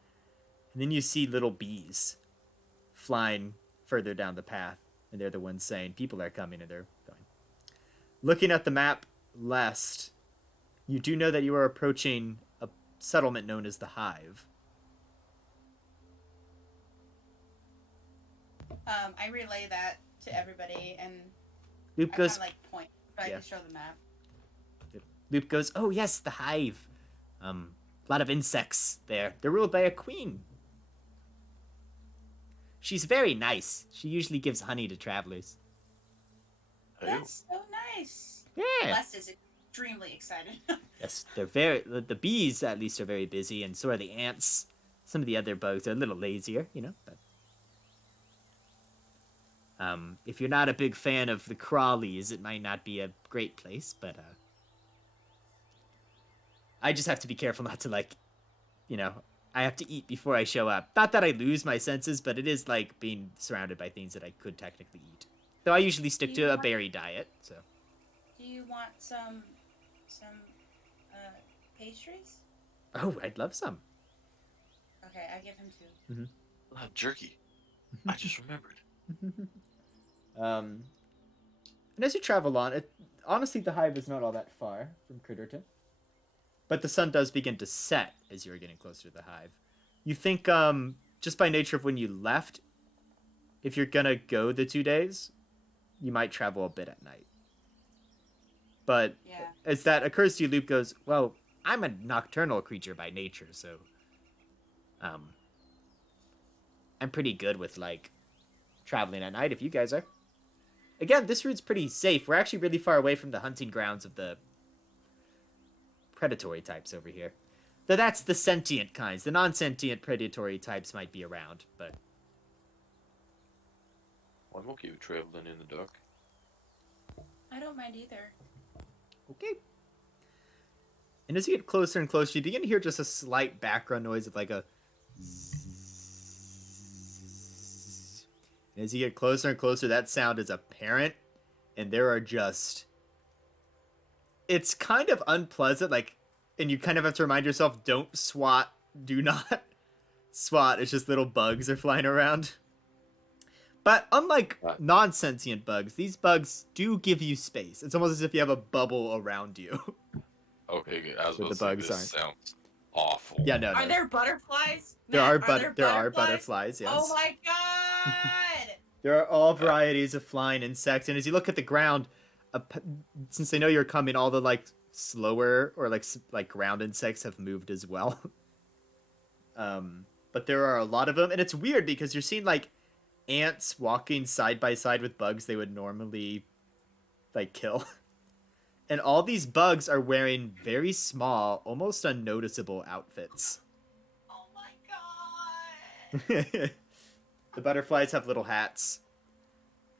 And then you see little bees flying further down the path. And they're the ones saying, people are coming, and they're going. Looking at the map lest, you do know that you are approaching a settlement known as the Hive. I relay that to everybody, and Loop I goes, kind of like point, but I Yeah. can show the map. Loop goes, oh yes, the Hive. A lot of insects there. They're ruled by a queen. She's very nice. She usually gives honey to travelers. Oh. That's so nice. Yeah. Celeste is extremely excited. Yes, they're very. The bees at least are very busy, and so are the ants. Some of the other bugs are a little lazier, you know. But if you're not a big fan of the crawlies, it might not be a great place. But I just have to be careful not to, like, you know, I have to eat before I show up. Not that I lose my senses, but it is like being surrounded by things that I could technically eat. Though I usually stick Do to you a want- berry diet, so. Do you want some pastries? Oh, I'd love some. Okay, I give him 2. I'll have jerky. I just remembered. And as you travel on, honestly, the Hive is not all that far from Critterton. But the sun does begin to set as you're getting closer to the Hive. You think, just by nature of when you left, if you're gonna go the 2 days, you might travel a bit at night. But Yeah. as that occurs to you, Loop goes, well, I'm a nocturnal creature by nature, so I'm pretty good with, like, traveling at night if you guys are. Again, this route's pretty safe. We're actually really far away from the hunting grounds of the predatory types over here. Though that's the sentient kinds. The non-sentient predatory types might be around, but... I'm okay with traveling in the dark. I don't mind either. Okay. And as you get closer and closer, you begin to hear just a slight background noise of like a zzz. And as you get closer and closer, that sound is apparent, and there are just... It's kind of unpleasant, like, and you kind of have to remind yourself, don't swat, do not swat, it's just little bugs are flying around. But unlike non-sentient bugs, these bugs do give you space. It's almost as if you have a bubble around you. Okay, good. I was But about the to say, bugs this aren't. sounds awful. Yeah, no, Are no. there butterflies? There Matt, are there butterflies, yes. Oh my god! There are all varieties of flying insects, and as you look at the ground, since they know you're coming, all the like slower or like ground insects have moved as well. But there are a lot of them, and it's weird because you're seeing like ants walking side by side with bugs they would normally like kill. And all these bugs are wearing very small, almost unnoticeable outfits. Oh my god! The butterflies have little hats.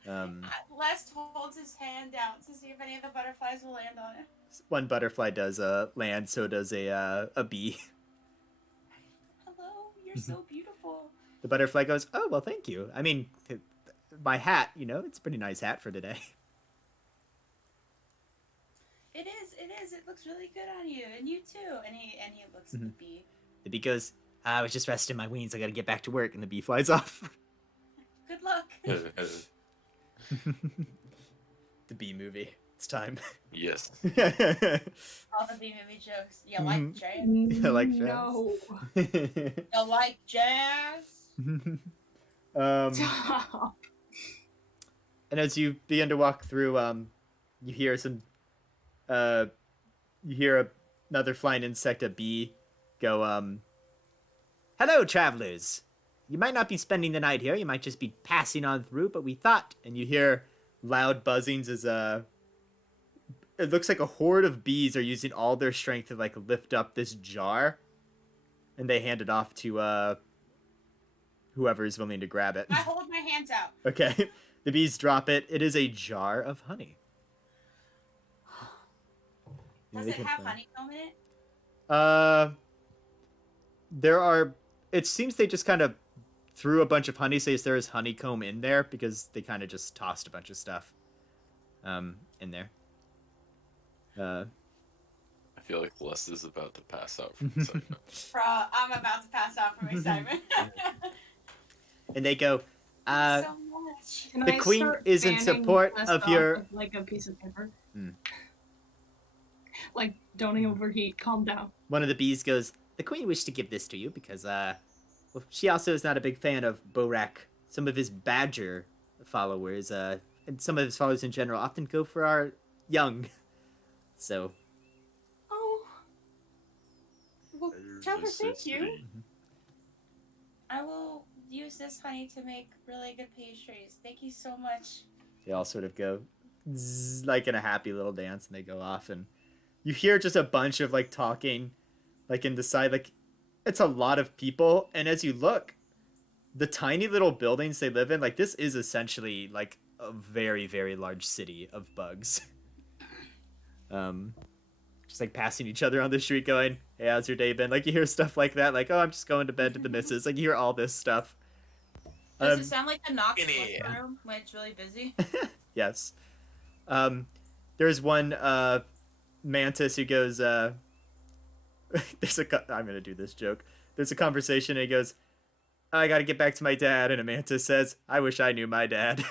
Les holds his hand out to see if any of the butterflies will land on it. One butterfly does land, so does a bee. Hello, you're so beautiful. The butterfly goes, "Oh, well, thank you. I mean, my hat, it's a pretty nice hat for today." It is. It looks really good on you, and you too. And he looks at the bee. The bee goes, "I was just resting my wings. I gotta get back to work," and the bee flies off. Good luck. The bee movie. It's time. Yes. All the bee movie jokes. You like jazz? I like jazz. No. You like jazz? Stop. And as you begin to walk through, you hear another flying insect, a bee, go, "Hello, travelers. You might not be spending the night here. You might just be passing on through, but we thought," and you hear loud buzzings as it looks like a horde of bees are using all their strength to like lift up this jar, and they hand it off to whoever is willing to grab it. I hold my hands out. Okay. The bees drop it. It is a jar of honey. Does it have honeycomb in it? It seems they just kind of threw a bunch of honey, says there is honeycomb in there because they kind of just tossed a bunch of stuff in there. I feel like Les is about to pass out from excitement. Bro, I'm about to pass out from excitement. And they go, so much. Can The I queen start is in fanning support us of off your- with, like a piece of paper? Hmm. Like, don't overheat. Calm down. one of the bees goes, "The queen wished to give this to you because, well, she also is not a big fan of Borak. Some of his badger followers, and some of his followers in general often go for our young. So, Oh. Well, tell her thank you. I will use this honey to make really good pastries. Thank you so much. they all sort of go zzz, like in a happy little dance, and they go off, and you hear just a bunch of like talking like in the side, like it's a lot of people, and as you look, the tiny little buildings they live in, like this is essentially like a very, very large city of bugs. Just like passing each other on the street going, "Hey, how's your day been?" Like you hear stuff like that, like, "Oh, I'm just going to bed to the missus." Like you hear all this stuff. Does it sound like the Knox in it. look room when it's really busy? Yes. There's one mantis who goes, I'm gonna do this joke. There's a conversation and he goes, "I gotta get back to my dad," and a mantis says, "I wish I knew my dad."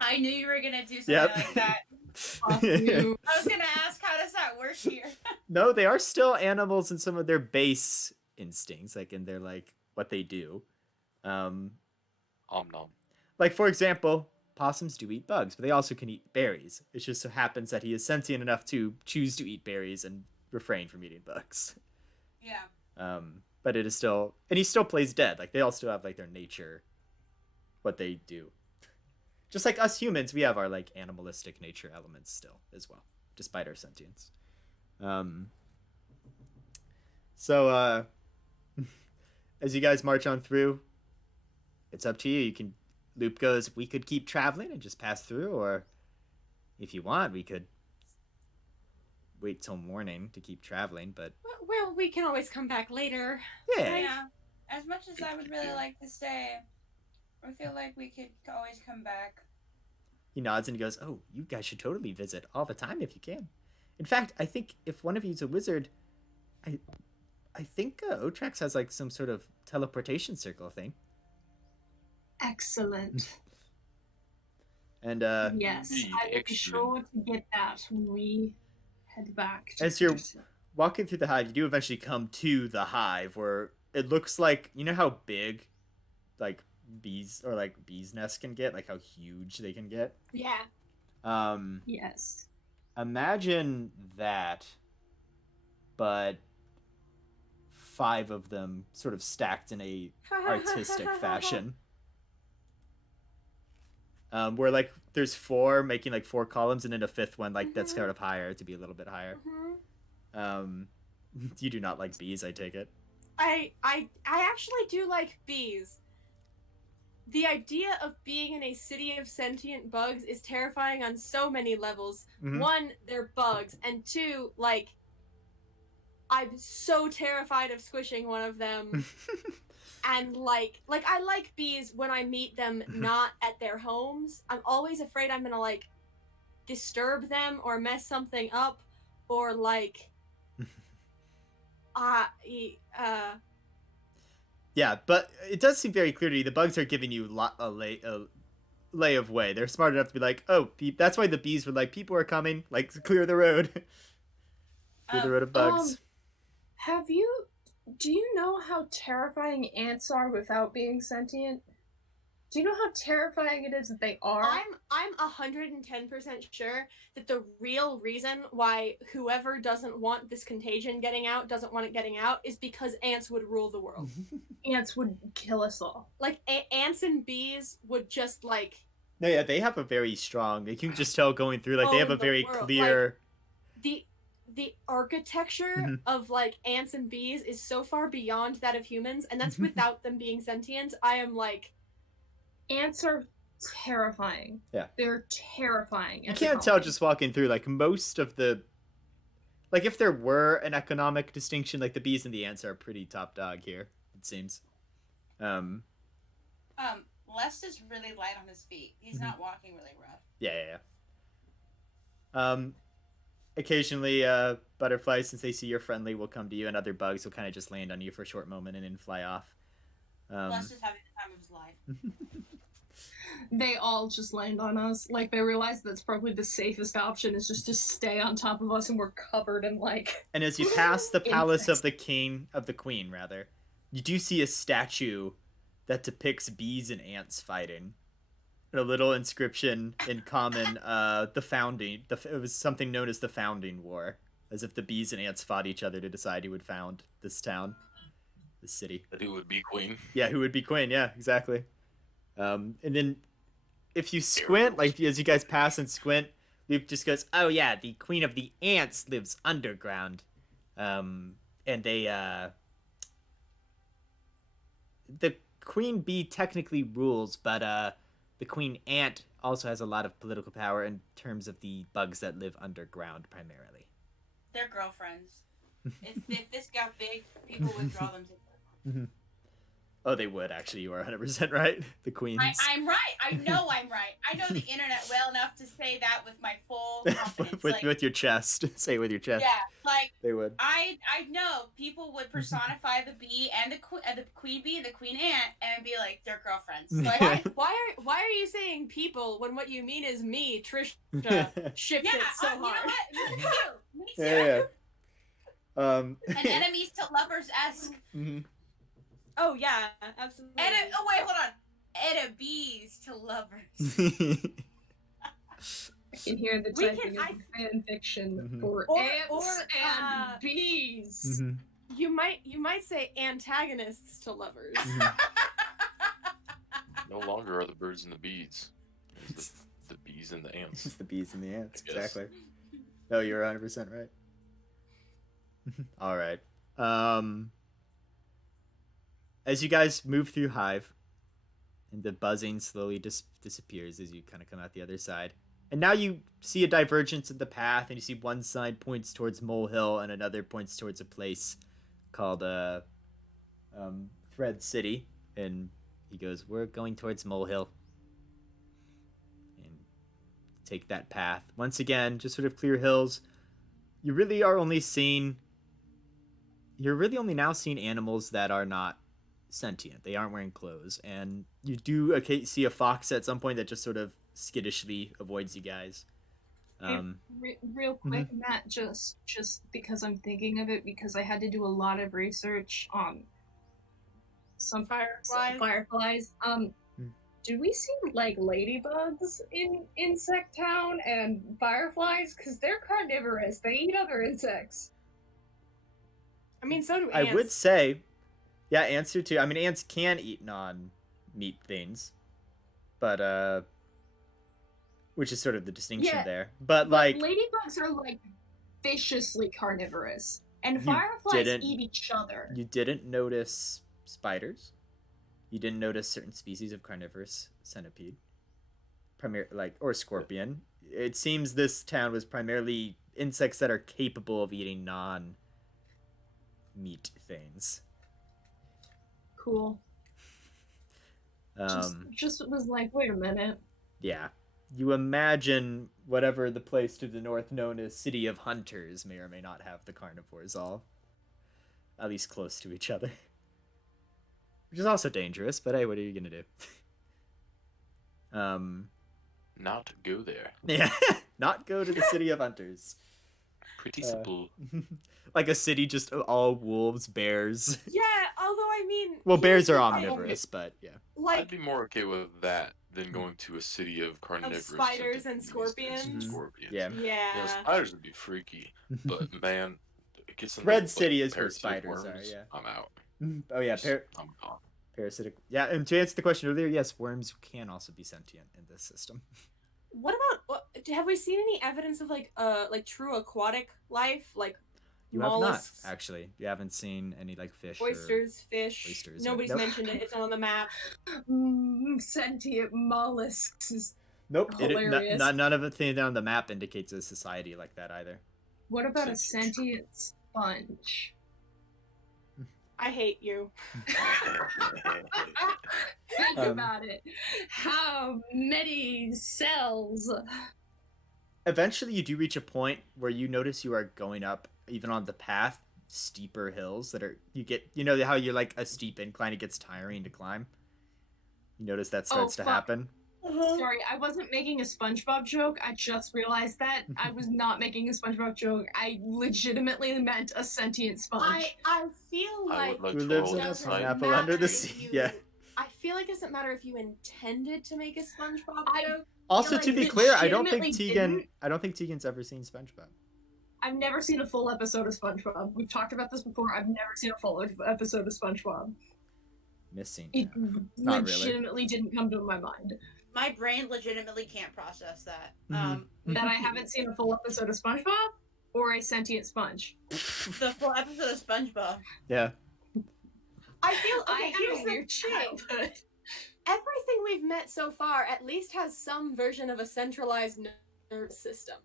I knew you were gonna do something Yep. like that. Fuck you. I was gonna ask, how does that work here? No, they are still animals in some of their base instincts, like in their like what they do. Nom. Like for example, possums do eat bugs, but they also can eat berries. It just so happens that he is sentient enough to choose to eat berries and refrain from eating bugs. Yeah. But it is still, and he still plays dead. Like they all still have like their nature, what they do. Just like us humans, we have our like animalistic nature elements still as well, despite our sentience. So as you guys march on through, it's up to you. You can, Loop goes, "We could keep traveling and just pass through, or if you want, we could wait till morning to keep traveling, but Well, we can always come back later. yeah." Yeah. As much as I would really like to stay, I feel like we could always come back. He nods and he goes, "Oh, you guys should totally visit all the time if you can. In fact, I think if one of you's a wizard, I think Otrax has like some sort of teleportation circle thing." Excellent. And Yes, Indeed, I will be excellent. sure to get that when we head back. To As you're- Critterton. walking through the hive, you do eventually come to the hive where it looks like, you know how big like bees or like bees nests can get, like how huge they can get. Yeah. Yes. Imagine that, but 5 of them sort of stacked in a artistic fashion. Where like there's 4 making like 4 columns, and then a 5th one like that's sort of higher to be a little bit higher. You do not like bees, I take it. I actually do like bees. The idea of being in a city of sentient bugs is terrifying on so many levels. Mhm. 1, they're bugs, and 2, like, I'm so terrified of squishing one of them. And like I like bees when I meet them not at their homes. I'm always afraid I'm gonna like disturb them or mess something up, or like Yeah, but it does seem very clear to you the bugs are giving you a lay of way. They're smart enough to be like, oh, that's why the bees were like, people are coming, like clear the road. Clear the road of bugs. Do you know how terrifying ants are without being sentient? Do you know how terrifying it is that they are? I'm 110% sure that the real reason why whoever doesn't want this contagion getting out doesn't want it getting out is because ants would rule the world. Ants would kill us all. Like ants and bees would just like. No, yeah, they have a very strong. You can just tell going through. Like they have a very clear. Like, the architecture of like ants and bees is so far beyond that of humans, and that's without them being sentient. I am like. Ants are terrifying. Yeah. They're terrifying. You can't tell just walking through, like, most of the... Like, if there were an economic distinction, like, the bees and the ants are pretty top dog here, it seems. Les is really light on his feet. He's not walking really rough. Yeah. Occasionally, butterflies, since they see you're friendly, will come to you, and other bugs will kind of just land on you for a short moment and then fly off. Les is having the time of his life. They all just land on us. Like, they realize that's probably the safest option is just to stay on top of us, and we're covered in, like... And as you pass the palace of the queen, you do see a statue that depicts bees and ants fighting. And a little inscription in common, it was something known as the Founding War. As if the bees and ants fought each other to decide who would found this town. This city. Who would be queen? Yeah, who would be queen? Yeah, exactly. And then, if you squint, like as you guys pass and squint, Luke just goes, "Oh yeah, the queen of the ants lives underground, and the queen bee technically rules, but the queen ant also has a lot of political power in terms of the bugs that live underground primarily. They're girlfriends. if this got big, people would draw them to them. Oh, they would, actually. You are 100% right. The queens. I'm right. I know I'm right. I know the internet well enough to say that with my full confidence. with your chest. Say it with your chest. Yeah, like... They would. I know people would personify the bee and the queen bee and the queen ant and be like, they're girlfriends. Like, why are you saying people when what you mean is me, Trisha, ships it so hard? You know what? Me too. Yeah. And enemies to lovers-esque. Mm-hmm. Oh yeah, absolutely. Wait, hold on. Bees to lovers. I can hear the typing of fan fiction for ants and bees. Mm-hmm. You might say antagonists to lovers. No longer are the birds and the bees. It's the bees and the ants. It's the bees and the ants, exactly. No, you're 100% right. All right. As you guys move through Hive, and the buzzing slowly disappears as you kind of come out the other side. And now you see a divergence in the path, and you see one side points towards Mole Hill, and another points towards a place called Thread City. And he goes, "We're going towards Mole Hill." And take that path. Once again, just sort of clear hills. You really are only seeing... You're really only now seeing animals that are not sentient. They aren't wearing clothes. And you do see a fox at some point that just sort of skittishly avoids you guys. Real quick, Matt, just because I'm thinking of it, because I had to do a lot of research on some fireflies. do we see like ladybugs in Insect Town and fireflies? Because they're carnivorous. They eat other insects. I mean, so do I ants. would say, yeah, ants do too. I mean, ants can eat non-meat things, but which is sort of the distinction Yeah, there. But like, ladybugs are like viciously carnivorous, and You fireflies didn't- eat each other. you didn't notice spiders. You didn't notice certain species of carnivorous centipede, or scorpion. It seems this town was primarily insects that are capable of eating non-meat things. Cool. Just was like, wait a minute. Yeah. You imagine whatever the place to the north known as City of Hunters may or may not have the carnivores all at least close to each other. Which is also dangerous, but hey, what are you gonna do? Not go there. Yeah, not go to the City of Hunters. Pretty simple. Like a city just all wolves, bears. Yeah, although I mean, Well, bears are here's the thing. omnivorous, but yeah. I'd Like, be more okay with that than going to a city of carnivorous spiders and centipedes scorpions? scorpions. Yeah. Yeah, spiders would be freaky, but man, it gets in Red the, City is where parasitic spiders are, worms, yeah. I'm out. Oh yeah, I'm gone. parasitic. Yeah, and to answer the question earlier, yes, worms can also be sentient in this system. what about? Have we seen any evidence of like true aquatic life, like You mollusks, have not, actually. You haven't seen any like fish oysters, fish? oysters, Nobody's nope. mentioned it. It's not on the map. Sentient mollusks is Nope. hilarious. None of the things on the map indicates a society like that either. What about a sentient sponge? I hate you. Think about it. How many cells? Eventually, you do reach a point where you notice you are going up, even on the path, steeper hills that are you know how you're like a steep incline, it gets tiring to climb. You notice that starts to happen. Sorry, I wasn't making a SpongeBob joke. I just realized that I was not making a SpongeBob joke. I legitimately meant a sentient sponge. I feel like, like Who to lives roll in a doesn't pineapple matter under the if sea? you- Yeah. I feel like it doesn't matter if you intended to make a SpongeBob I- joke. Also, like, to be clear, I don't legitimately think didn't. Tegan's ever seen SpongeBob. I've never seen a full episode of SpongeBob. We've talked about this before. I've never seen a full episode of SpongeBob. Missing. It Not really. legitimately didn't come to my mind. My brain legitimately can't process that. Mhm. That I haven't seen a full episode of SpongeBob or a sentient sponge. The full episode of SpongeBob. Yeah. I feel I okay. had Here's a the weird thing. childhood. Everything we've met so far at least has some version of a centralized nervous system.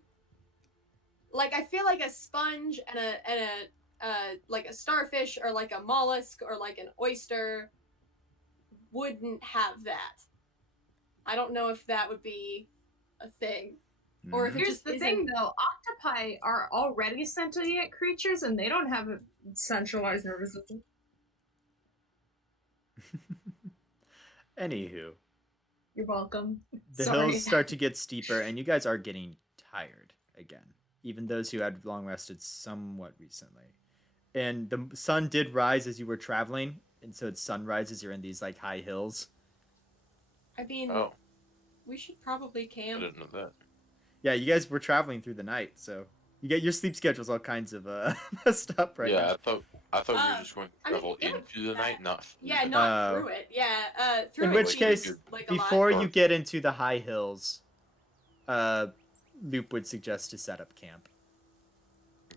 Like I feel like a sponge and a like a starfish or like a mollusk or like an oyster wouldn't have that. I don't know if that would be a thing. Or if it Here's just the isn't. thing, though. Octopi are already sentient creatures, and they don't have a centralized nervous system. Anywho, You're welcome. the Sorry. hills start to get steeper, and you guys are getting tired again. Even those who had long rested somewhat recently. And the sun did rise as you were traveling, and so it's sunrise as you're in these like high hills. I mean, Oh, we should probably I camp. didn't know that. Yeah, you guys were traveling through the night, so you get your sleep schedule's all kinds of messed up right Yeah, now. I thought we were just going to I mean, travel it would- into the night, not through Yeah, the not night. through it. Yeah, through In it which seems case, like a lot. before Or- you get into the high hills, Loop would suggest to set up camp.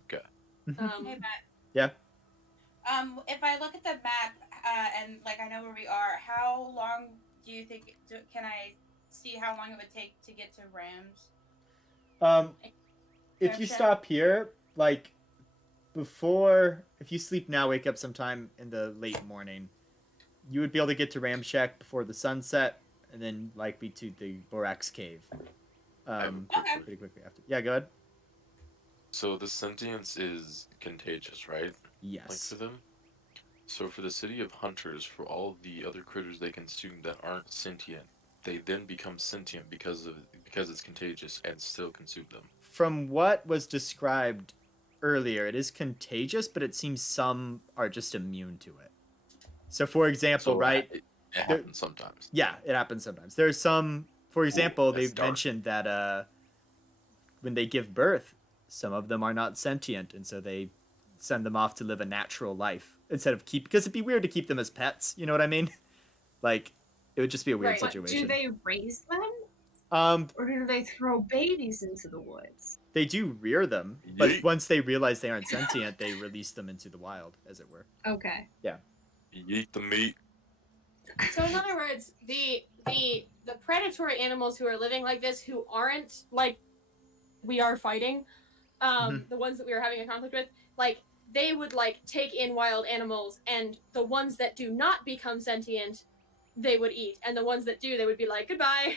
Okay. Hey Matt. Yeah. If I look at the map and like I know where we are, how long do you think? Can I see how long it would take to get to Rams? If you Gotcha. stop here, like if you sleep now, wake up sometime in the late morning, you would be able to get to Ramshack before the sunset, and then likely to the Borax Cave. have a quick Okay. Pretty quickly after. Yeah, go ahead. So the sentience is contagious, right? Like Yes. for them. So for the city of hunters, for all the other critters they consume that aren't sentient, they then become sentient because it's contagious and still consume them. From what was described earlier, it is contagious, but it seems some are just immune to it. So, for example, So right? It happens sometimes. Yeah, it happens sometimes. There's some, for example, that's they've dark. mentioned that when they give birth, some of them are not sentient, and so they send them off to live a natural life instead of because it'd be weird to keep them as pets. You know what I mean? Like, it would just be a weird Right. But situation. do they raise them? Or do they throw babies into the woods? They do rear them, but Yeet. once they realize they aren't sentient, they release them into the wild, as it were. Okay. Yeah. You eat the meat. So in other words, the predatory animals who are living like this, who aren't like we are fighting, the ones that we are having a conflict with, like they would like take in wild animals, and the ones that do not become sentient, they would eat, and the ones that do, they would be like goodbye.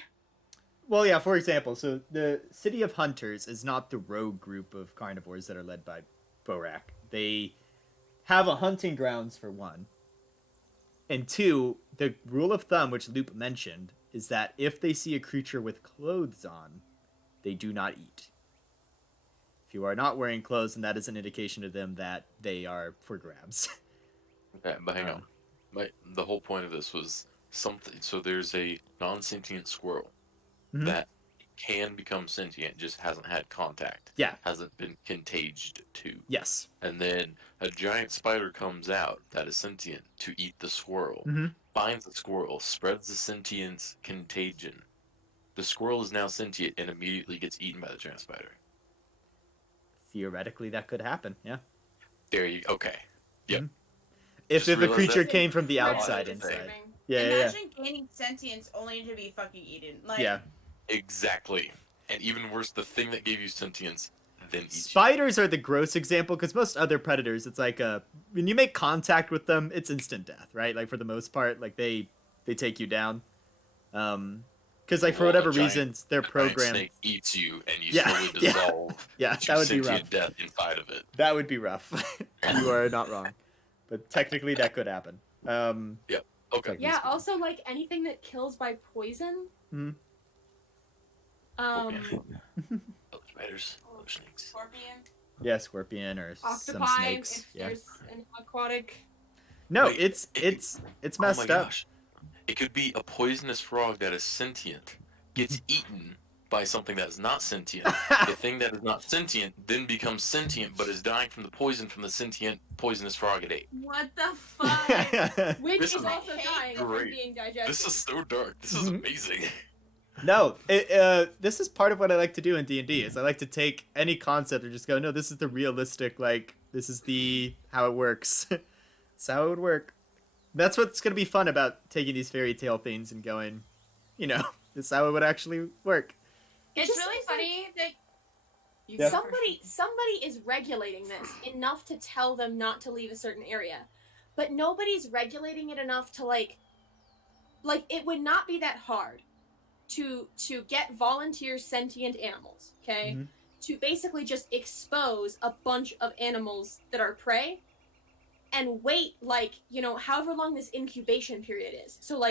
Well, yeah, for example, so the City of Hunters is not the rogue group of carnivores that are led by Borak. They have a hunting grounds, for one. And two, the rule of thumb, which Loop mentioned, is that if they see a creature with clothes on, they do not eat. If you are not wearing clothes, then that is an indication to them that they are for grabs. Okay, but hang on. The whole point of this was something. So there's a non-sentient squirrel that can become sentient, just hasn't had contact. Yeah. Hasn't been contaged to. Yes. And then a giant spider comes out that is sentient to eat the squirrel. Finds the squirrel, spreads the sentience contagion. The squirrel is now sentient and immediately gets eaten by the giant spider. Theoretically, that could happen, yeah. There you okay. Yep. If a realized creature that- came from the Right, outside that's inside. disturbing. Yeah, Imagine gaining sentience only to be fucking eaten. Like, yeah. Exactly. And even worse, the thing that gave you sentience then eats you. Spiders are the gross example, because most other predators, it's like when you make contact with them, it's instant death, right? Like, for the most part, like they take you down. Because like for Well, whatever a giant- reasons, they're A giant programmed. snake eats you and you Yeah, slowly yeah. dissolve. Yeah, into that would be sentient rough. death inside of it. That would be rough. You are not wrong, but technically that could happen. Okay. Yeah, also like anything that kills by poison. Mhm. Other spiders, other snakes. scorpion. Yeah, scorpion or some Octopi, snakes. if Yeah. there's an aquatic. No, Wait, it's Oh messed my up. gosh. It could be a poisonous frog that is sentient, gets eaten by something that is not sentient. The thing that is not sentient then becomes sentient but is dying from the poison from the sentient poisonous frog it ate. What the fuck? Which This is is also dying from great. being digested. This is so dark. This is amazing. No, this is part of what I like to do in D&D. Is I like to take any concept and just go, no, this is the realistic, like this is the how it works. It's how it would work. That's what's gonna be fun about taking these fairy tale things and going, this is how it would actually work. It It's just really seems like funny that you Yeah. somebody is regulating this enough to tell them not to leave a certain area, but nobody's regulating it enough to like it would not be that hard to get volunteer sentient animals, okay? Mhm. To basically just expose a bunch of animals that are prey and wait however long this incubation period is. So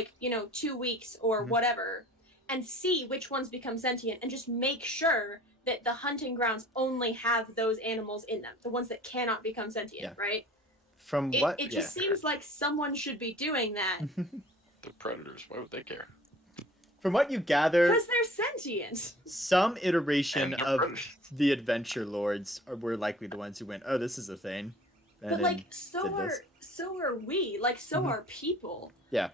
2 weeks or whatever, and see which ones become sentient and just make sure that the hunting grounds only have those animals in them, the ones that cannot become sentient, Yeah. right? From what? It just seems like someone should be doing that The predators, why would they care? From what you gather, because they're sentient. some iteration And they're of predators. the adventure lords were likely the ones who went, oh, this is a thing. And But then so did are this. so are we. So Mhm. are people. Yeah.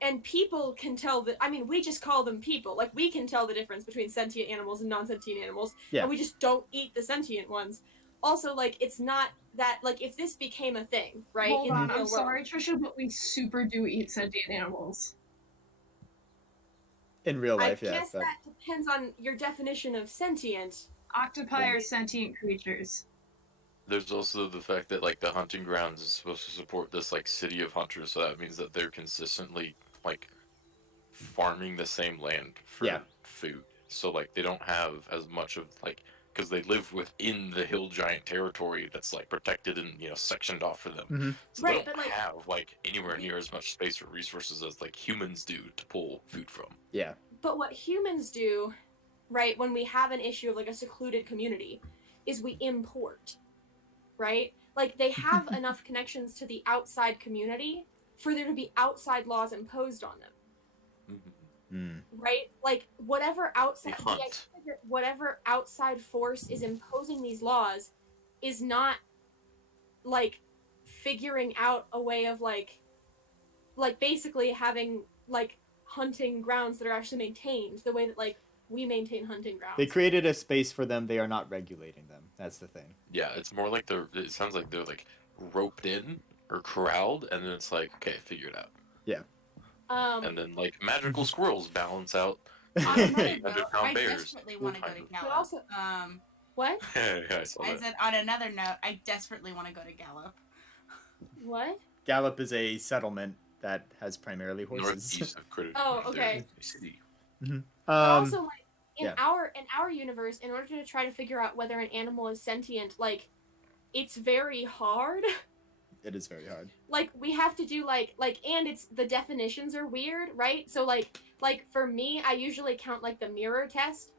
And people can tell that. I mean, we just call them people. Like, we can tell the difference between sentient animals and non-sentient animals. Yeah. And we just don't eat the sentient ones. Also, it's not that, if this became a thing, right? Hold in on, the I'm real sorry, world. Trisha, but we super do eat sentient animals. In real I life, yeah. guess But that depends on your definition of sentient. Octopi are sentient creatures. There's also the fact that the hunting grounds is supposed to support this city of hunters, so that means that they're consistently farming the same land for Yeah. food. So they don't have as much of because they live within the hill giant territory that's protected and sectioned off for them. Mhm. So Right, they don't but, have anywhere near as much space or resources as humans do to pull food from. yeah. But what humans do, right, when we have an issue of a secluded community, is we import, right? They have enough connections to the outside community for there to be outside laws imposed on them. Right? Like whatever outside whatever outside force is imposing these laws is not like figuring out a way of like basically having like hunting grounds that are actually maintained the way that like we maintain hunting grounds. They created a space for them. They are not regulating them. That's the thing. Yeah, it's more like it sounds like they're like roped in or corralled, and then it's like, okay, figure it out. Yeah. And then like magical squirrels balance out. On another 800 note, pound I bears. desperately want to go to But Gallup. also, what? Yeah, I saw I that. said on another note, I desperately want to go to Gallup. What? Gallup is a settlement that has primarily horses. Northeast of Critterton. Oh, okay. But also, like in yeah. our universe, in order to try to figure out whether an animal is sentient, like it's very hard. It is very hard. Like we have to do like and it's the definitions are weird, right? So like for me, I usually count like the mirror test.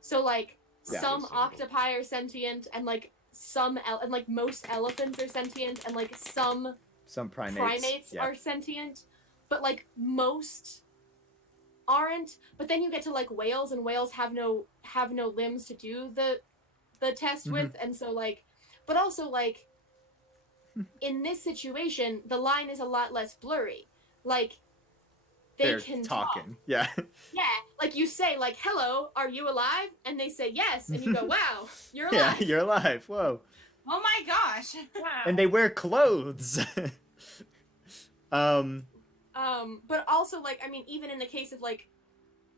So like some octopi are sentient, and like and like most elephants are sentient, and like some primates are sentient, but like most aren't. But then you get to like whales, and whales have no limbs to do the test with, and so like, but also like in this situation, the line is a lot less blurry. Like They're can talking. talk. Yeah. Yeah, like you say like, "Hello, are you alive?" And they say yes, and you go, "Wow, you're alive." Yeah, you're alive. Whoa. Oh my gosh! Wow. And they wear clothes. But also like, I mean, even in the case of like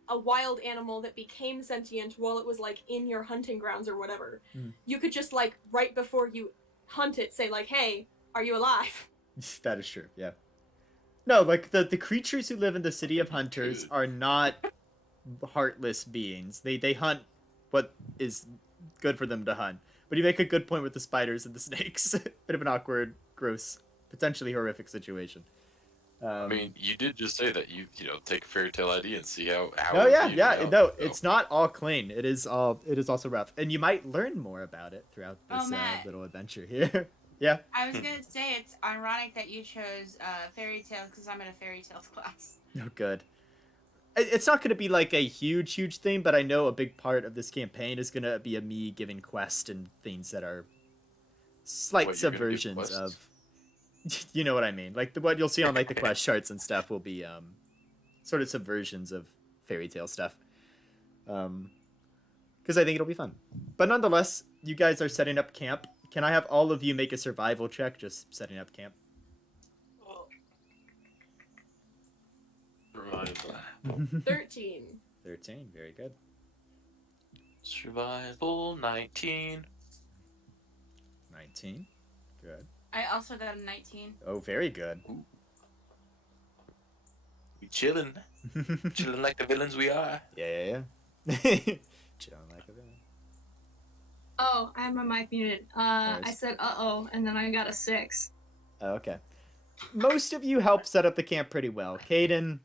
a wild animal that became sentient while it was like in your hunting grounds or whatever, you could just like right before you hunt it say like, "Hey, are you alive?" That is true. Yeah. No, like the creatures who live in the city of hunters are not heartless beings. They hunt what is good for them to hunt. But you make a good point with the spiders and the snakes. Bit of an awkward, gross, potentially horrific situation. I mean, you did just say that you take a fairy tale ID and see how. Oh yeah. No, it's not all clean. It is also rough, and you might learn more about it throughout this little adventure here. Yeah. I was gonna say it's ironic that you chose fairy tales because I'm in a fairy tales class. Oh, good. It's not going to be like a huge thing, but I know a big part of this campaign is going to be me giving quests and things that are slight subversions of, you know what I mean? Like what you'll see on like the quest charts and stuff will be sort of subversions of fairy tale stuff. Because I think it'll be fun. But nonetheless, you guys are setting up camp. Can I have all of you make a survival check just setting up camp? Survival. 13. 13, very good. Survival 19. 19, good. I also got a 19. Oh, very good. We chilling like the villains we are. Yeah. Chilling like a villain. Oh, I have my mic muted. I said uh-oh, and then I got a 6. Oh, okay. Most of you help set up the camp pretty well. Caden,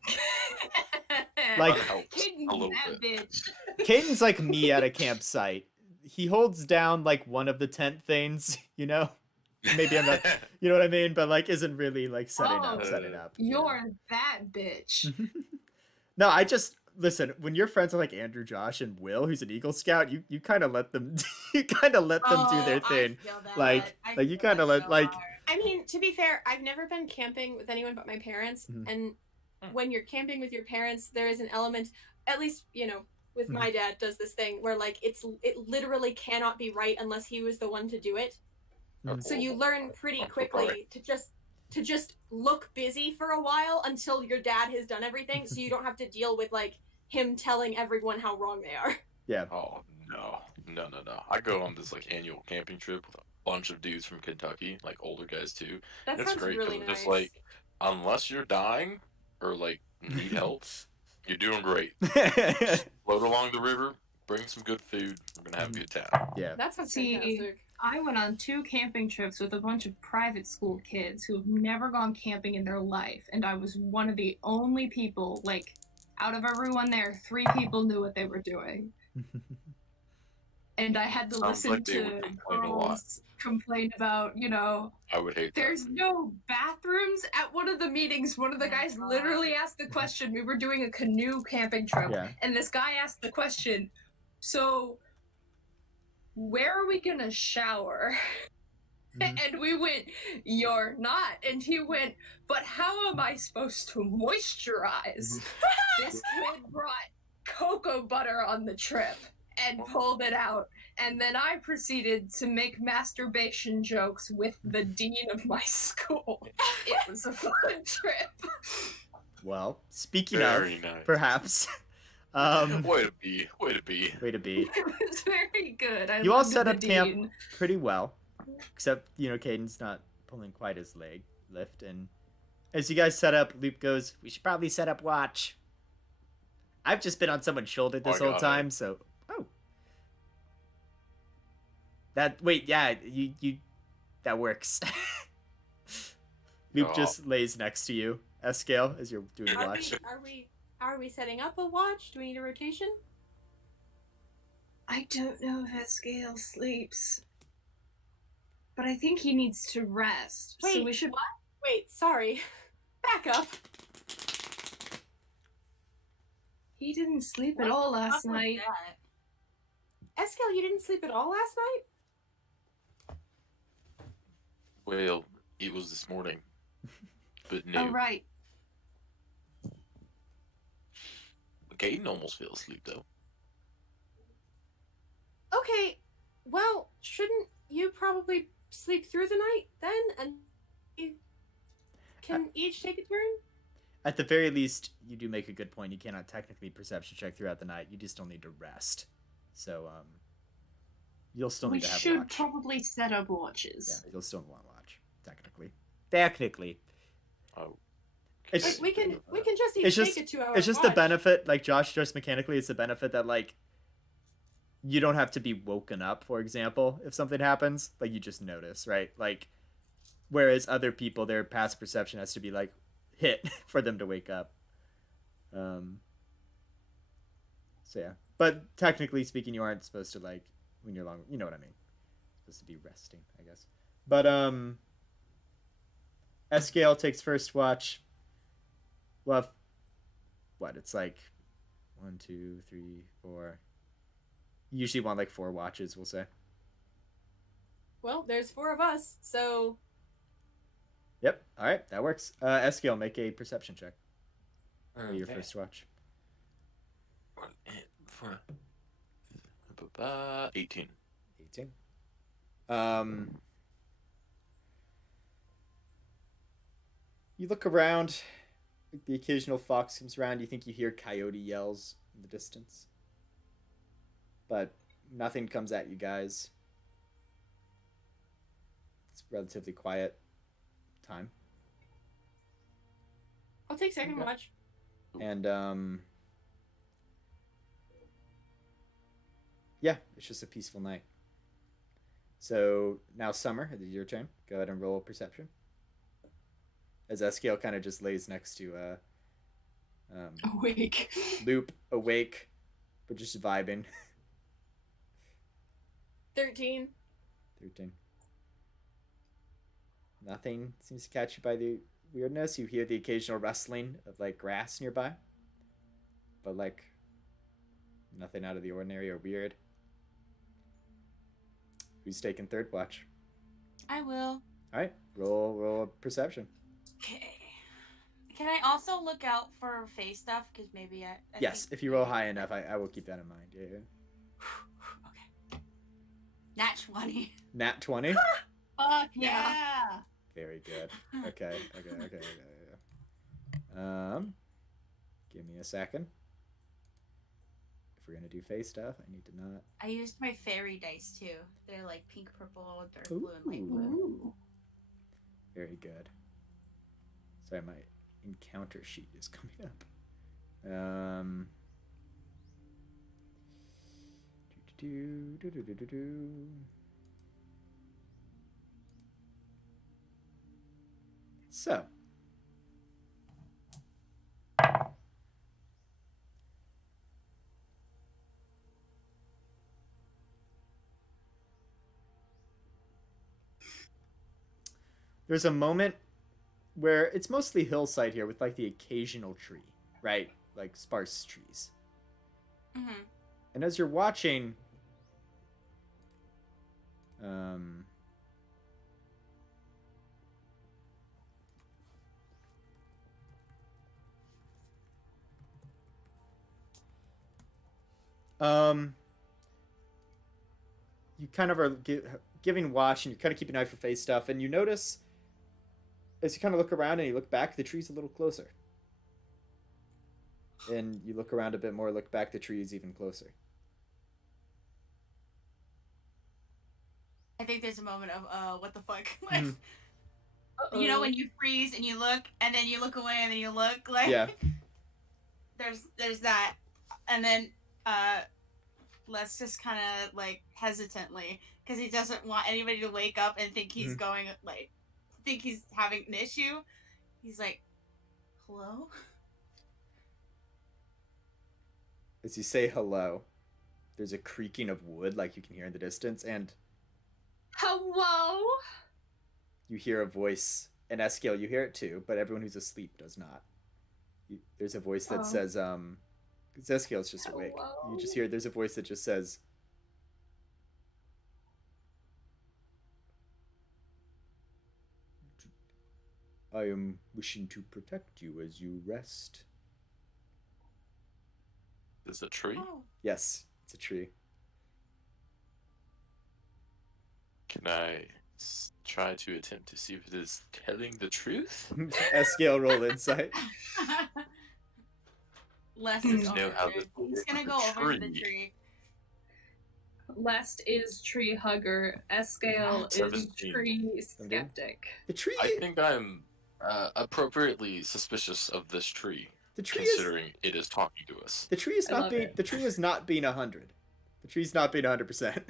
like, Caden's that bitch. Caden's like me at a campsite. He holds down like one of the tent things, you know? Maybe I'm not, you know what I mean? But like isn't really like setting up. You're that bitch. No, I just listen, when you're friends with like Andrew, Josh, and Will, who's an Eagle Scout, you kind of let them do their thing. Like you kind of let like. I mean, to be fair, I've never been camping with anyone but my parents, and when you're camping with your parents, there is an element, at least with my dad does this thing where like it literally cannot be right unless he was the one to do it. So you learn pretty quickly to just look busy for a while until your dad has done everything, so you don't have to deal with like him telling everyone how wrong they are. Yeah. Oh no. I go on this like annual camping trip with a bunch of dudes from Kentucky, like older guys too. That it's sounds great really it's nice. just like unless you're dying or like need help, you're doing great. Just float along the river, bring some good food. We're gonna have a good time. Yeah. That sounds fantastic. I went on 2 camping trips with a bunch of private school kids who have never gone camping in their life, and I was one of the only people, like, out of everyone there, 3 people knew what they were doing. and I had to Sounds listen like they to would complain a lot. girls complain about, I would hate there's no bathrooms at one of the meetings. One of the guys literally asked the question. We were doing a canoe camping trip, Yeah. and this guy asked the question, so where are we gonna shower? And we went, you're not. And he went, but how am I supposed to moisturize? This kid brought cocoa butter on the trip and pulled it out. And then I proceeded to make masturbation jokes with the dean of my school. It was a fun trip. Well, speaking Very of, nice. perhaps. Way to be. Way to be. It was very good. I You all loved set the up camp dean. pretty well, except Caden's not pulling quite his leg lift. And as you guys set up, Loop goes, "We should probably set up watch." I've just been on someone's shoulder this I whole got time, it. so that works. Loop Oh. just lays next to you, Escale, as you're doing watch. Are we setting up a watch? Do we need a rotation? I don't know if Escale sleeps, but I think he needs to rest. So Wait, we should. what? Wait, sorry. Back up. He didn't sleep at all last What was night. that? Eskel, you didn't sleep at all last night? Well, it was this morning. But no. Oh, right. Caden almost fell asleep, though. Okay, well, shouldn't you probably sleep through the night then? And you can each take a turn? At the very least, you do make a good point. You cannot technically perception check throughout the night. You just don't need to rest. So, you'll still We need to have should watch. probably set up watches. Yeah, you'll still want watch, technically. Technically. Oh. It's, We can just each it's just- take a 2 hour it's just watch. the benefit, like Josh, just mechanically, it's the benefit that, like, you don't have to be woken up, for example, if something happens. Like, you just notice, right? Like, whereas other people, their past perception has to be, like, hit for them to wake up. So, yeah. But technically speaking, you aren't supposed to, like, when you're long, you know what I mean. You're supposed to be resting, I guess. But, Escale takes first watch. Well, what? It's like 1, 2, 3, 4. You usually want like 4 watches, we'll say. Well, there's 4 of us, so Yep. All right, that works. Escale, make a perception check for your Okay. first watch. 18. 18. You look around. The occasional fox comes around. You think you hear coyote yells in the distance, but nothing comes at you guys. It's relatively quiet time. I'll take second Okay. watch. And yeah, it's just a peaceful night. So now Summer, it is your turn. Go ahead and roll perception. As Escale kind of just lays next to Awake. Loop, awake, but just vibing. 13. 13. Nothing seems to catch you by the weirdness. You hear the occasional rustling of like grass nearby, but like nothing out of the ordinary or weird. Who's taking third watch? I will. All right, roll a perception. Okay. Can I also look out for face stuff? Because maybe I Yes, think- if you roll high enough, I will keep that in mind. Yeah. Okay. Nat 20. Nat 20. Fuck yeah. Very good. Okay. Give me a second. If we're gonna do face stuff, I need to not. I used my fairy dice too. They're like pink, purple, dark blue, and light blue. Ooh. Very good. Sorry, my encounter sheet is coming up. So. there's a moment where it's mostly hillside here with like the occasional tree, right? Like sparse trees. Mm-hmm. And as you're watching, um, you kind of are giving watch, and you're kind of keeping an eye for face stuff, and you notice as you kind of look around and you look back, the tree's a little closer. And you look around a bit more, look back, the tree's even closer. I think there's a moment of what the fuck? Like, you know, when you freeze and you look, and then you look away, and then you look, like, Yeah. there's that, and then Les just kind of like hesitantly, because he doesn't want anybody to wake up and think he's going, like, think he's having an issue. He's like, hello? As you say hello, there's a creaking of wood like you can hear in the distance, and Hello? you hear a voice. And Eskiel, you hear it too, but everyone who's asleep does not. There's a voice that says, Eskiel's just awake. You just hear there's a voice that just says, I am wishing to protect you as you rest. Is it a tree? Oh. Yes, it's a tree. Can I try to attempt to see if it is telling the truth? Eskiel, roll insight. Les is You on know it, how dude. this He's gonna is go a over to the tree. tree. Lest is tree hugger. Escale is 17. tree skeptic. The tree. I think I'm appropriately suspicious of this tree, The tree considering it is talking to us. The tree is I not love being. it. The tree is not being 100. The tree's not being 100%.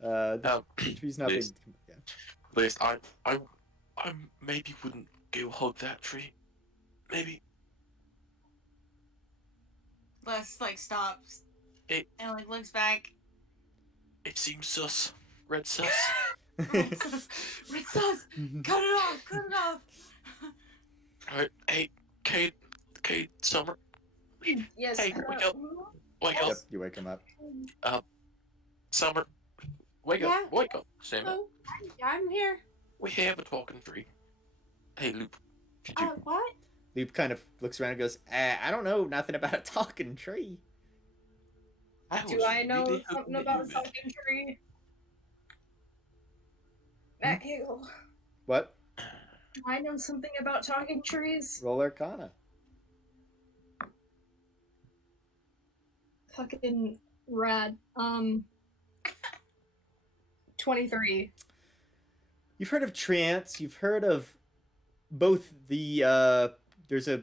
The tree's not being. Please. Yeah. Please, I maybe wouldn't go hug that tree. Maybe. Les, like, stops. It- and, like, looks back. It seems sus. Red sus. Red sus! Red sus! Cut it off! Cut it off! Alright, hey, Kate, Summer. Yes. Hey, wake up. Wake Yep, up. you wake him up. Summer. Wake Yeah? up. Wake up, Sam. Oh, I'm here. We have a talking tree. Hey, Loop. Could you... What? Loop kind of looks around and goes, I don't know nothing about a talking tree. Do I know really something hoping that about you a would. talking tree? Matt Kegel. What? Do I know something about talking trees? Roll Arcana. Fucking rad. 23. You've heard of trance. You've heard of both the there's a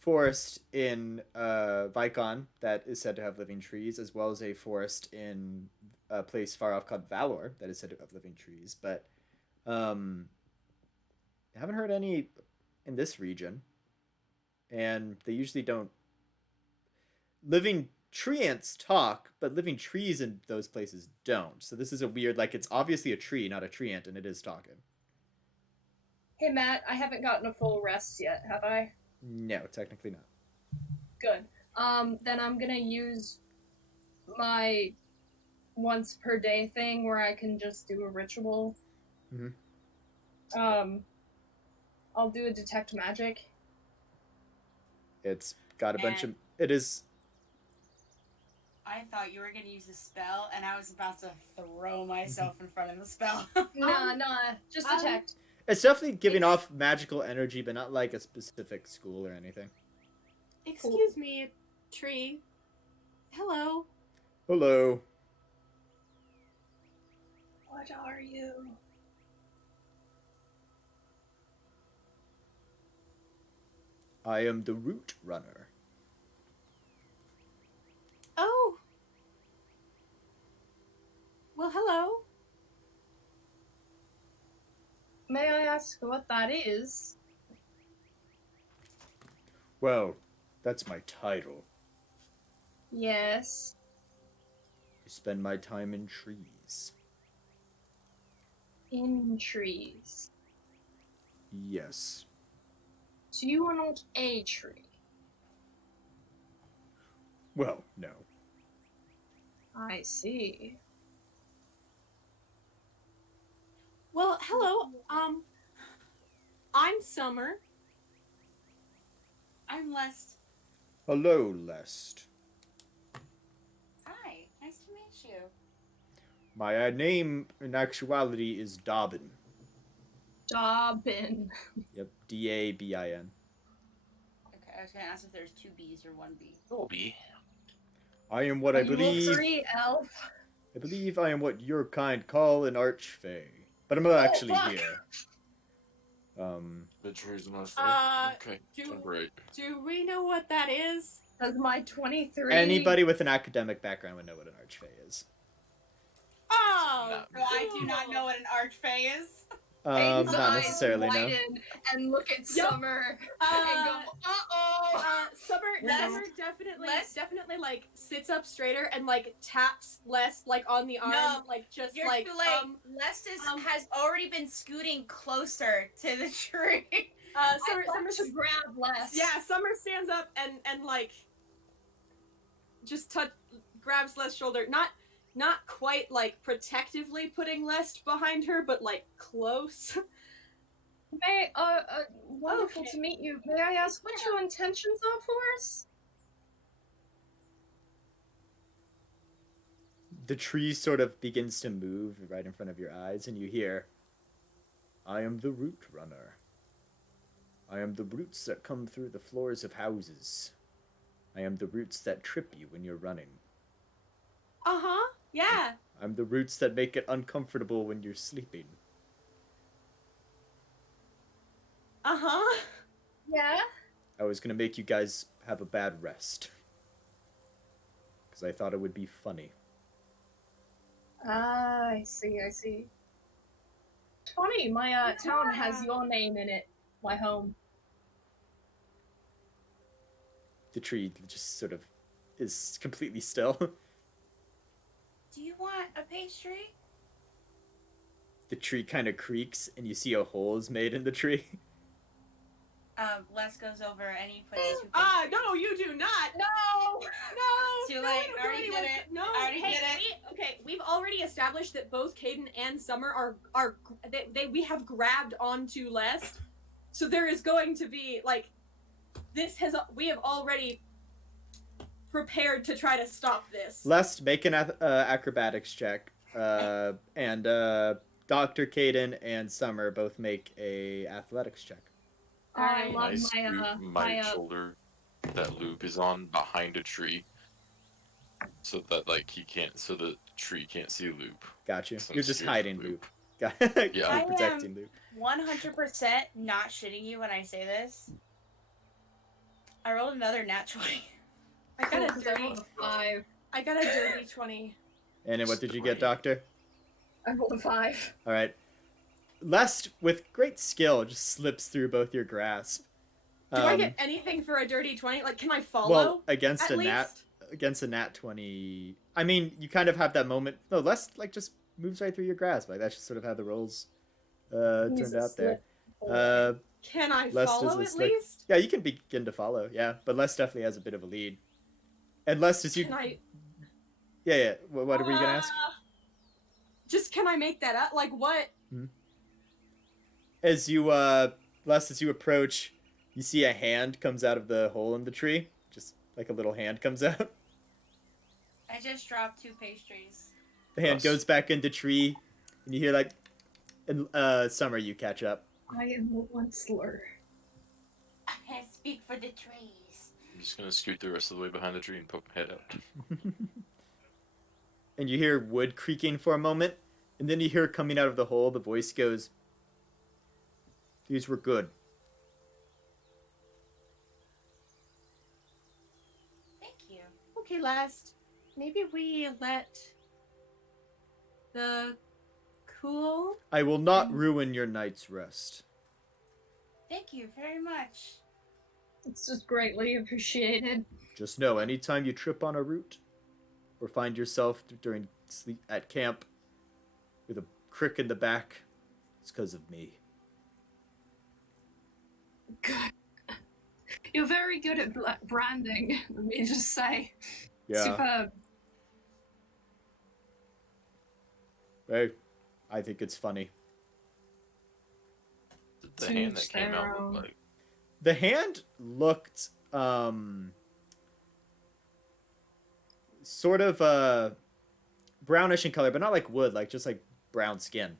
forest in Vicon that is said to have living trees, as well as a forest in a place far off called Valor that is said to have living trees. But I haven't heard any in this region, and they usually don't. Living treants talk, but living trees in those places don't. So this is a weird, like, it's obviously a tree, not a treant, and it is talking. Hey Matt, I haven't gotten a full rest yet, have I? No, technically not. Good. Then I'm gonna use my once per day thing where I can just do a ritual. Mhm. I'll do a detect magic. It's got a bunch of. And- It is. I thought you were gonna use a spell, and I was about to throw myself in front of the spell. Nah, just detect. It's definitely giving off magical energy, but not like a specific school or anything. Excuse me, tree. Hello. Hello. What are you? I am the root runner. Oh. Well, hello. May I ask what that is? Well, that's my title. Yes. I spend my time in trees. In trees. Yes. Do you want a tree? Well, no. I see. Well, hello. I'm Summer. I'm Lest. Hello, Lest. Hi, nice to meet you. My name, in actuality, is Dobbin. Dobbin. Yep, Dabin. Okay, I was gonna ask if there's two B's or one B. Colby. I am what Are I you a believe. free elf? I believe I am what your kind call an archfey, but I'm not actually fuck. here. The trees must okay, do- great. Do we know what that is? Does my 23... Anybody with an academic background would know what an archfey is. Oh, No, I do not know what an archfey is. Aiden's Not eyes necessarily, no. widen and look at Summer and go, Summer definitely like sits up straighter and like taps Les like on the arm, No, like just You're like too late. Lest has already been scooting closer to the tree. Summer to grab Les. yeah, Summer stands up and like just grabs Les' shoulder, not quite like protectively putting Les behind her, but like close. May, wonderful Okay. to meet you. May I ask what your intentions are for us? The tree sort of begins to move right in front of your eyes, and you hear, I am the root runner. I am the roots that come through the floors of houses. I am the roots that trip you when you're running. Uh-huh. Yeah. I'm the roots that make it uncomfortable when you're sleeping. Uh-huh. Yeah? I was gonna make you guys have a bad rest. Because I thought it would be funny. Ah, I see. It's funny, my town has your name in it. My home. The tree just sort of is completely still. Do you want a pastry? The tree kind of creaks, and you see a hole is made in the tree. Les goes over and he puts two pastries. No, you do not. No! Too late. I already did it. No, I already did it. We've already established that both Caden and Summer we have grabbed onto Les, so there is going to be like we have already prepared to try to stop this. Lest, make an acrobatics check, and Dr. Caden and Summer both make a athletics check. I love Nice my shoulder that Loop is on behind a tree. So that like so the tree can't see Loop. Gotcha. Some You're just serious hiding Loop. Loop. Yeah. You're protecting Loop. 100% not shitting you when I say this. I rolled another nat 20. I got a because I dirty rolled a 5. I got a dirty 20. And then what did you get, Doctor? I rolled a 5. All right. Lest, with great skill, just slips through both your grasp. Do I get anything for a dirty 20? Like, can I follow? Well, against at a least? nat 20. I mean, you kind of have that moment. No, Lest like just moves right through your grasp. Like that's just sort of how the rolls turned out there. Can I Lest follow is at a slick. least? Yeah, you can begin to follow. Yeah, but Lest definitely has a bit of a lead. And Lest is you. Can I? Yeah. What were you gonna ask? Just can I make that up? Like what? As you Lest, as you approach, you see a hand comes out of the hole in the tree. Just like a little hand comes out. I just dropped 2 pastries. The hand goes back into tree, and you hear like, and Summer, you catch up. I am the one slur. I can't speak for the trees. I'm just gonna scoot the rest of the way behind the tree and poke my head out. And you hear wood creaking for a moment, and then you hear coming out of the hole, the voice goes, "These were good." Thank you. Okay, last. Maybe we let the cool. I will not ruin your night's rest. Thank you very much. It's just greatly appreciated. Just know, anytime you trip on a root, or find yourself during sleep at camp with a crick in the back, it's because of me. Good. You're very good at branding, let me just say. Yeah. Superb. Hey, I think it's funny. The hand that came out looked like. The hand looked sort of brownish in color, but not like wood, like just like brown skin.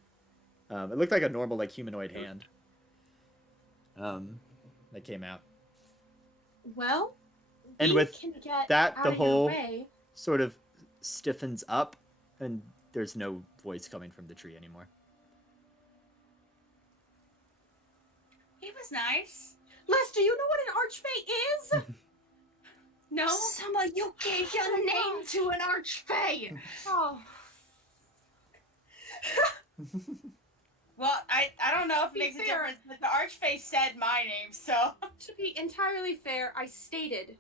It looked like a normal like humanoid hand. That came out. Well, And we with can get that, out the of your whole way. sort of stiffens up, and there's no voice coming from the tree anymore. He was nice. Lester, you know what an archfey is? No? Summer, you gave your name to an archfey! Oh. Well, I don't know if To it be makes a fair- difference, but the archfey said my name, so. To be entirely fair, I stated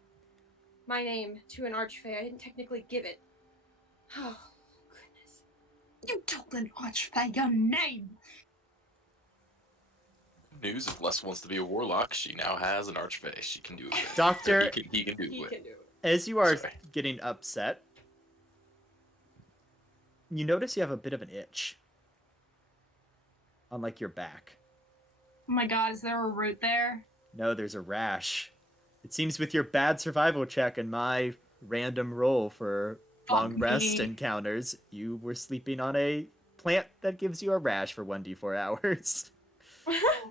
my name to an archfey. I didn't technically give it. Oh, goodness. You told an archfey your name! News, if Les wants to be a warlock, she now has an archfey. She can do it. Doctor, He can do He it. can do it. as you are Sorry. getting upset, you notice you have a bit of an itch on like your back. Oh my god, is there a root there? No, there's a rash. It seems with your bad survival check and my random roll for long Fuck rest me. encounters, you were sleeping on a plant that gives you a rash for 1d4 hours.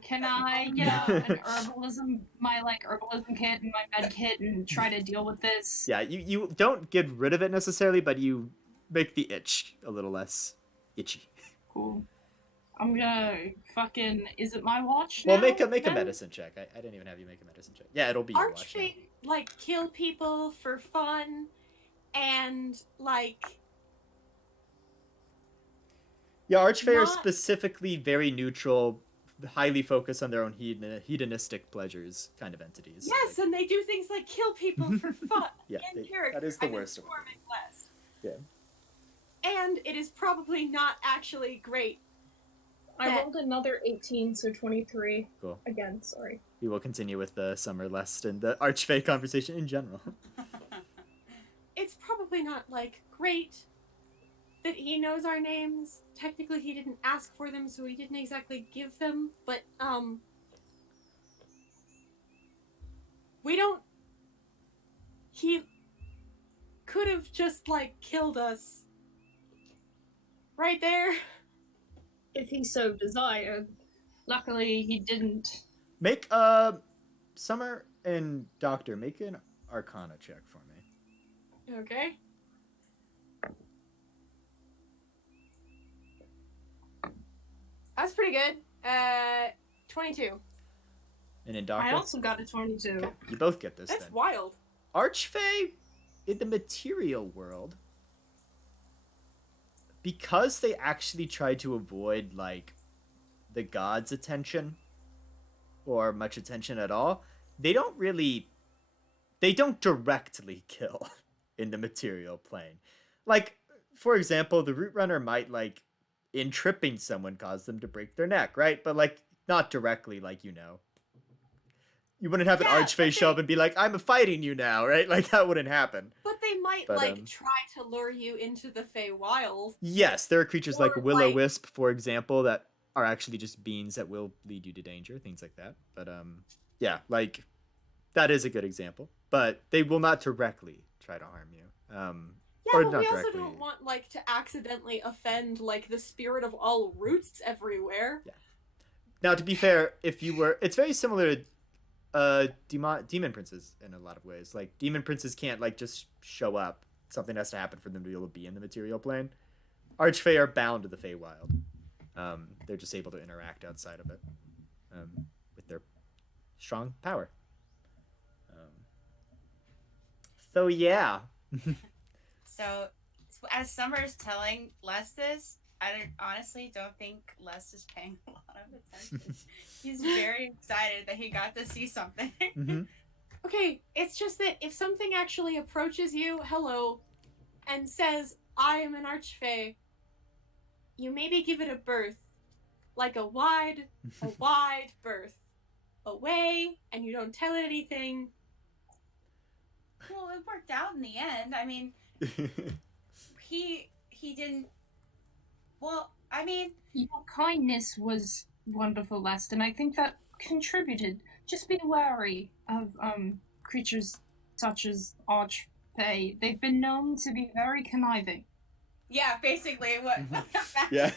Can I get out an herbalism, my herbalism kit and my med kit and try to deal with this? Yeah, you don't get rid of it necessarily, but you make the itch a little less itchy. Cool. I'm gonna fucking. Is it my watch Well, now? make a then? medicine check. I didn't even have you make a medicine check. Yeah, it'll be your watch. Now. Archfey, like, kill people for fun, and, like... Yeah, Archfey are not- specifically very neutral, highly focused on their own hedonistic pleasures kind of entities. Yes, and they do things like kill people for fun. Yeah, in they- character. that is the I'm worst of it. informing West. Yeah. And it is probably not actually great. I rolled another 18, so 23. Cool. Again, sorry. We will continue with the summer lust and the Archfey conversation in general. It's probably not, like, great that he knows our names. Technically, he didn't ask for them, so he didn't exactly give them, but, we don't... He could have just, like, killed us. Right there. If he so desired. Luckily, he didn't. Make Summer and Doctor make an Arcana check for me. Okay. That's pretty good. 22. And in I Doctor, also got a 22. okay, you both get this That's then. wild. Archfey in the material world, because they actually try to avoid like the gods' attention or much attention at all, they don't directly kill in the material plane. Like, for example, the root runner might like in tripping someone cause them to break their neck, right? But like not directly, like, you know. You wouldn't have an Yeah, archfey but show up and be like, I'm fighting you now, right? Like, that wouldn't happen. But they might, But, like, try to lure you into the Feywild. Yes, there are creatures like Or, Will-O-Wisp, for example, that are actually just beings that will lead you to danger, things like that. But, yeah, like, that is a good example. But they will not directly try to harm you. Yeah, Or but not we also directly. don't want, like, to accidentally offend, like, the spirit of all roots everywhere. Now, to be fair, if you were... It's very similar to demon princes in a lot of ways. Like, demon princes can't, like, just show up. Something has to happen for them to be able to be in the material plane. Archfey are bound to the Feywild. They're just able to interact outside of it with their strong power. So, yeah. So, as Summer is telling Les this, honestly don't think Les is paying a lot of attention. He's very excited that he got to see something. Mm-hmm. Okay, it's just that if something actually approaches you, hello, and says, I am an archfey, you maybe give it a berth. Like a wide berth. away and you don't tell it anything. Well, it worked out in the end. I mean, he didn't. Well, I mean, Your kindness was wonderful, Lest, and I think that contributed. Just be wary of creatures such as Archfey. They've been known to be very conniving. yeah, basically what. Yeah.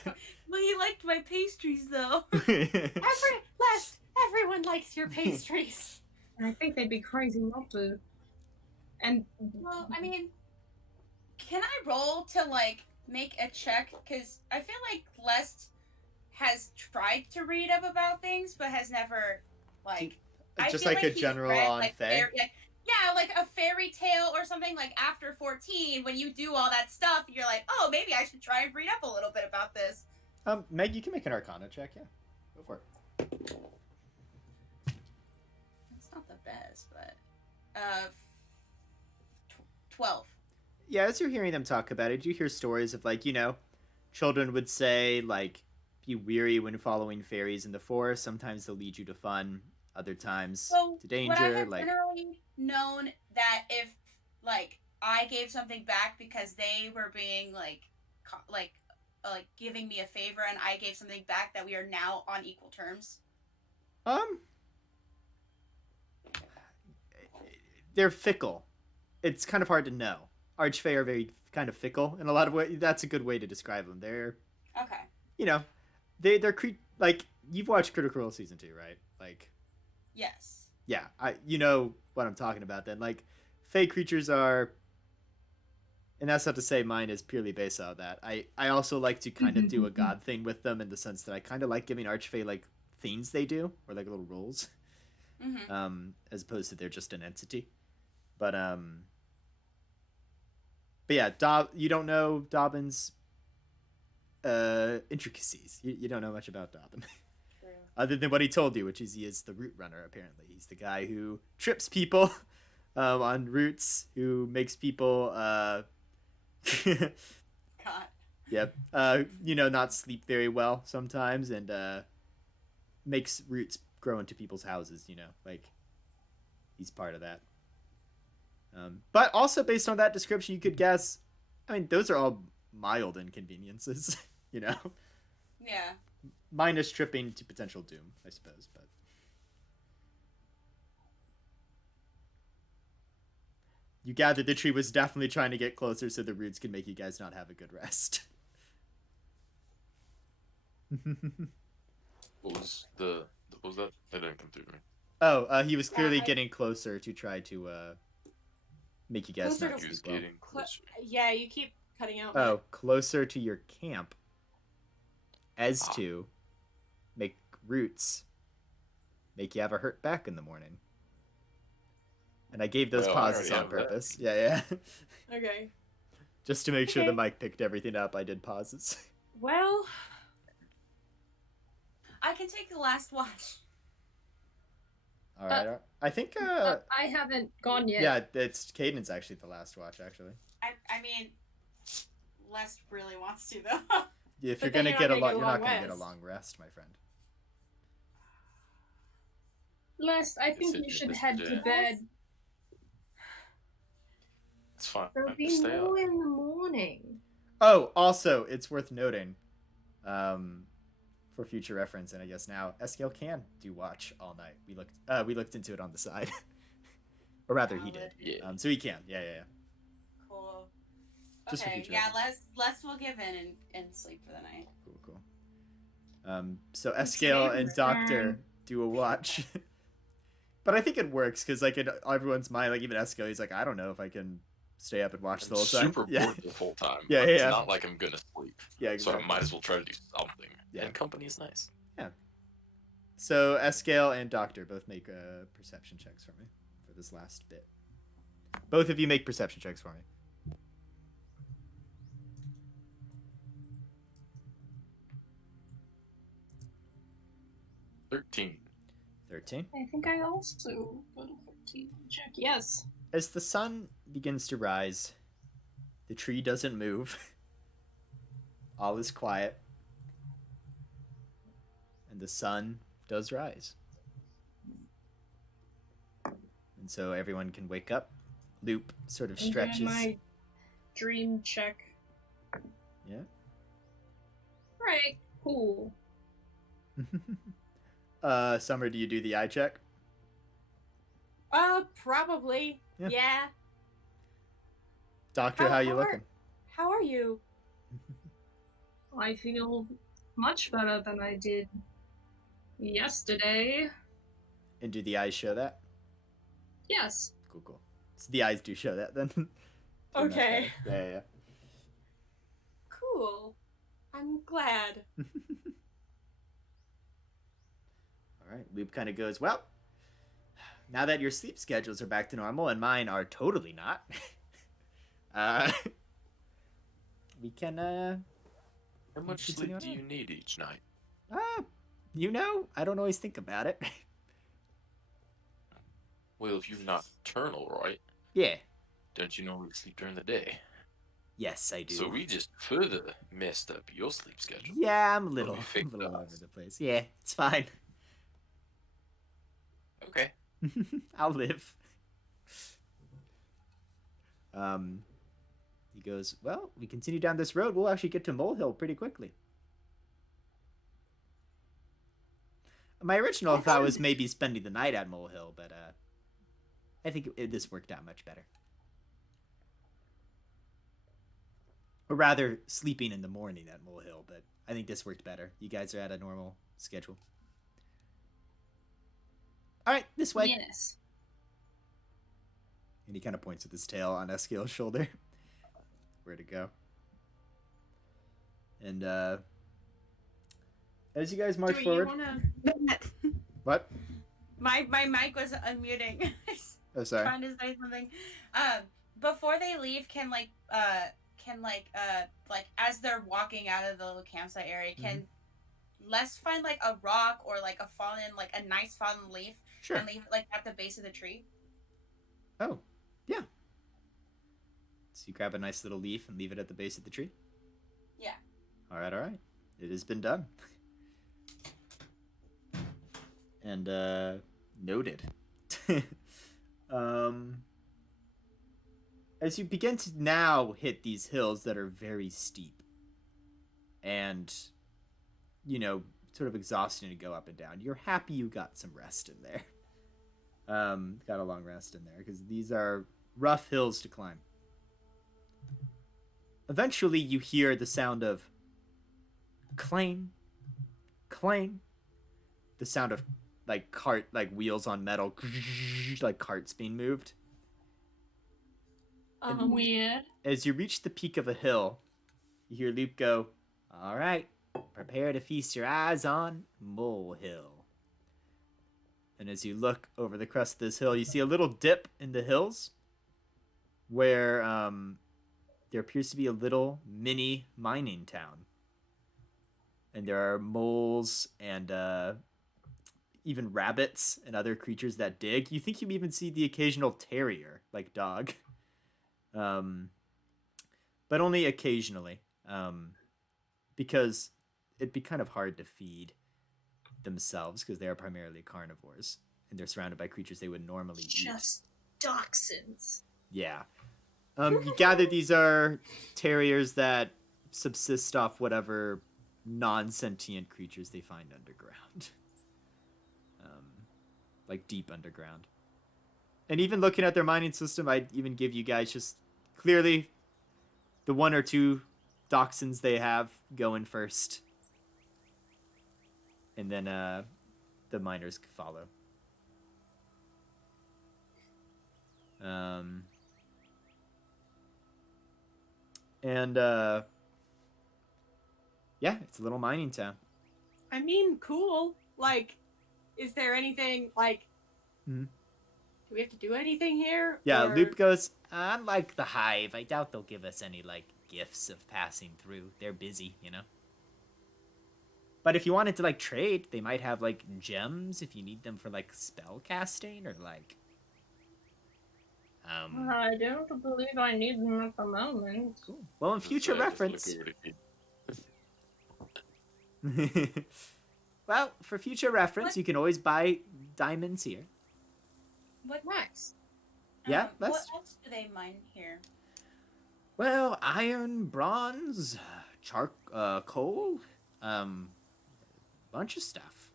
Well, he liked my pastries though. Everyone likes your pastries. And I think they'd be crazy not to. And Well, I mean, can I roll to like make a check? Because I feel like Lest has tried to read up about things, but has never like. I Just feel like a he's general read, on like, Fae? yeah, like a fairy tale or something. Like after 14, when you do all that stuff, you're like, oh, maybe I should try and read up a little bit about this. Meg, you can make an Arcana check. Yeah, go for it. It's not the best, but 12. Yeah, as you're hearing them talk about it, you hear stories of like, children would say like, be weary when following fairies in the forest. Sometimes they'll lead you to fun, other times So to danger. would I have like generally known that if like I gave something back because they were being like giving me a favor and I gave something back, that we are now on equal terms? They're fickle. It's kind of hard to know. Archfey are very kind of fickle in a lot of ways. That's a good way to describe them. They're Okay. They're like, you've watched Critical Role season 2, right? Like, Yes. yeah, you know what I'm talking about then. Like, Fey creatures are, and that's not to say mine is purely based on that. I also like to kind of do a god thing with them, in the sense that I kind of like giving Archfey like things they do, or like little roles, as opposed to they're just an entity. But yeah, you don't know Dobbin's intricacies. You don't know much about Dobbin. Other than what he told you, which is he is the root runner, apparently. He's the guy who trips people on routes, who makes people God. Yep. Not sleep very well sometimes, and makes roots grow into people's houses, like, he's part of that. But also, based on that description, you could guess, I mean, those are all mild inconveniences, Yeah. minus tripping to potential doom, I suppose. But you gathered the tree was definitely trying to get closer so the roots could make you guys not have a good rest. What was that? That didn't come through to me. Oh, he was clearly getting closer to try to make you guys Closer not to- He was sleep well. getting closer. Yeah, you keep cutting out. Oh, closer to your camp. As to make roots make you have a hurt back in the morning. And I gave those Well, I pauses already on have that. purpose. Yeah. Okay. Just to make sure the Okay. mic picked everything up, I did pauses. Well, I can take the last watch. All right. I think, I haven't gone yet. yeah, it's Caden's actually the last watch, actually. I mean, Lest really wants to though. If But you're then gonna you're get not a gonna lot, get a you're not long gonna get a rest. long rest, my friend. Les, I think Yes, you should yes, head it to is. bed. It's fine. There'll I be can stay up. more in the morning. Oh, also, it's worth noting, for future reference, and I guess now Eskiel can do watch all night. We looked into it on the side, or rather, he did. Yeah. So he can. Yeah. Cool. Just for Okay, future yeah, reference. Lest will give in and sleep for the night. Cool. So Eskiel and Doctor turn. do a watch, but I think it works because, like, in everyone's mind, like even Eskiel, he's like, I don't know if I can stay up and watch the I'm whole time. super Yeah. bored the whole time. Yeah, but yeah. It's not like I'm gonna sleep. Yeah, So exactly. I might as well try to do something. Yeah. And company is nice. So Eskiel and Doctor both make perception checks for me for this last bit. Both of you make perception checks for me. $13. 13. I think I also got a 13 check. Yes. As the sun begins to rise, the tree doesn't move. All is quiet. And the sun does rise. And so everyone can wake up. Loop sort of I'm doing stretches. my dream check. Yeah. Right, cool. Summer, do you do the eye check? Probably. Yeah. Yeah. Doctor, how you looking? How are you? I feel much better than I did yesterday. And do the eyes show that? Yes. Cool. So the eyes do show that then. Doing much Okay. better. Yeah. Cool. I'm glad. All right. Loop kind of goes, well, now that your sleep schedules are back to normal and mine are totally not, we can, How much continue sleep on do you on. need each night? I don't always think about it. Well, if you're nocturnal, right? Yeah. Don't you normally sleep during the day? Yes, I do. So we just further messed up your sleep schedule. Yeah, I'm a little fixed all over us. the place. Yeah, it's fine. Okay. I'll live. He goes, well, we continue down this road, we'll actually get to Molehill pretty quickly. My original thought was maybe spending the night at Molehill, but I think this worked out much better. Or rather, sleeping in the morning at Molehill, but I think this worked better. You guys are at a normal schedule. All right, this way. Yes. And he kind of points with his tail on Eskiel's shoulder. Where to go. And as you guys march forward. What? My mic was unmuting. Oh, sorry. Trying to say something. Before they leave, can as they're walking out of the little campsite area, can Les find like a rock or like a nice fallen leaf, Sure. and leave it like at the base of the tree? Oh, yeah. So you grab a nice little leaf and leave it at the base of the tree? Yeah. All right. It has been done. And, noted. As you begin to now hit these hills that are very steep and, sort of exhausting to go up and down, you're happy you got some rest in there. Got a long rest in there because these are rough hills to climb. Eventually, you hear the sound of clang, clang. The sound of wheels on metal, like carts being moved. Weird. As you reach the peak of a hill, you hear Loop go, all right, prepare to feast your eyes on Molehill. And as you look over the crest of this hill, you see a little dip in the hills where there appears to be a little mini mining town. And there are moles and even rabbits and other creatures that dig. You think you even see the occasional terrier, like dog. But only occasionally. Because it'd be kind of hard to feed themselves because they are primarily carnivores. And they're surrounded by creatures they would normally eat. Just dachshunds. Yeah. You gather these are terriers that subsist off whatever non-sentient creatures they find underground. Like deep underground. And even looking at their mining system, I'd even give you guys just clearly the one or two dachshunds they have going first. And then the miners follow. Yeah, it's a little mining town. I mean, cool. Like, is there anything, like, do we have to do anything here? Yeah, or... Loop goes, unlike the Hive, I doubt they'll give us any, gifts of passing through. They're busy, But if you wanted to, trade, they might have, gems if you need them for, spell casting or, I don't believe I need them at the moment. Cool. Well, in future reference... Well, for future reference, you can always buy diamonds here. What? Nice. Yeah, What that's else do they mine here? well, iron, bronze, coal, bunch of stuff.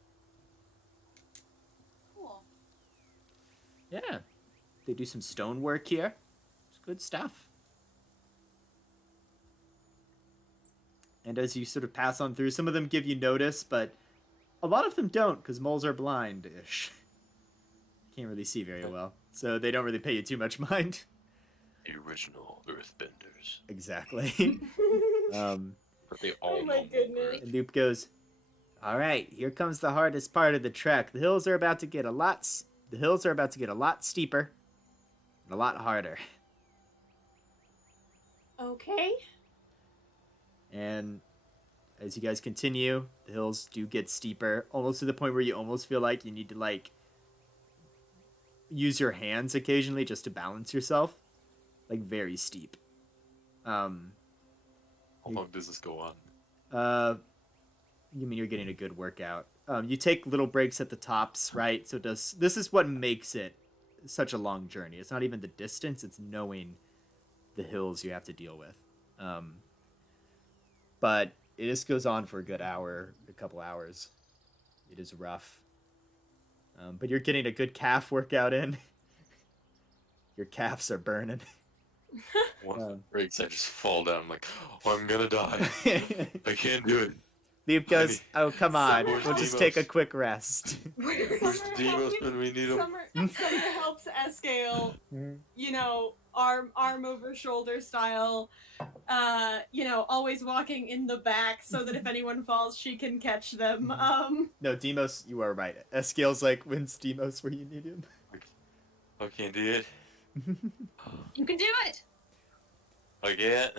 Cool. Yeah, they do some stonework here. It's good stuff. And as you sort of pass on through, some of them give you notice, but a lot of them don't, because moles are blind-ish. Can't really see very well, so they don't really pay you too much mind. The original Earthbenders. Exactly. But they all Oh my know goodness. And Loop goes, "All right, here comes the hardest part of the trek. The hills are about to get a lot steeper and a lot harder." Okay. And as you guys continue, the hills do get steeper, almost to the point where you almost feel like you need to like use your hands occasionally just to balance yourself. Like very steep. How long does this go on? You mean you're getting a good workout. You take little breaks at the tops, right? So this is what makes it such a long journey. It's not even the distance, it's knowing the hills you have to deal with. But it just goes on for a good hour, a couple hours. It is rough. But you're getting a good calf workout in. Your calves are burning. One of the breaks, I just fall down. I'm like, oh, I'm gonna die. I can't do it. Leap goes, "Oh, come on. Summer We'll just helps. take a quick rest." Where's Demos when we need him? Summer helps Escale, arm over shoulder style, always walking in the back so that if anyone falls, she can catch them. No, Demos, you are right. Escale's like, "When's Demos where you need him?" I can't do it. You can do it. I can't.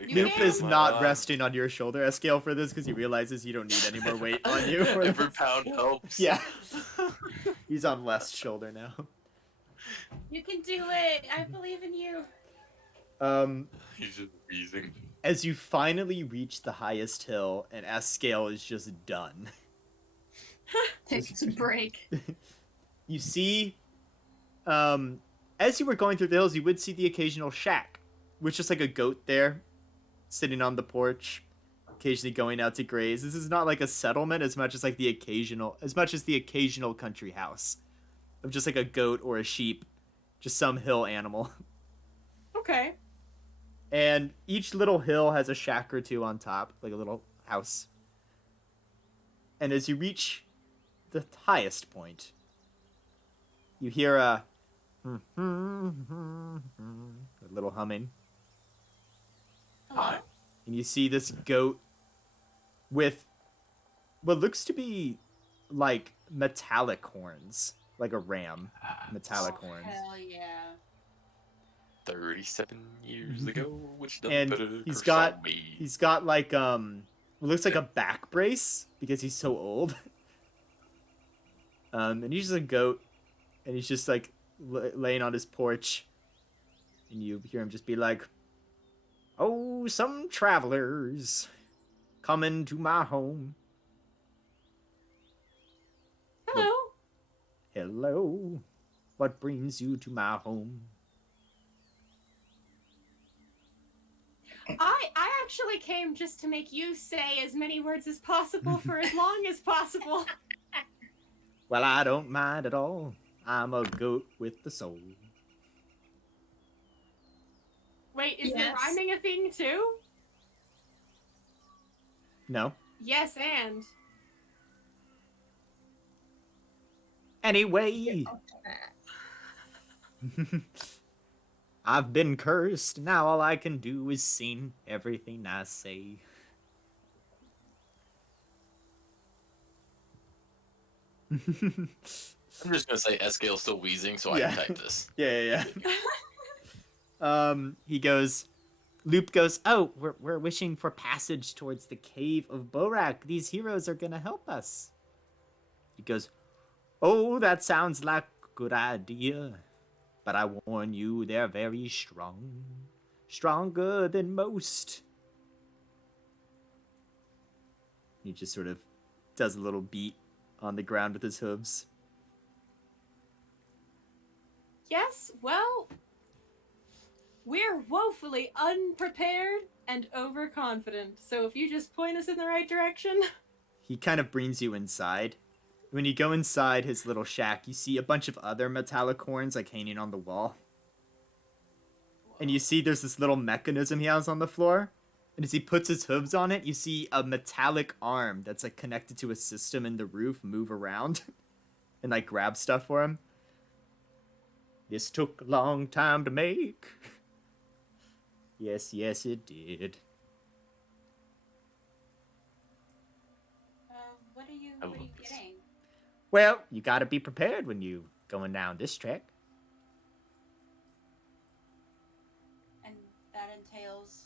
Loop can. is not resting on your shoulder, Escale, for this because he realizes you don't need any more weight on you. For Every this. pound helps. Yeah. He's on less shoulder now. You can do it. I believe in you. He's just wheezing. As you finally reach the highest hill, and Escale is just done. Takes a break. You see, as you were going through the hills, you would see the occasional shack, with just like a goat there, sitting on the porch, occasionally going out to graze. This is not like a settlement as much as the occasional country house of just like a goat or a sheep, just some hill animal. Okay. And each little hill has a shack or two on top, like a little house. And as you reach the highest point, you hear a little humming. Hello? And you see this goat with what looks to be like metallic horns, like a ram, metallic horns. Hell yeah. 37 years ago, which doesn't And put a he's curse got on me. he's got like what looks like a back brace because he's so old. And he's just a goat, and he's just like laying on his porch, and you hear him just be like, "Oh, some travelers coming to my home. Hello. Hello, what brings you to my home?" I actually came just to make you say as many words as possible for as long as possible. "Well, I don't mind at all. I'm a goat with the soul." Wait, is the Yes. rhyming a thing too? No. Yes, and. Anyway, I've been cursed. Now all I can do is sing everything I say. I'm just gonna say Escale's still wheezing, so Yeah. I can type this. Yeah. He goes. Loop goes, "Oh, we're wishing for passage towards the cave of Borak. These heroes are gonna help us." He goes, "Oh, that sounds like a good idea. But I warn you, they're very strong. Stronger than most." He just sort of does a little beat on the ground with his hooves. Yes, well, we're woefully unprepared and overconfident. So if you just point us in the right direction. He kind of brings you inside. When you go inside his little shack, you see a bunch of other metallic horns like hanging on the wall. And you see there's this little mechanism he has on the floor. And as he puts his hooves on it, you see a metallic arm that's like connected to a system in the roof move around and like grab stuff for him. This took a long time to make. Yes, it did. What are you getting? Well, you gotta be prepared when you going down this track. And that entails?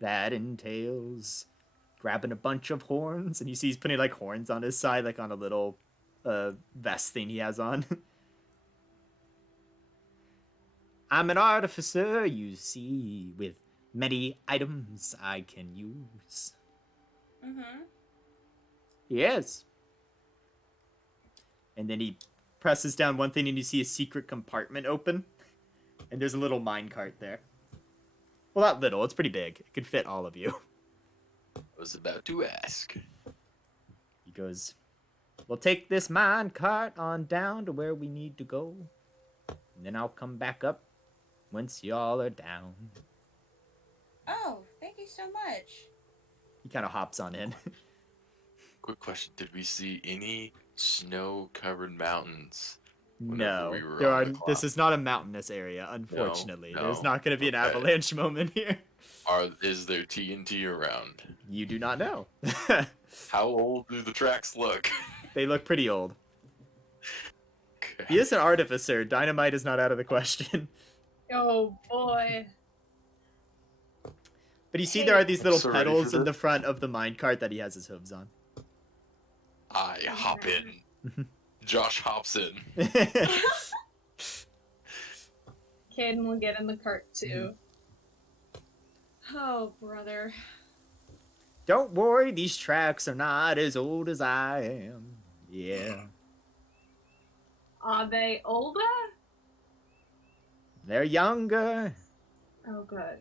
That entails grabbing a bunch of horns, and you see he's putting like horns on his side, like on a little vest thing he has on. I'm an artificer, you see, with many items I can use. Mm-hmm. Yes. And then he presses down one thing and you see a secret compartment open. And there's a little minecart there. Well, not little, it's pretty big. It could fit all of you. I was about to ask. He goes, we'll take this minecart on down to where we need to go. And then I'll come back up once y'all are down. Oh, thank you so much. He kind of hops on in. Quick question: did we see any snow-covered mountains? No, we were there on are. the clock? This is not a mountainous area, unfortunately. No, There's not going to be an okay. avalanche moment here. Is there TNT around? You do not know. How old do the tracks look? They look pretty old. Okay. He is an artificer. Dynamite is not out of the question. Oh boy. But you see there are these little So pedals ready in for the front of the minecart that he has his hooves on. I hop in. Josh hops in. Caden will get in the cart too. Oh, brother. Don't worry, these tracks are not as old as I am. Yeah. Are they older? They're younger. Oh, good.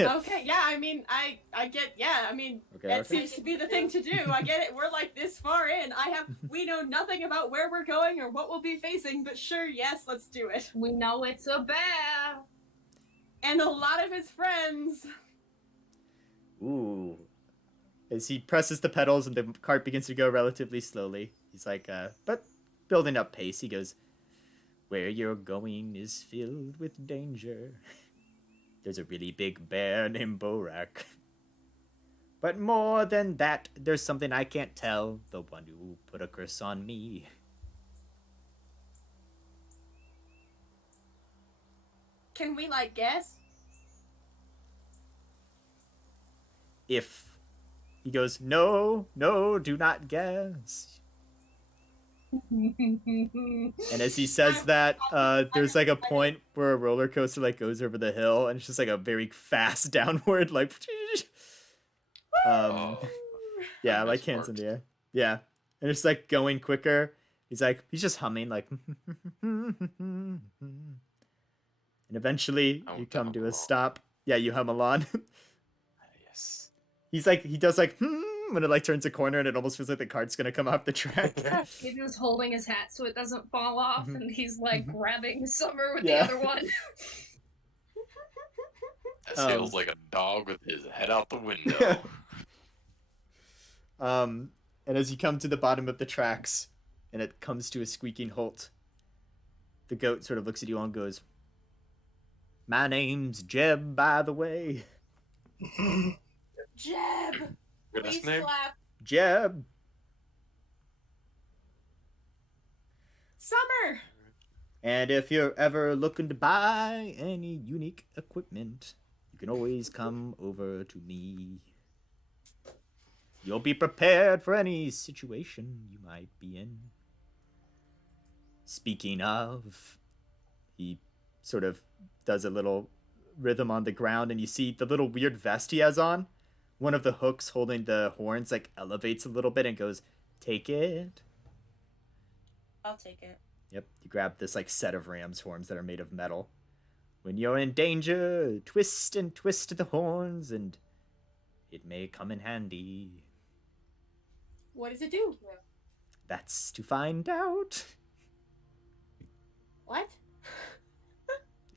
Okay, yeah, I mean, I get, yeah, I mean, Okay, that okay. seems to be the thing to do. I get it. We're like this far in. We know nothing about where we're going or what we'll be facing, but sure, yes, let's do it. We know it's a bear. And a lot of his friends. Ooh. As he presses the pedals and the cart begins to go relatively slowly, he's like, but building up pace, he goes, where you're going is filled with danger. There's a really big bear named Borak. But more than that, there's something I can't tell, the one who put a curse on me. Can we, like, guess? If he goes, no, do not guess. And as he says that, there's like a point where a roller coaster like goes over the hill, and it's just like a very fast downward, like, yeah, like hands in the air, yeah, and it's like going quicker. He's just humming like, and eventually you come to a stop. Yeah, you hum along. Yes. He does like when it like turns a corner and it almost feels like the cart's gonna come off the track. Caden's holding his hat so it doesn't fall off, and he's like grabbing Summer with Yeah. the other one. That feels like a dog with his head out the window. And as you come to the bottom of the tracks and it comes to a squeaking halt, the goat sort of looks at you all and goes, my name's Jeb, by the way. Jeb! Your last Please name? clap. Jeb. Summer! And if you're ever looking to buy any unique equipment, you can always come over to me. You'll be prepared for any situation you might be in. Speaking of, he sort of does a little rhythm on the ground, and you see the little weird vest he has on. One of the hooks holding the horns like elevates a little bit and goes, take it. I'll take it. Yep, you grab this like set of ram's horns that are made of metal. When you're in danger, twist and twist the horns, and it may come in handy. What does it do? That's to find out. What?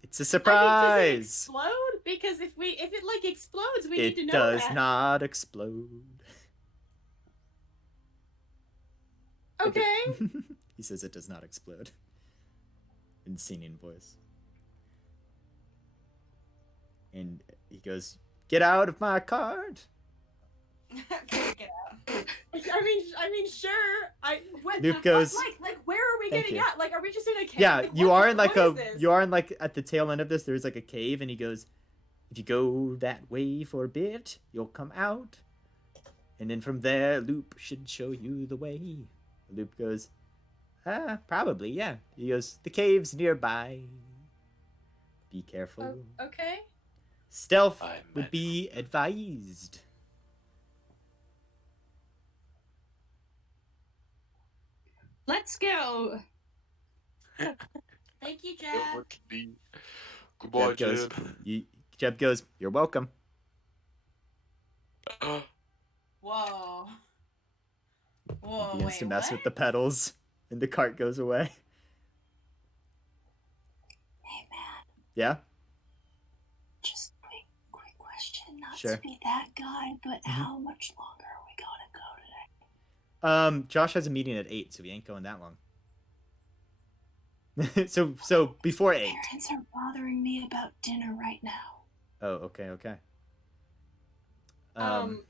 It's a I mean, does it surprise. explode? Because if it like explodes, we need It to know does that. not explode. Okay. He says it does not explode. In singing voice. And he goes, "Get out of my cart." Get out. I mean, sure. Luke goes, like, where are we "Thank getting you." at? Like, are we just in a cave? Yeah, Like, you are in like what is this? you are in like at the tail end of this. There's like a cave, and he goes, "If you go that way for a bit, you'll come out, and then from there, Loop should show you the way." Loop goes, probably, yeah." He goes, "The cave's nearby. Be careful. Okay. Stealth I would be advised." Let's go. Thank you, Good Jeb. work, Lee. Goodbye, Jeb goes, Jeb. Jeb goes, "You're welcome." Whoa. Whoa, Begins wait, to mess what? with the pedals, and the cart goes away. Hey man, Yeah? just quick question. Not Sure. to be that guy, but how much longer are we gonna go today? Josh has a meeting at 8, so we ain't going that long. so before 8. Parents are bothering me about dinner right now. Oh, okay. Don't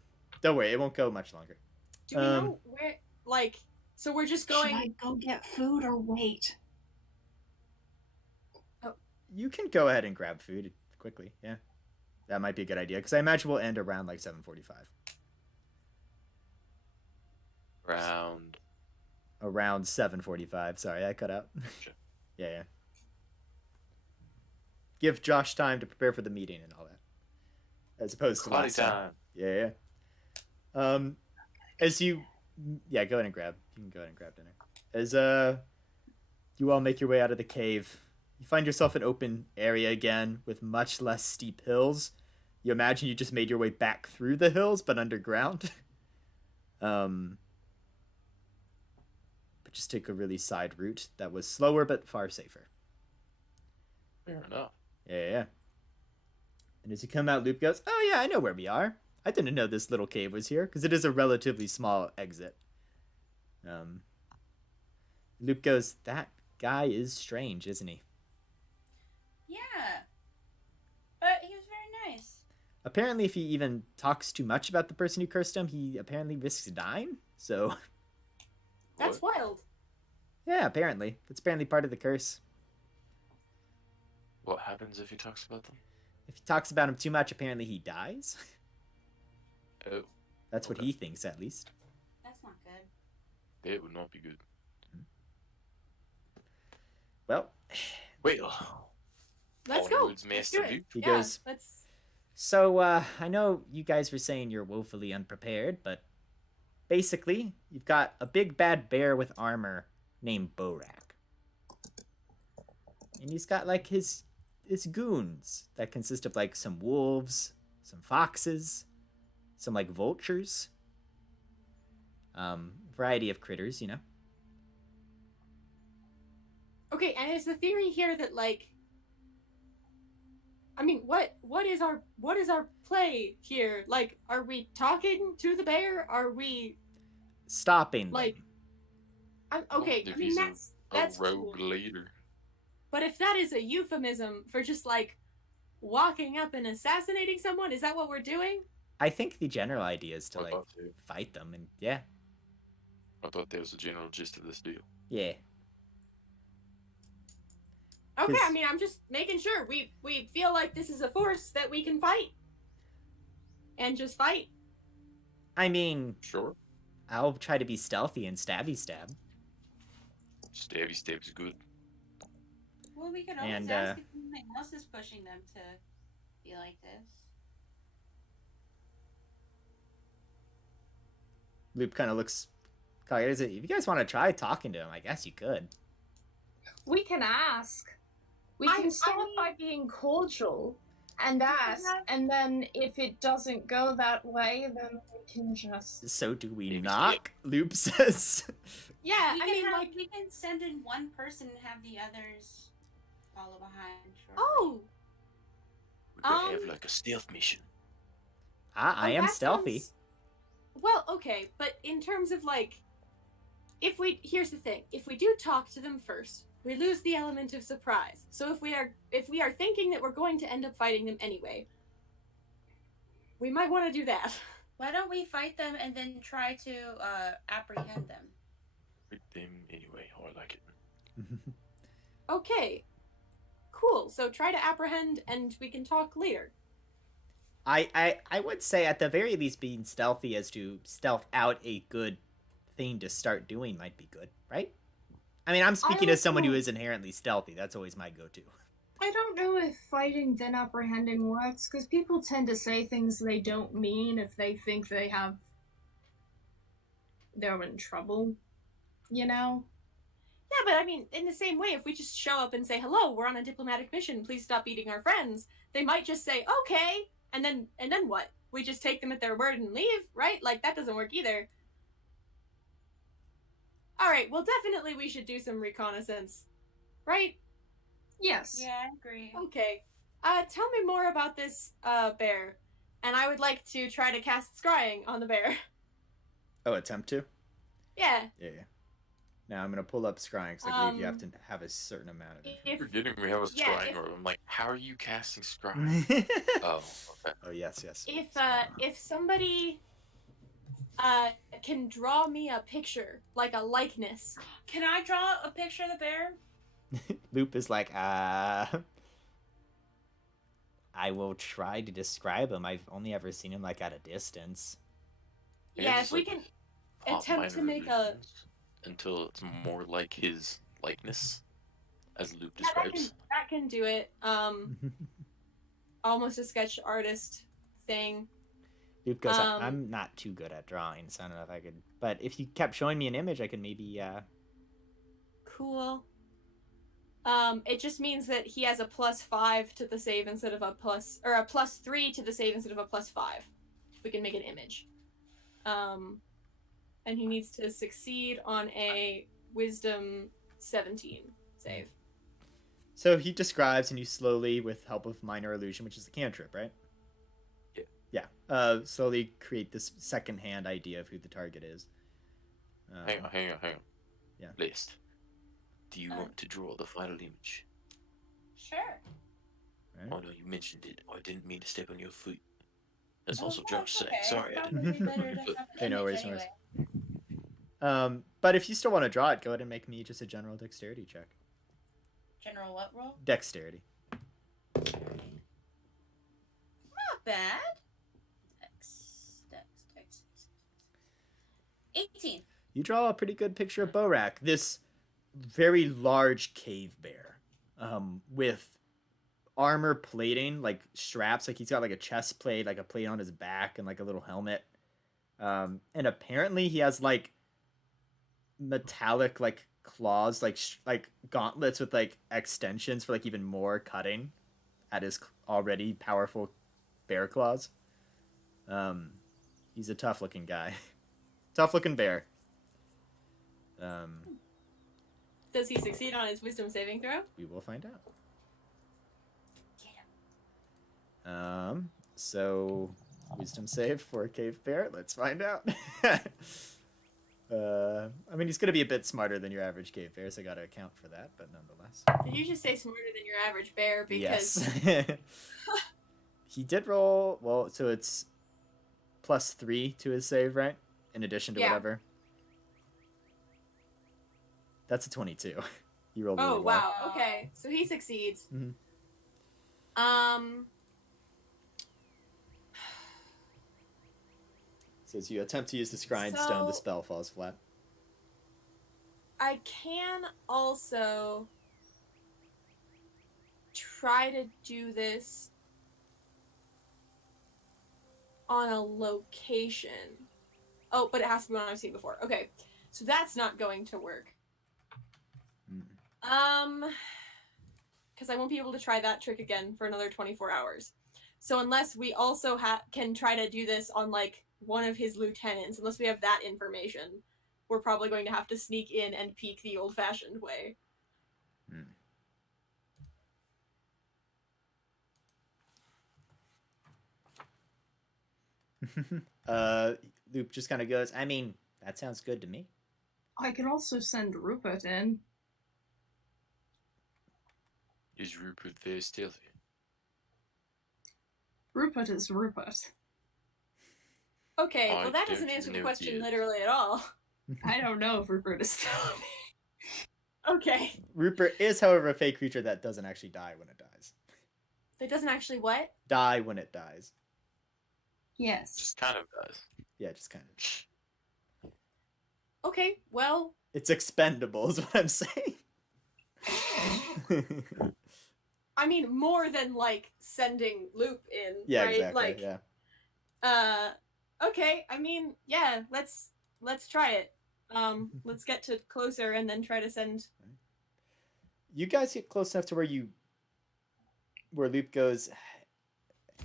worry, it won't go much longer. Do we know where? Like, so we're just going. Should I go get food or wait? You can go ahead and grab food quickly, yeah. That might be a good idea, because I imagine we'll end around like 7:45. Around 7:45. Sorry, I cut out. Sure. Yeah. Give Josh time to prepare for the meeting and all that, as opposed to Party last time. time. Yeah. As you, yeah, go ahead and grab. You can go ahead and grab dinner. As you all make your way out of the cave, you find yourself an open area again with much less steep hills. You imagine you just made your way back through the hills, but underground. But just take a really side route that was slower but far safer. Fair enough. Yeah. And as you come out, Loop goes, "Oh yeah, I know where we are. I didn't know this little cave was here," because it is a relatively small exit. Loop goes, "That guy is strange, isn't he? Yeah. But he was very nice. Apparently, if he even talks too much about the person who cursed him, he apparently risks dying. So, That's wild. yeah, apparently. That's apparently part of the curse. What happens if he talks about them? If he talks about him too much, apparently he dies. Oh, That's what Okay. he thinks, at least. That's not good. it would not be good. Well, Wait. Let's go. Onwards, Let's Master do it. Luke. he Yeah, goes, let's. "So, I know you guys were saying you're woefully unprepared, but basically, you've got a big bad bear with armor named Borak. And he's got, like, his goons that consist of, like, some wolves, some foxes, some, like, vultures. Variety of critters, you know? Okay, and is the theory here that like, I mean, what is our play here? Like, are we talking to the bear? Are we Stopping like? them. Okay, If I mean he's that's a rogue cool. leader. But if that is a euphemism for just like walking up and assassinating someone, is that what we're doing? I think the general idea is to, I like, thought so. fight them, and yeah. I thought that was the general gist of this deal. Yeah. Okay, 'Cause- I mean, I'm just making sure we feel like this is a force that we can fight, and just fight. I mean, Sure. I'll try to be stealthy and stabby stab. Stabby stab's good. Well, we could always And, ask if something else is pushing them to be like this. Loop kind of looks cocky. If you guys want to try talking to him, I guess you could. We can ask. We I can start mean- by being cordial and ask, and then if it doesn't go that way, then we can just... So do we Maybe knock? Loop says. Yeah, We I can mean, have, like, we can send in one person and have the others follow behind. Shortly. oh, We could have like a stealth mission. I am that stealthy. sounds- Well, okay, but in terms of like, here's the thing: if we do talk to them first, we lose the element of surprise. So if we are thinking that we're going to end up fighting them anyway, we might want to do that. Why don't we fight them and then try to apprehend them? With them anyway, or like it. Okay, cool. So try to apprehend, and we can talk later. I would say at the very least being stealthy as to stealth out a good thing to start doing might be good, right? I mean, I'm speaking as someone who is inherently stealthy. That's always my go-to. I don't know if fighting then apprehending works, because people tend to say things they don't mean if they think they're in trouble, you know? Yeah, but I mean, in the same way, if we just show up and say, hello, we're on a diplomatic mission, please stop beating our friends, they might just say, okay, and then what? We just take them at their word and leave, right? Like, that doesn't work either. Alright, well, definitely we should do some reconnaissance, right? Yes. Yeah, I agree. Okay. Tell me more about this, bear. And I would like to try to cast scrying on the bear. Oh, attempt to? Yeah. Yeah. Now I'm gonna pull up scrying because I believe you have to have a certain amount of If, Forgetting we have a yeah, scrying if- orb. I'm like, how are you casting scrying? information. Oh, okay. Oh, yes. if somebody, can draw me a picture, like a likeness. Can I draw a picture of the bear? Loop is like, I will try to describe him. I've only ever seen him like at a distance. Yeah, It's if we like can pop attempt to minor make a... illusions until it's more like his likeness, as Luke Yeah, describes. that can do it. Almost a sketch artist thing. Loop goes, I'm not too good at drawing, so I don't know if I could. But if you kept showing me an image, I could maybe. Cool. It just means that he has a +5 to the save instead of a +3 to the save instead of a +5. We can make an image. And he needs to succeed on a Wisdom 17 save. So he describes, and you slowly, with help of minor illusion, which is the cantrip, right? Yeah. Yeah. Slowly create this second-hand idea of who the target is. Hang on. Yeah. List. Do you want to draw the final image? Sure. Right? Oh no, you mentioned it. Oh, I didn't mean to step on your foot. That's Oh, also no, Josh it's saying. okay. Sorry, I It's didn't. probably better to have an Hey, no image worries, no worries. anyway. But if you still want to draw it, go ahead and make me just a general dexterity check. General what roll? Dexterity. Not bad. Dex. 18. You draw a pretty good picture of Borak, this very large cave bear, with armor plating, like straps, like he's got like a chest plate, like a plate on his back, and like a little helmet. And apparently he has like metallic like claws, like gauntlets with like extensions for like even more cutting at his already powerful bear claws. He's a tough looking guy. Tough looking bear. Does he succeed on his Wisdom saving throw? We will find out. Get him. So wisdom save for a cave bear. Let's find out. I mean, he's gonna be a bit smarter than your average cave bear, so I gotta account for that. But nonetheless, Did you just say smarter than your average bear? Because yes, he did roll well. So it's +3 to his save, right? In addition to Yeah. whatever. That's a 22. You rolled. oh really well. wow, okay, so he succeeds. Mhm. So as you attempt to use the scrying stone, the So- spell falls flat. I can also try to do this on a location. Oh, but it has to be one I've seen before. Okay, so that's not going to work. Mm. Because I won't be able to try that trick again for another 24 hours. So unless we also can try to do this on like one of his lieutenants, unless we have that information, we're probably going to have to sneak in and peek the old-fashioned way. Loop just kind of goes, I mean, that sounds good to me. I could also send Rupert in. Is Rupert very stealthy? Rupert is Rupert. Okay, I well that doesn't don't answer the know question yet. literally at all. I don't know if Rupert is stealthy. Okay. Rupert is, however, a fake creature that doesn't actually die when it dies. It doesn't actually what? Die when it dies. Yes. Just kind of does. Yeah, just kind of. Okay, well... It's expendable is what I'm saying. I mean, more than, like, sending Loop in, yeah, right? exactly, Like, yeah. Okay, I mean, yeah, let's try it. Let's get to closer and then try to send... You guys get close enough to where Loop goes,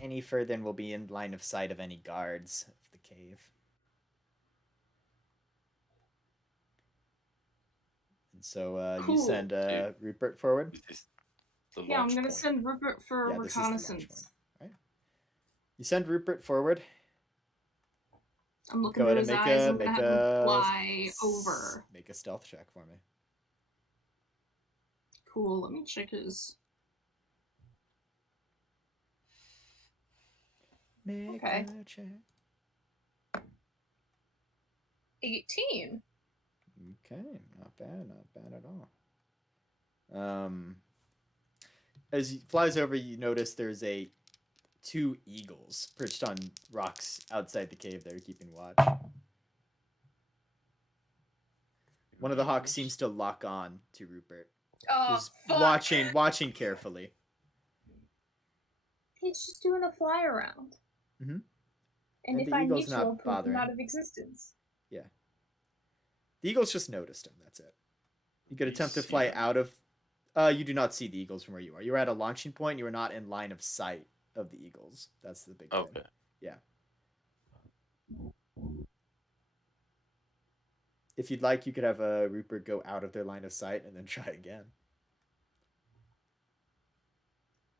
any further and we'll be in line of sight of any guards of the cave. And so Cool. you send Rupert forward? Is this the Yeah, I'm launch gonna point? send Rupert for Yeah, this is the launch reconnaissance. point, right? You send Rupert forward. I'm looking Go through ahead and his make eyes. a I'm gonna have him fly over. Make a stealth check for me. Cool. Let me check his. Make Okay. a check. 18. Okay, not bad at all. As he flies over, you notice there's two eagles perched on rocks outside the cave there, keeping watch. One of the hawks seems to lock on to Rupert, Oh, who's fuck. watching carefully. He's just doing a fly around. Mhm. And And if the I eagle's need to, not I'll put him bothering. out of existence. Yeah. The eagles just noticed him, that's it. You could attempt to see fly them? out of... you do not see the eagles from where you are. You're at a launching point. You are not in line of sight of the eagles. That's the big thing. Okay. Yeah. If you'd like, you could have Rupert go out of their line of sight and then try again.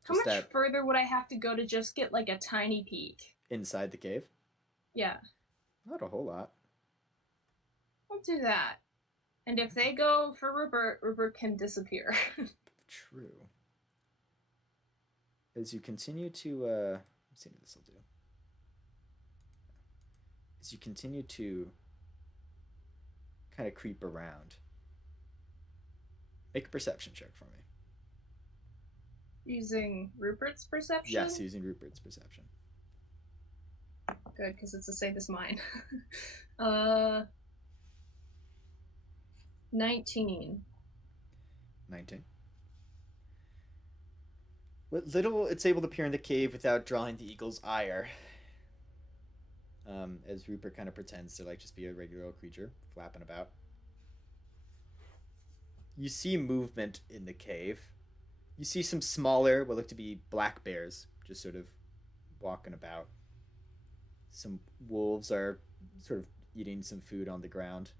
How Just much that further would I have to go to just get like a tiny peek? inside the cave? Yeah, Not a whole lot. I'll do that. And if they go for Rupert, Rupert can disappear. True. As you continue to... let's see what this will do. As you continue to kind of creep around, make a perception check for me. Using Rupert's perception? Yes, using Rupert's perception. Good, because it's the same as mine. 19. 19. What little it's able to peer in the cave without drawing the eagle's ire. As Rupert kind of pretends to like just be a regular old creature flapping about. You see movement in the cave. You see some smaller, what look to be black bears, just sort of walking about. Some wolves are sort of eating some food on the ground.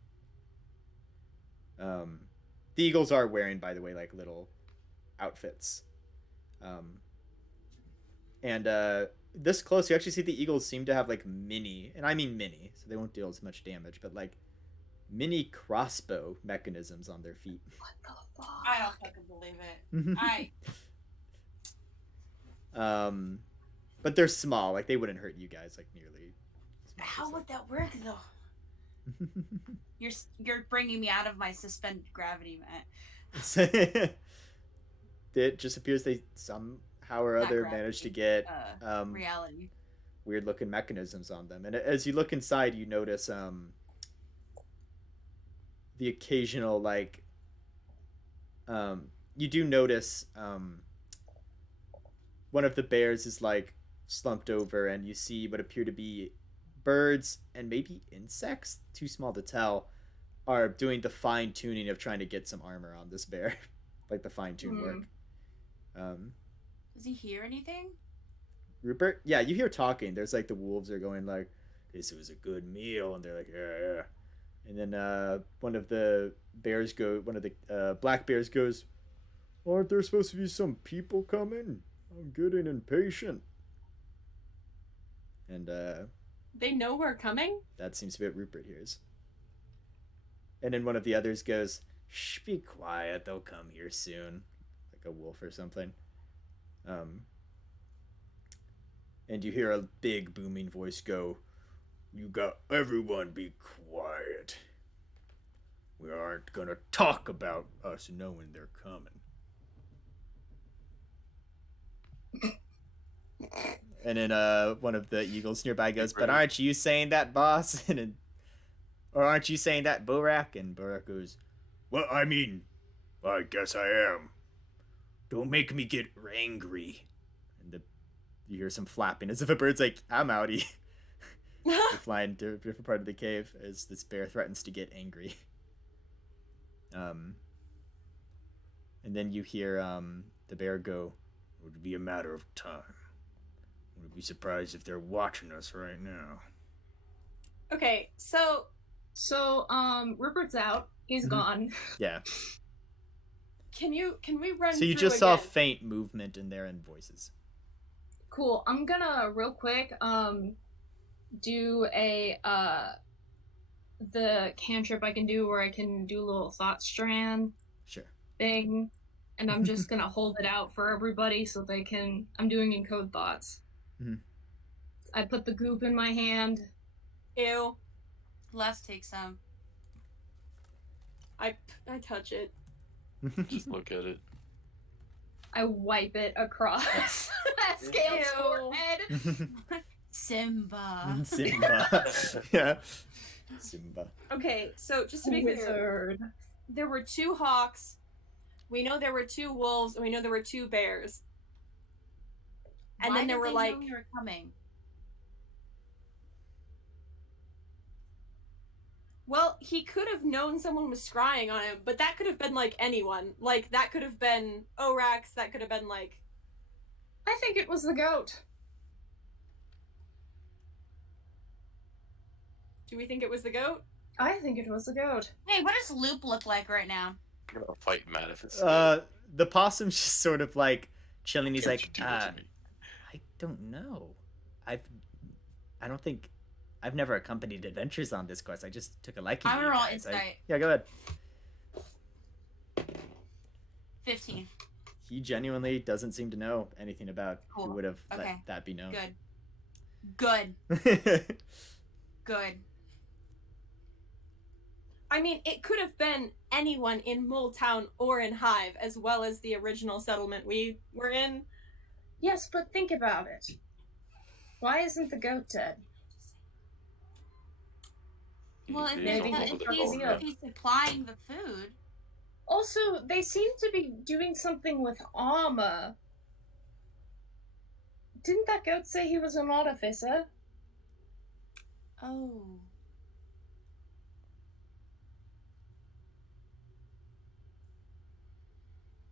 The eagles are wearing, by the way, like little outfits. And this close, you actually see the eagles seem to have like mini, and I mean mini, so they won't deal as much damage, but like mini crossbow mechanisms on their feet. What the fuck? I don't fucking believe it. But they're small, like they wouldn't hurt you guys like nearly as much. How as would that work though? You're bringing me out of my suspended gravity, man. It just appears they somehow or other managed to get reality. weird looking mechanisms on them. And as you look inside, you notice the occasional like you do notice one of the bears is like slumped over, and you see what appear to be birds and maybe insects, too small to tell, are doing the fine tuning of trying to get some armor on this bear. like the fine-tuned work. Does he hear anything? Rupert, yeah, you hear talking. There's like the wolves are going like, "This was a good meal," and they're like, "Yeah, yeah." And then one of the black bears goes, "Aren't there supposed to be some people coming? I'm getting impatient." And They know we're coming? that seems to be what Rupert hears. And then one of the others goes, "Shh, be quiet. They'll come here soon," like a wolf or something. And you hear a big booming voice go, "You got everyone be quiet. We aren't gonna talk about us knowing they're coming." And then one of the eagles nearby goes, "But aren't you saying that, boss?" And then, "Or aren't you saying that, Borak?" And Borak goes, "Well, I mean, I guess I am. Don't make me get angry." And you hear some flapping as if a bird's like, "I'm outie." They're flying to a different part of the cave as this bear threatens to get angry. And then you hear the bear go, "It would be a matter of time. Wouldn't be surprised if they're watching us right now." Okay, so Rupert's out. He's gone. Yeah. Can we run So you through just saw again? faint movement in there and voices. Cool. I'm gonna real quick do a the cantrip I can do where I can do a little thought strand Sure. thing, and I'm just gonna hold it out for everybody so they can. I'm doing encode thoughts. Mhm. I put the goop in my hand. Ew. Les takes some. I touch it. Just look at it. I wipe it across Scale's Ew. forehead. Simba. Simba. Yeah. Simba. Okay, so just to be clear, Wizard. there were 2 hawks. We know there were 2 wolves, and we know there were 2 bears. And Why then there did were they like, know we were coming? well, he could have known someone was scrying on him, but that could have been like anyone. Like that could have been Orax. That could have been like. I think it was the goat. Do we think it was the goat? I think it was the goat. Hey, what does Loop look like right now? I'm gonna fight Matt if it's. The possum's just sort of like chilling. He's Can't like, you do it to me? I don't know. I don't think I've never accompanied adventures on this quest. I just took a liking. I'm to gonna you roll guys. insight. Yeah, go ahead. 15. He genuinely doesn't seem to know anything about who Cool. would have Okay. let that be known. Good. Good. I mean, it could have been anyone in Mole Town or in Hive, as well as the original settlement we were in. Yes, but think about it. Why isn't the goat dead? Well, if, He's maybe all if, over the he's, phone, if he's supplying the food, Also, they seem to be doing something with armor. Didn't that goat say he was an artificer? oh.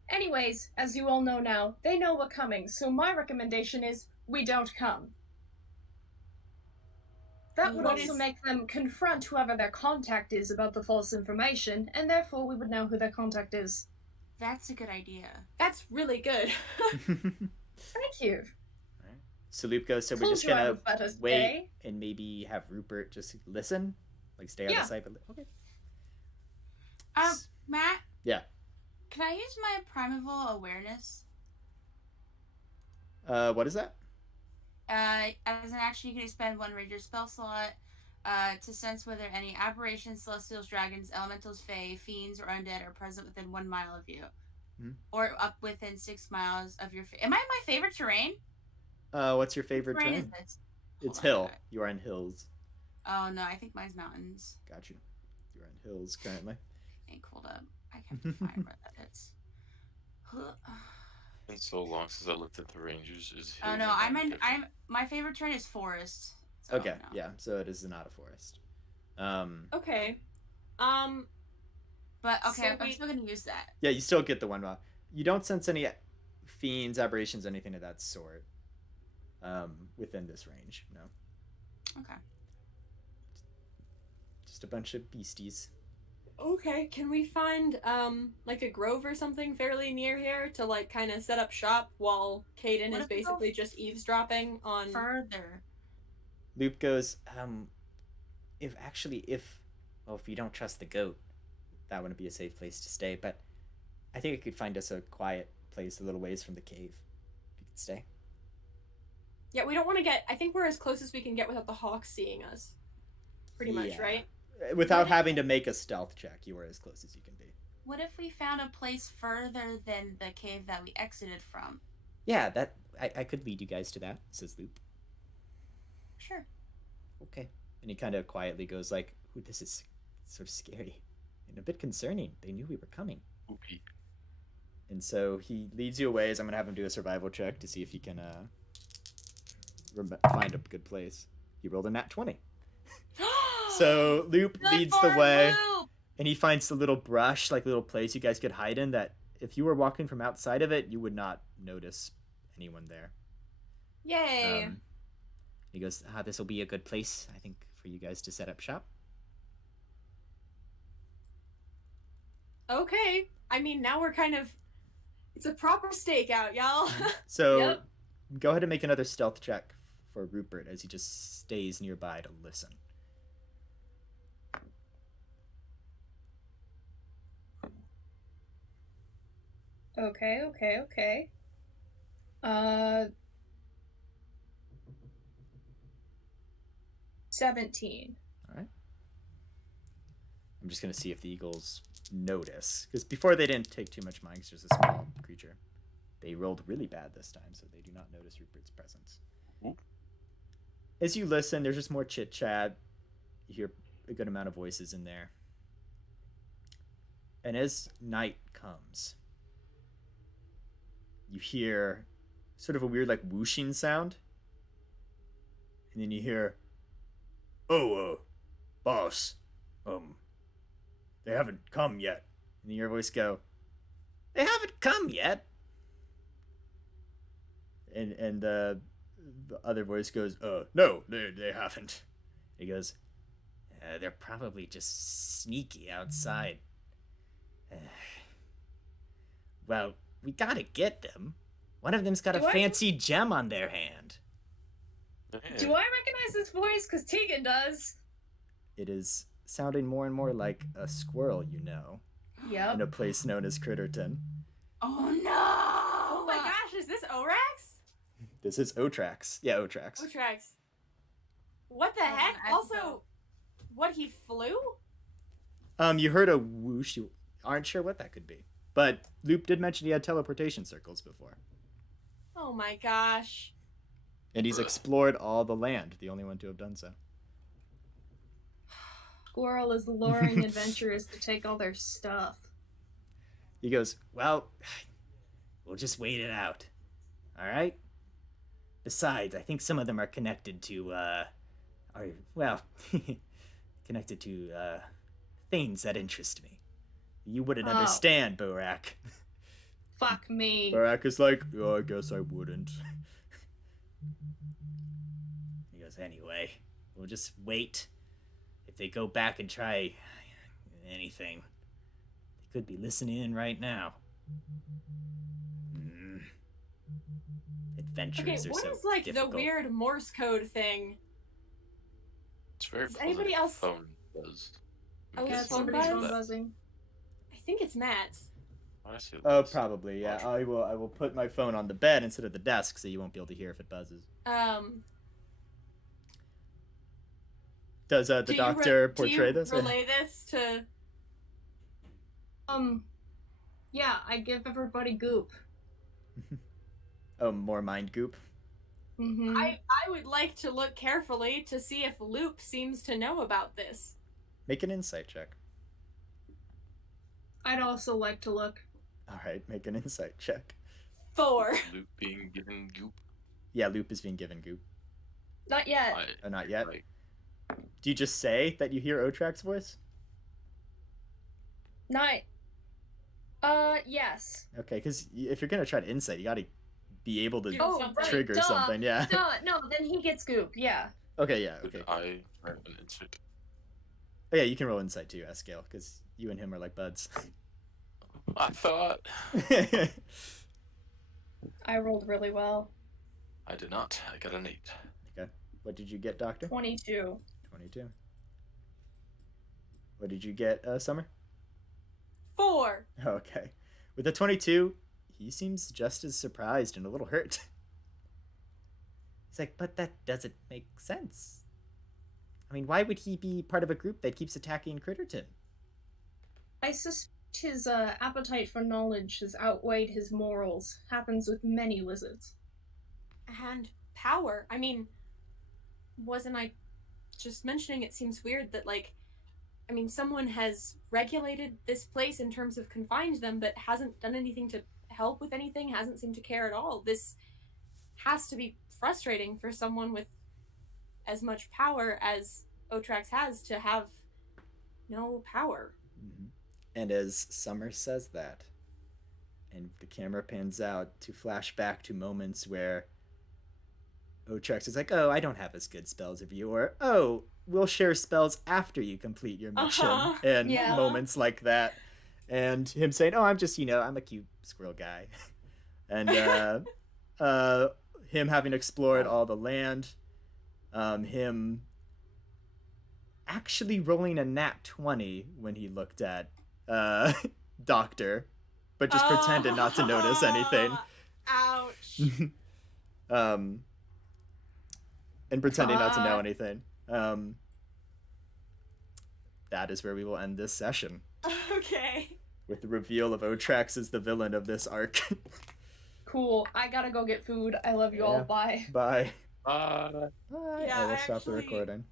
Anyways, as you all know now, they know we're coming, so my recommendation is we don't come. That would What also is- make them confront whoever their contact is about the false information, and therefore we would know who their contact is. That's a good idea. That's really good. Thank you. So Loop goes, so we're Told just you I gonna was better wait today. and maybe have Rupert just listen? Like stay on Yeah. the side, but okay. Matt? Yeah. Can I use my primeval awareness? What is that? As an action, you can expend 1 ranger spell slot to sense whether any aberrations, celestials, dragons, elementals, fae, fiends, or undead are present within 1 mile of you. Hmm. Or up within 6 miles of your... Am I in my favorite terrain? What's your favorite What terrain terrain? is this? It's Hold on, hill. You are in hills. Oh, no, I think mine's mountains. Got you. You are in hills currently. Ain't hold up. I have to find where that is. Been so long since I looked at the Rangers. Is Oh hills no, and mountain different? my favorite terrain is forest. So, Okay, no. yeah. So it is not a forest. Okay. But But okay, So I'm we- still gonna use that. Yeah, you still get the one while. You don't sense any fiends, aberrations, anything of that sort within this range. No. Okay. Just a bunch of beasties. Okay, can we find like a grove or something fairly near here to like kind of set up shop while Caden What is if we go basically just eavesdropping on? Further. Loop goes, if you don't trust the goat, that wouldn't be a safe place to stay, but I think I could find us a quiet place a little ways from the cave. If you could stay. Yeah, we don't want to get. I think we're as close as we can get without the hawks seeing us. Pretty much, Yeah. right? Without having to make a stealth check, you are as close as you can be. What if we found a place further than the cave that we exited from? Yeah, that I could lead you guys to that, says Loop. Sure. Okay. And he kind of quietly goes like, ooh, this is sort of scary and a bit concerning. They knew we were coming. Oopie. And so he leads you away. So I'm going to have him do a survival check to see if he can find a good place. He rolled a nat 20. So Loop Good leads for the way, Loop! and he finds the little brush, like little place you guys could hide in that if you were walking from outside of it, you would not notice anyone there. Yay! He goes, this will be a good place, I think, for you guys to set up shop. Okay. I mean, now we're kind of. It's a proper stakeout, y'all. So Yep. go ahead and make another stealth check for Rupert as he just stays nearby to listen. Okay. 17. All right. I'm just going to see if the eagles notice. Because before they didn't take too much mind because there's a small creature. They rolled really bad this time, so they do not notice Rupert's presence. Ooh. As you listen, there's just more chit-chat. You hear a good amount of voices in there. And as night comes, you hear sort of a weird, like, whooshing sound. And then you hear, "Oh, boss, they haven't come yet." And then your voice go, "They haven't come yet." And the other voice goes, "No, they haven't." He goes, "They're probably just sneaky outside. Well, we gotta get them. One of them's got Do a I- fancy gem on their hand." Do I recognize this voice? Because Tegan does. It is sounding more and more like a squirrel you know, in Yep. a place known as Critterton. Oh no! Oh my gosh, is this Orax? This is Otrax. Yeah, Otrax. Otrax. What the Oh, heck? I Also, know. what, he flew? You heard a whoosh. You aren't sure what that could be. But Loop did mention he had teleportation circles before. Oh my gosh. And he's Ugh. explored all the land, the only one to have done so. Squirrel is luring adventurers to take all their stuff. He goes, "Well, we'll just wait it out. All right? Besides, I think some of them are connected to, connected to, things that interest me. You wouldn't Oh. understand, Borak." Fuck me. Borak is like, "Oh, I guess I wouldn't." He goes, "Anyway, we'll just wait. If they go back and try anything, they could be listening in right now. Adventures Okay, are what so is like difficult." the weird Morse code thing? It's very Does anybody pleasant. else- Phone does. Oh, We yeah, can phone see Somebody's buzz? phone that. buzzing. I think it's Matt's. I see Oh, this. probably, yeah. Watch. I will put my phone on the bed instead of the desk so you won't be able to hear if it buzzes. Does the Do you doctor do portray you this? relay this to? Yeah, I give everybody goop. Oh, more mind goop. Mm-hmm. I would like to look carefully to see if Loop seems to know about this. Make an insight check. I'd also like to look. All right, make an insight check. 4. Loop being given goop. Yeah, Loop is being given goop. Not yet. Not yet. Right. Do you just say that you hear Otrax's voice? Night. Yes. Okay, because if you're gonna try to insight, you gotta be able to Oh, Oh, right. trigger duh. something. Yeah. No, then he gets goop. Yeah. Okay. Yeah. Could Okay. I have an insight? Oh, yeah, you can roll insight too, Escale, because you and him are like buds. I thought. I rolled really well. I did not. I got an 8. Okay. What did you get, Doctor? 22. 22. What did you get, Summer? 4. Okay. With the 22, he seems just as surprised and a little hurt. He's like, but that doesn't make sense. I mean, why would he be part of a group that keeps attacking Critterton? I suspect his appetite for knowledge has outweighed his morals. Happens with many lizards. And power. I mean, wasn't I just mentioning it seems weird that, like, I mean, someone has regulated this place in terms of confined them, but hasn't done anything to help with anything, hasn't seemed to care at all. This has to be frustrating for someone with as much power as Otrax has to have no power. Mm-hmm. And as Summer says that, and the camera pans out to flash back to moments where Otrax is like, oh, I don't have as good spells as you, or, oh, we'll share spells after you complete your mission, and Yeah. moments like that. And him saying, oh, I'm just, I'm a cute squirrel guy. And him having explored all the land, him actually rolling a nat 20 when he looked at Doctor, but just pretended not to notice anything. Ouch. And pretending not to know anything. That is where we will end this session. Okay. With the reveal of Otrax as the villain of this arc. Cool. I gotta go get food. I love you all. Bye. Bye. Bye. Bye. Yeah, I will stop the actually- recording.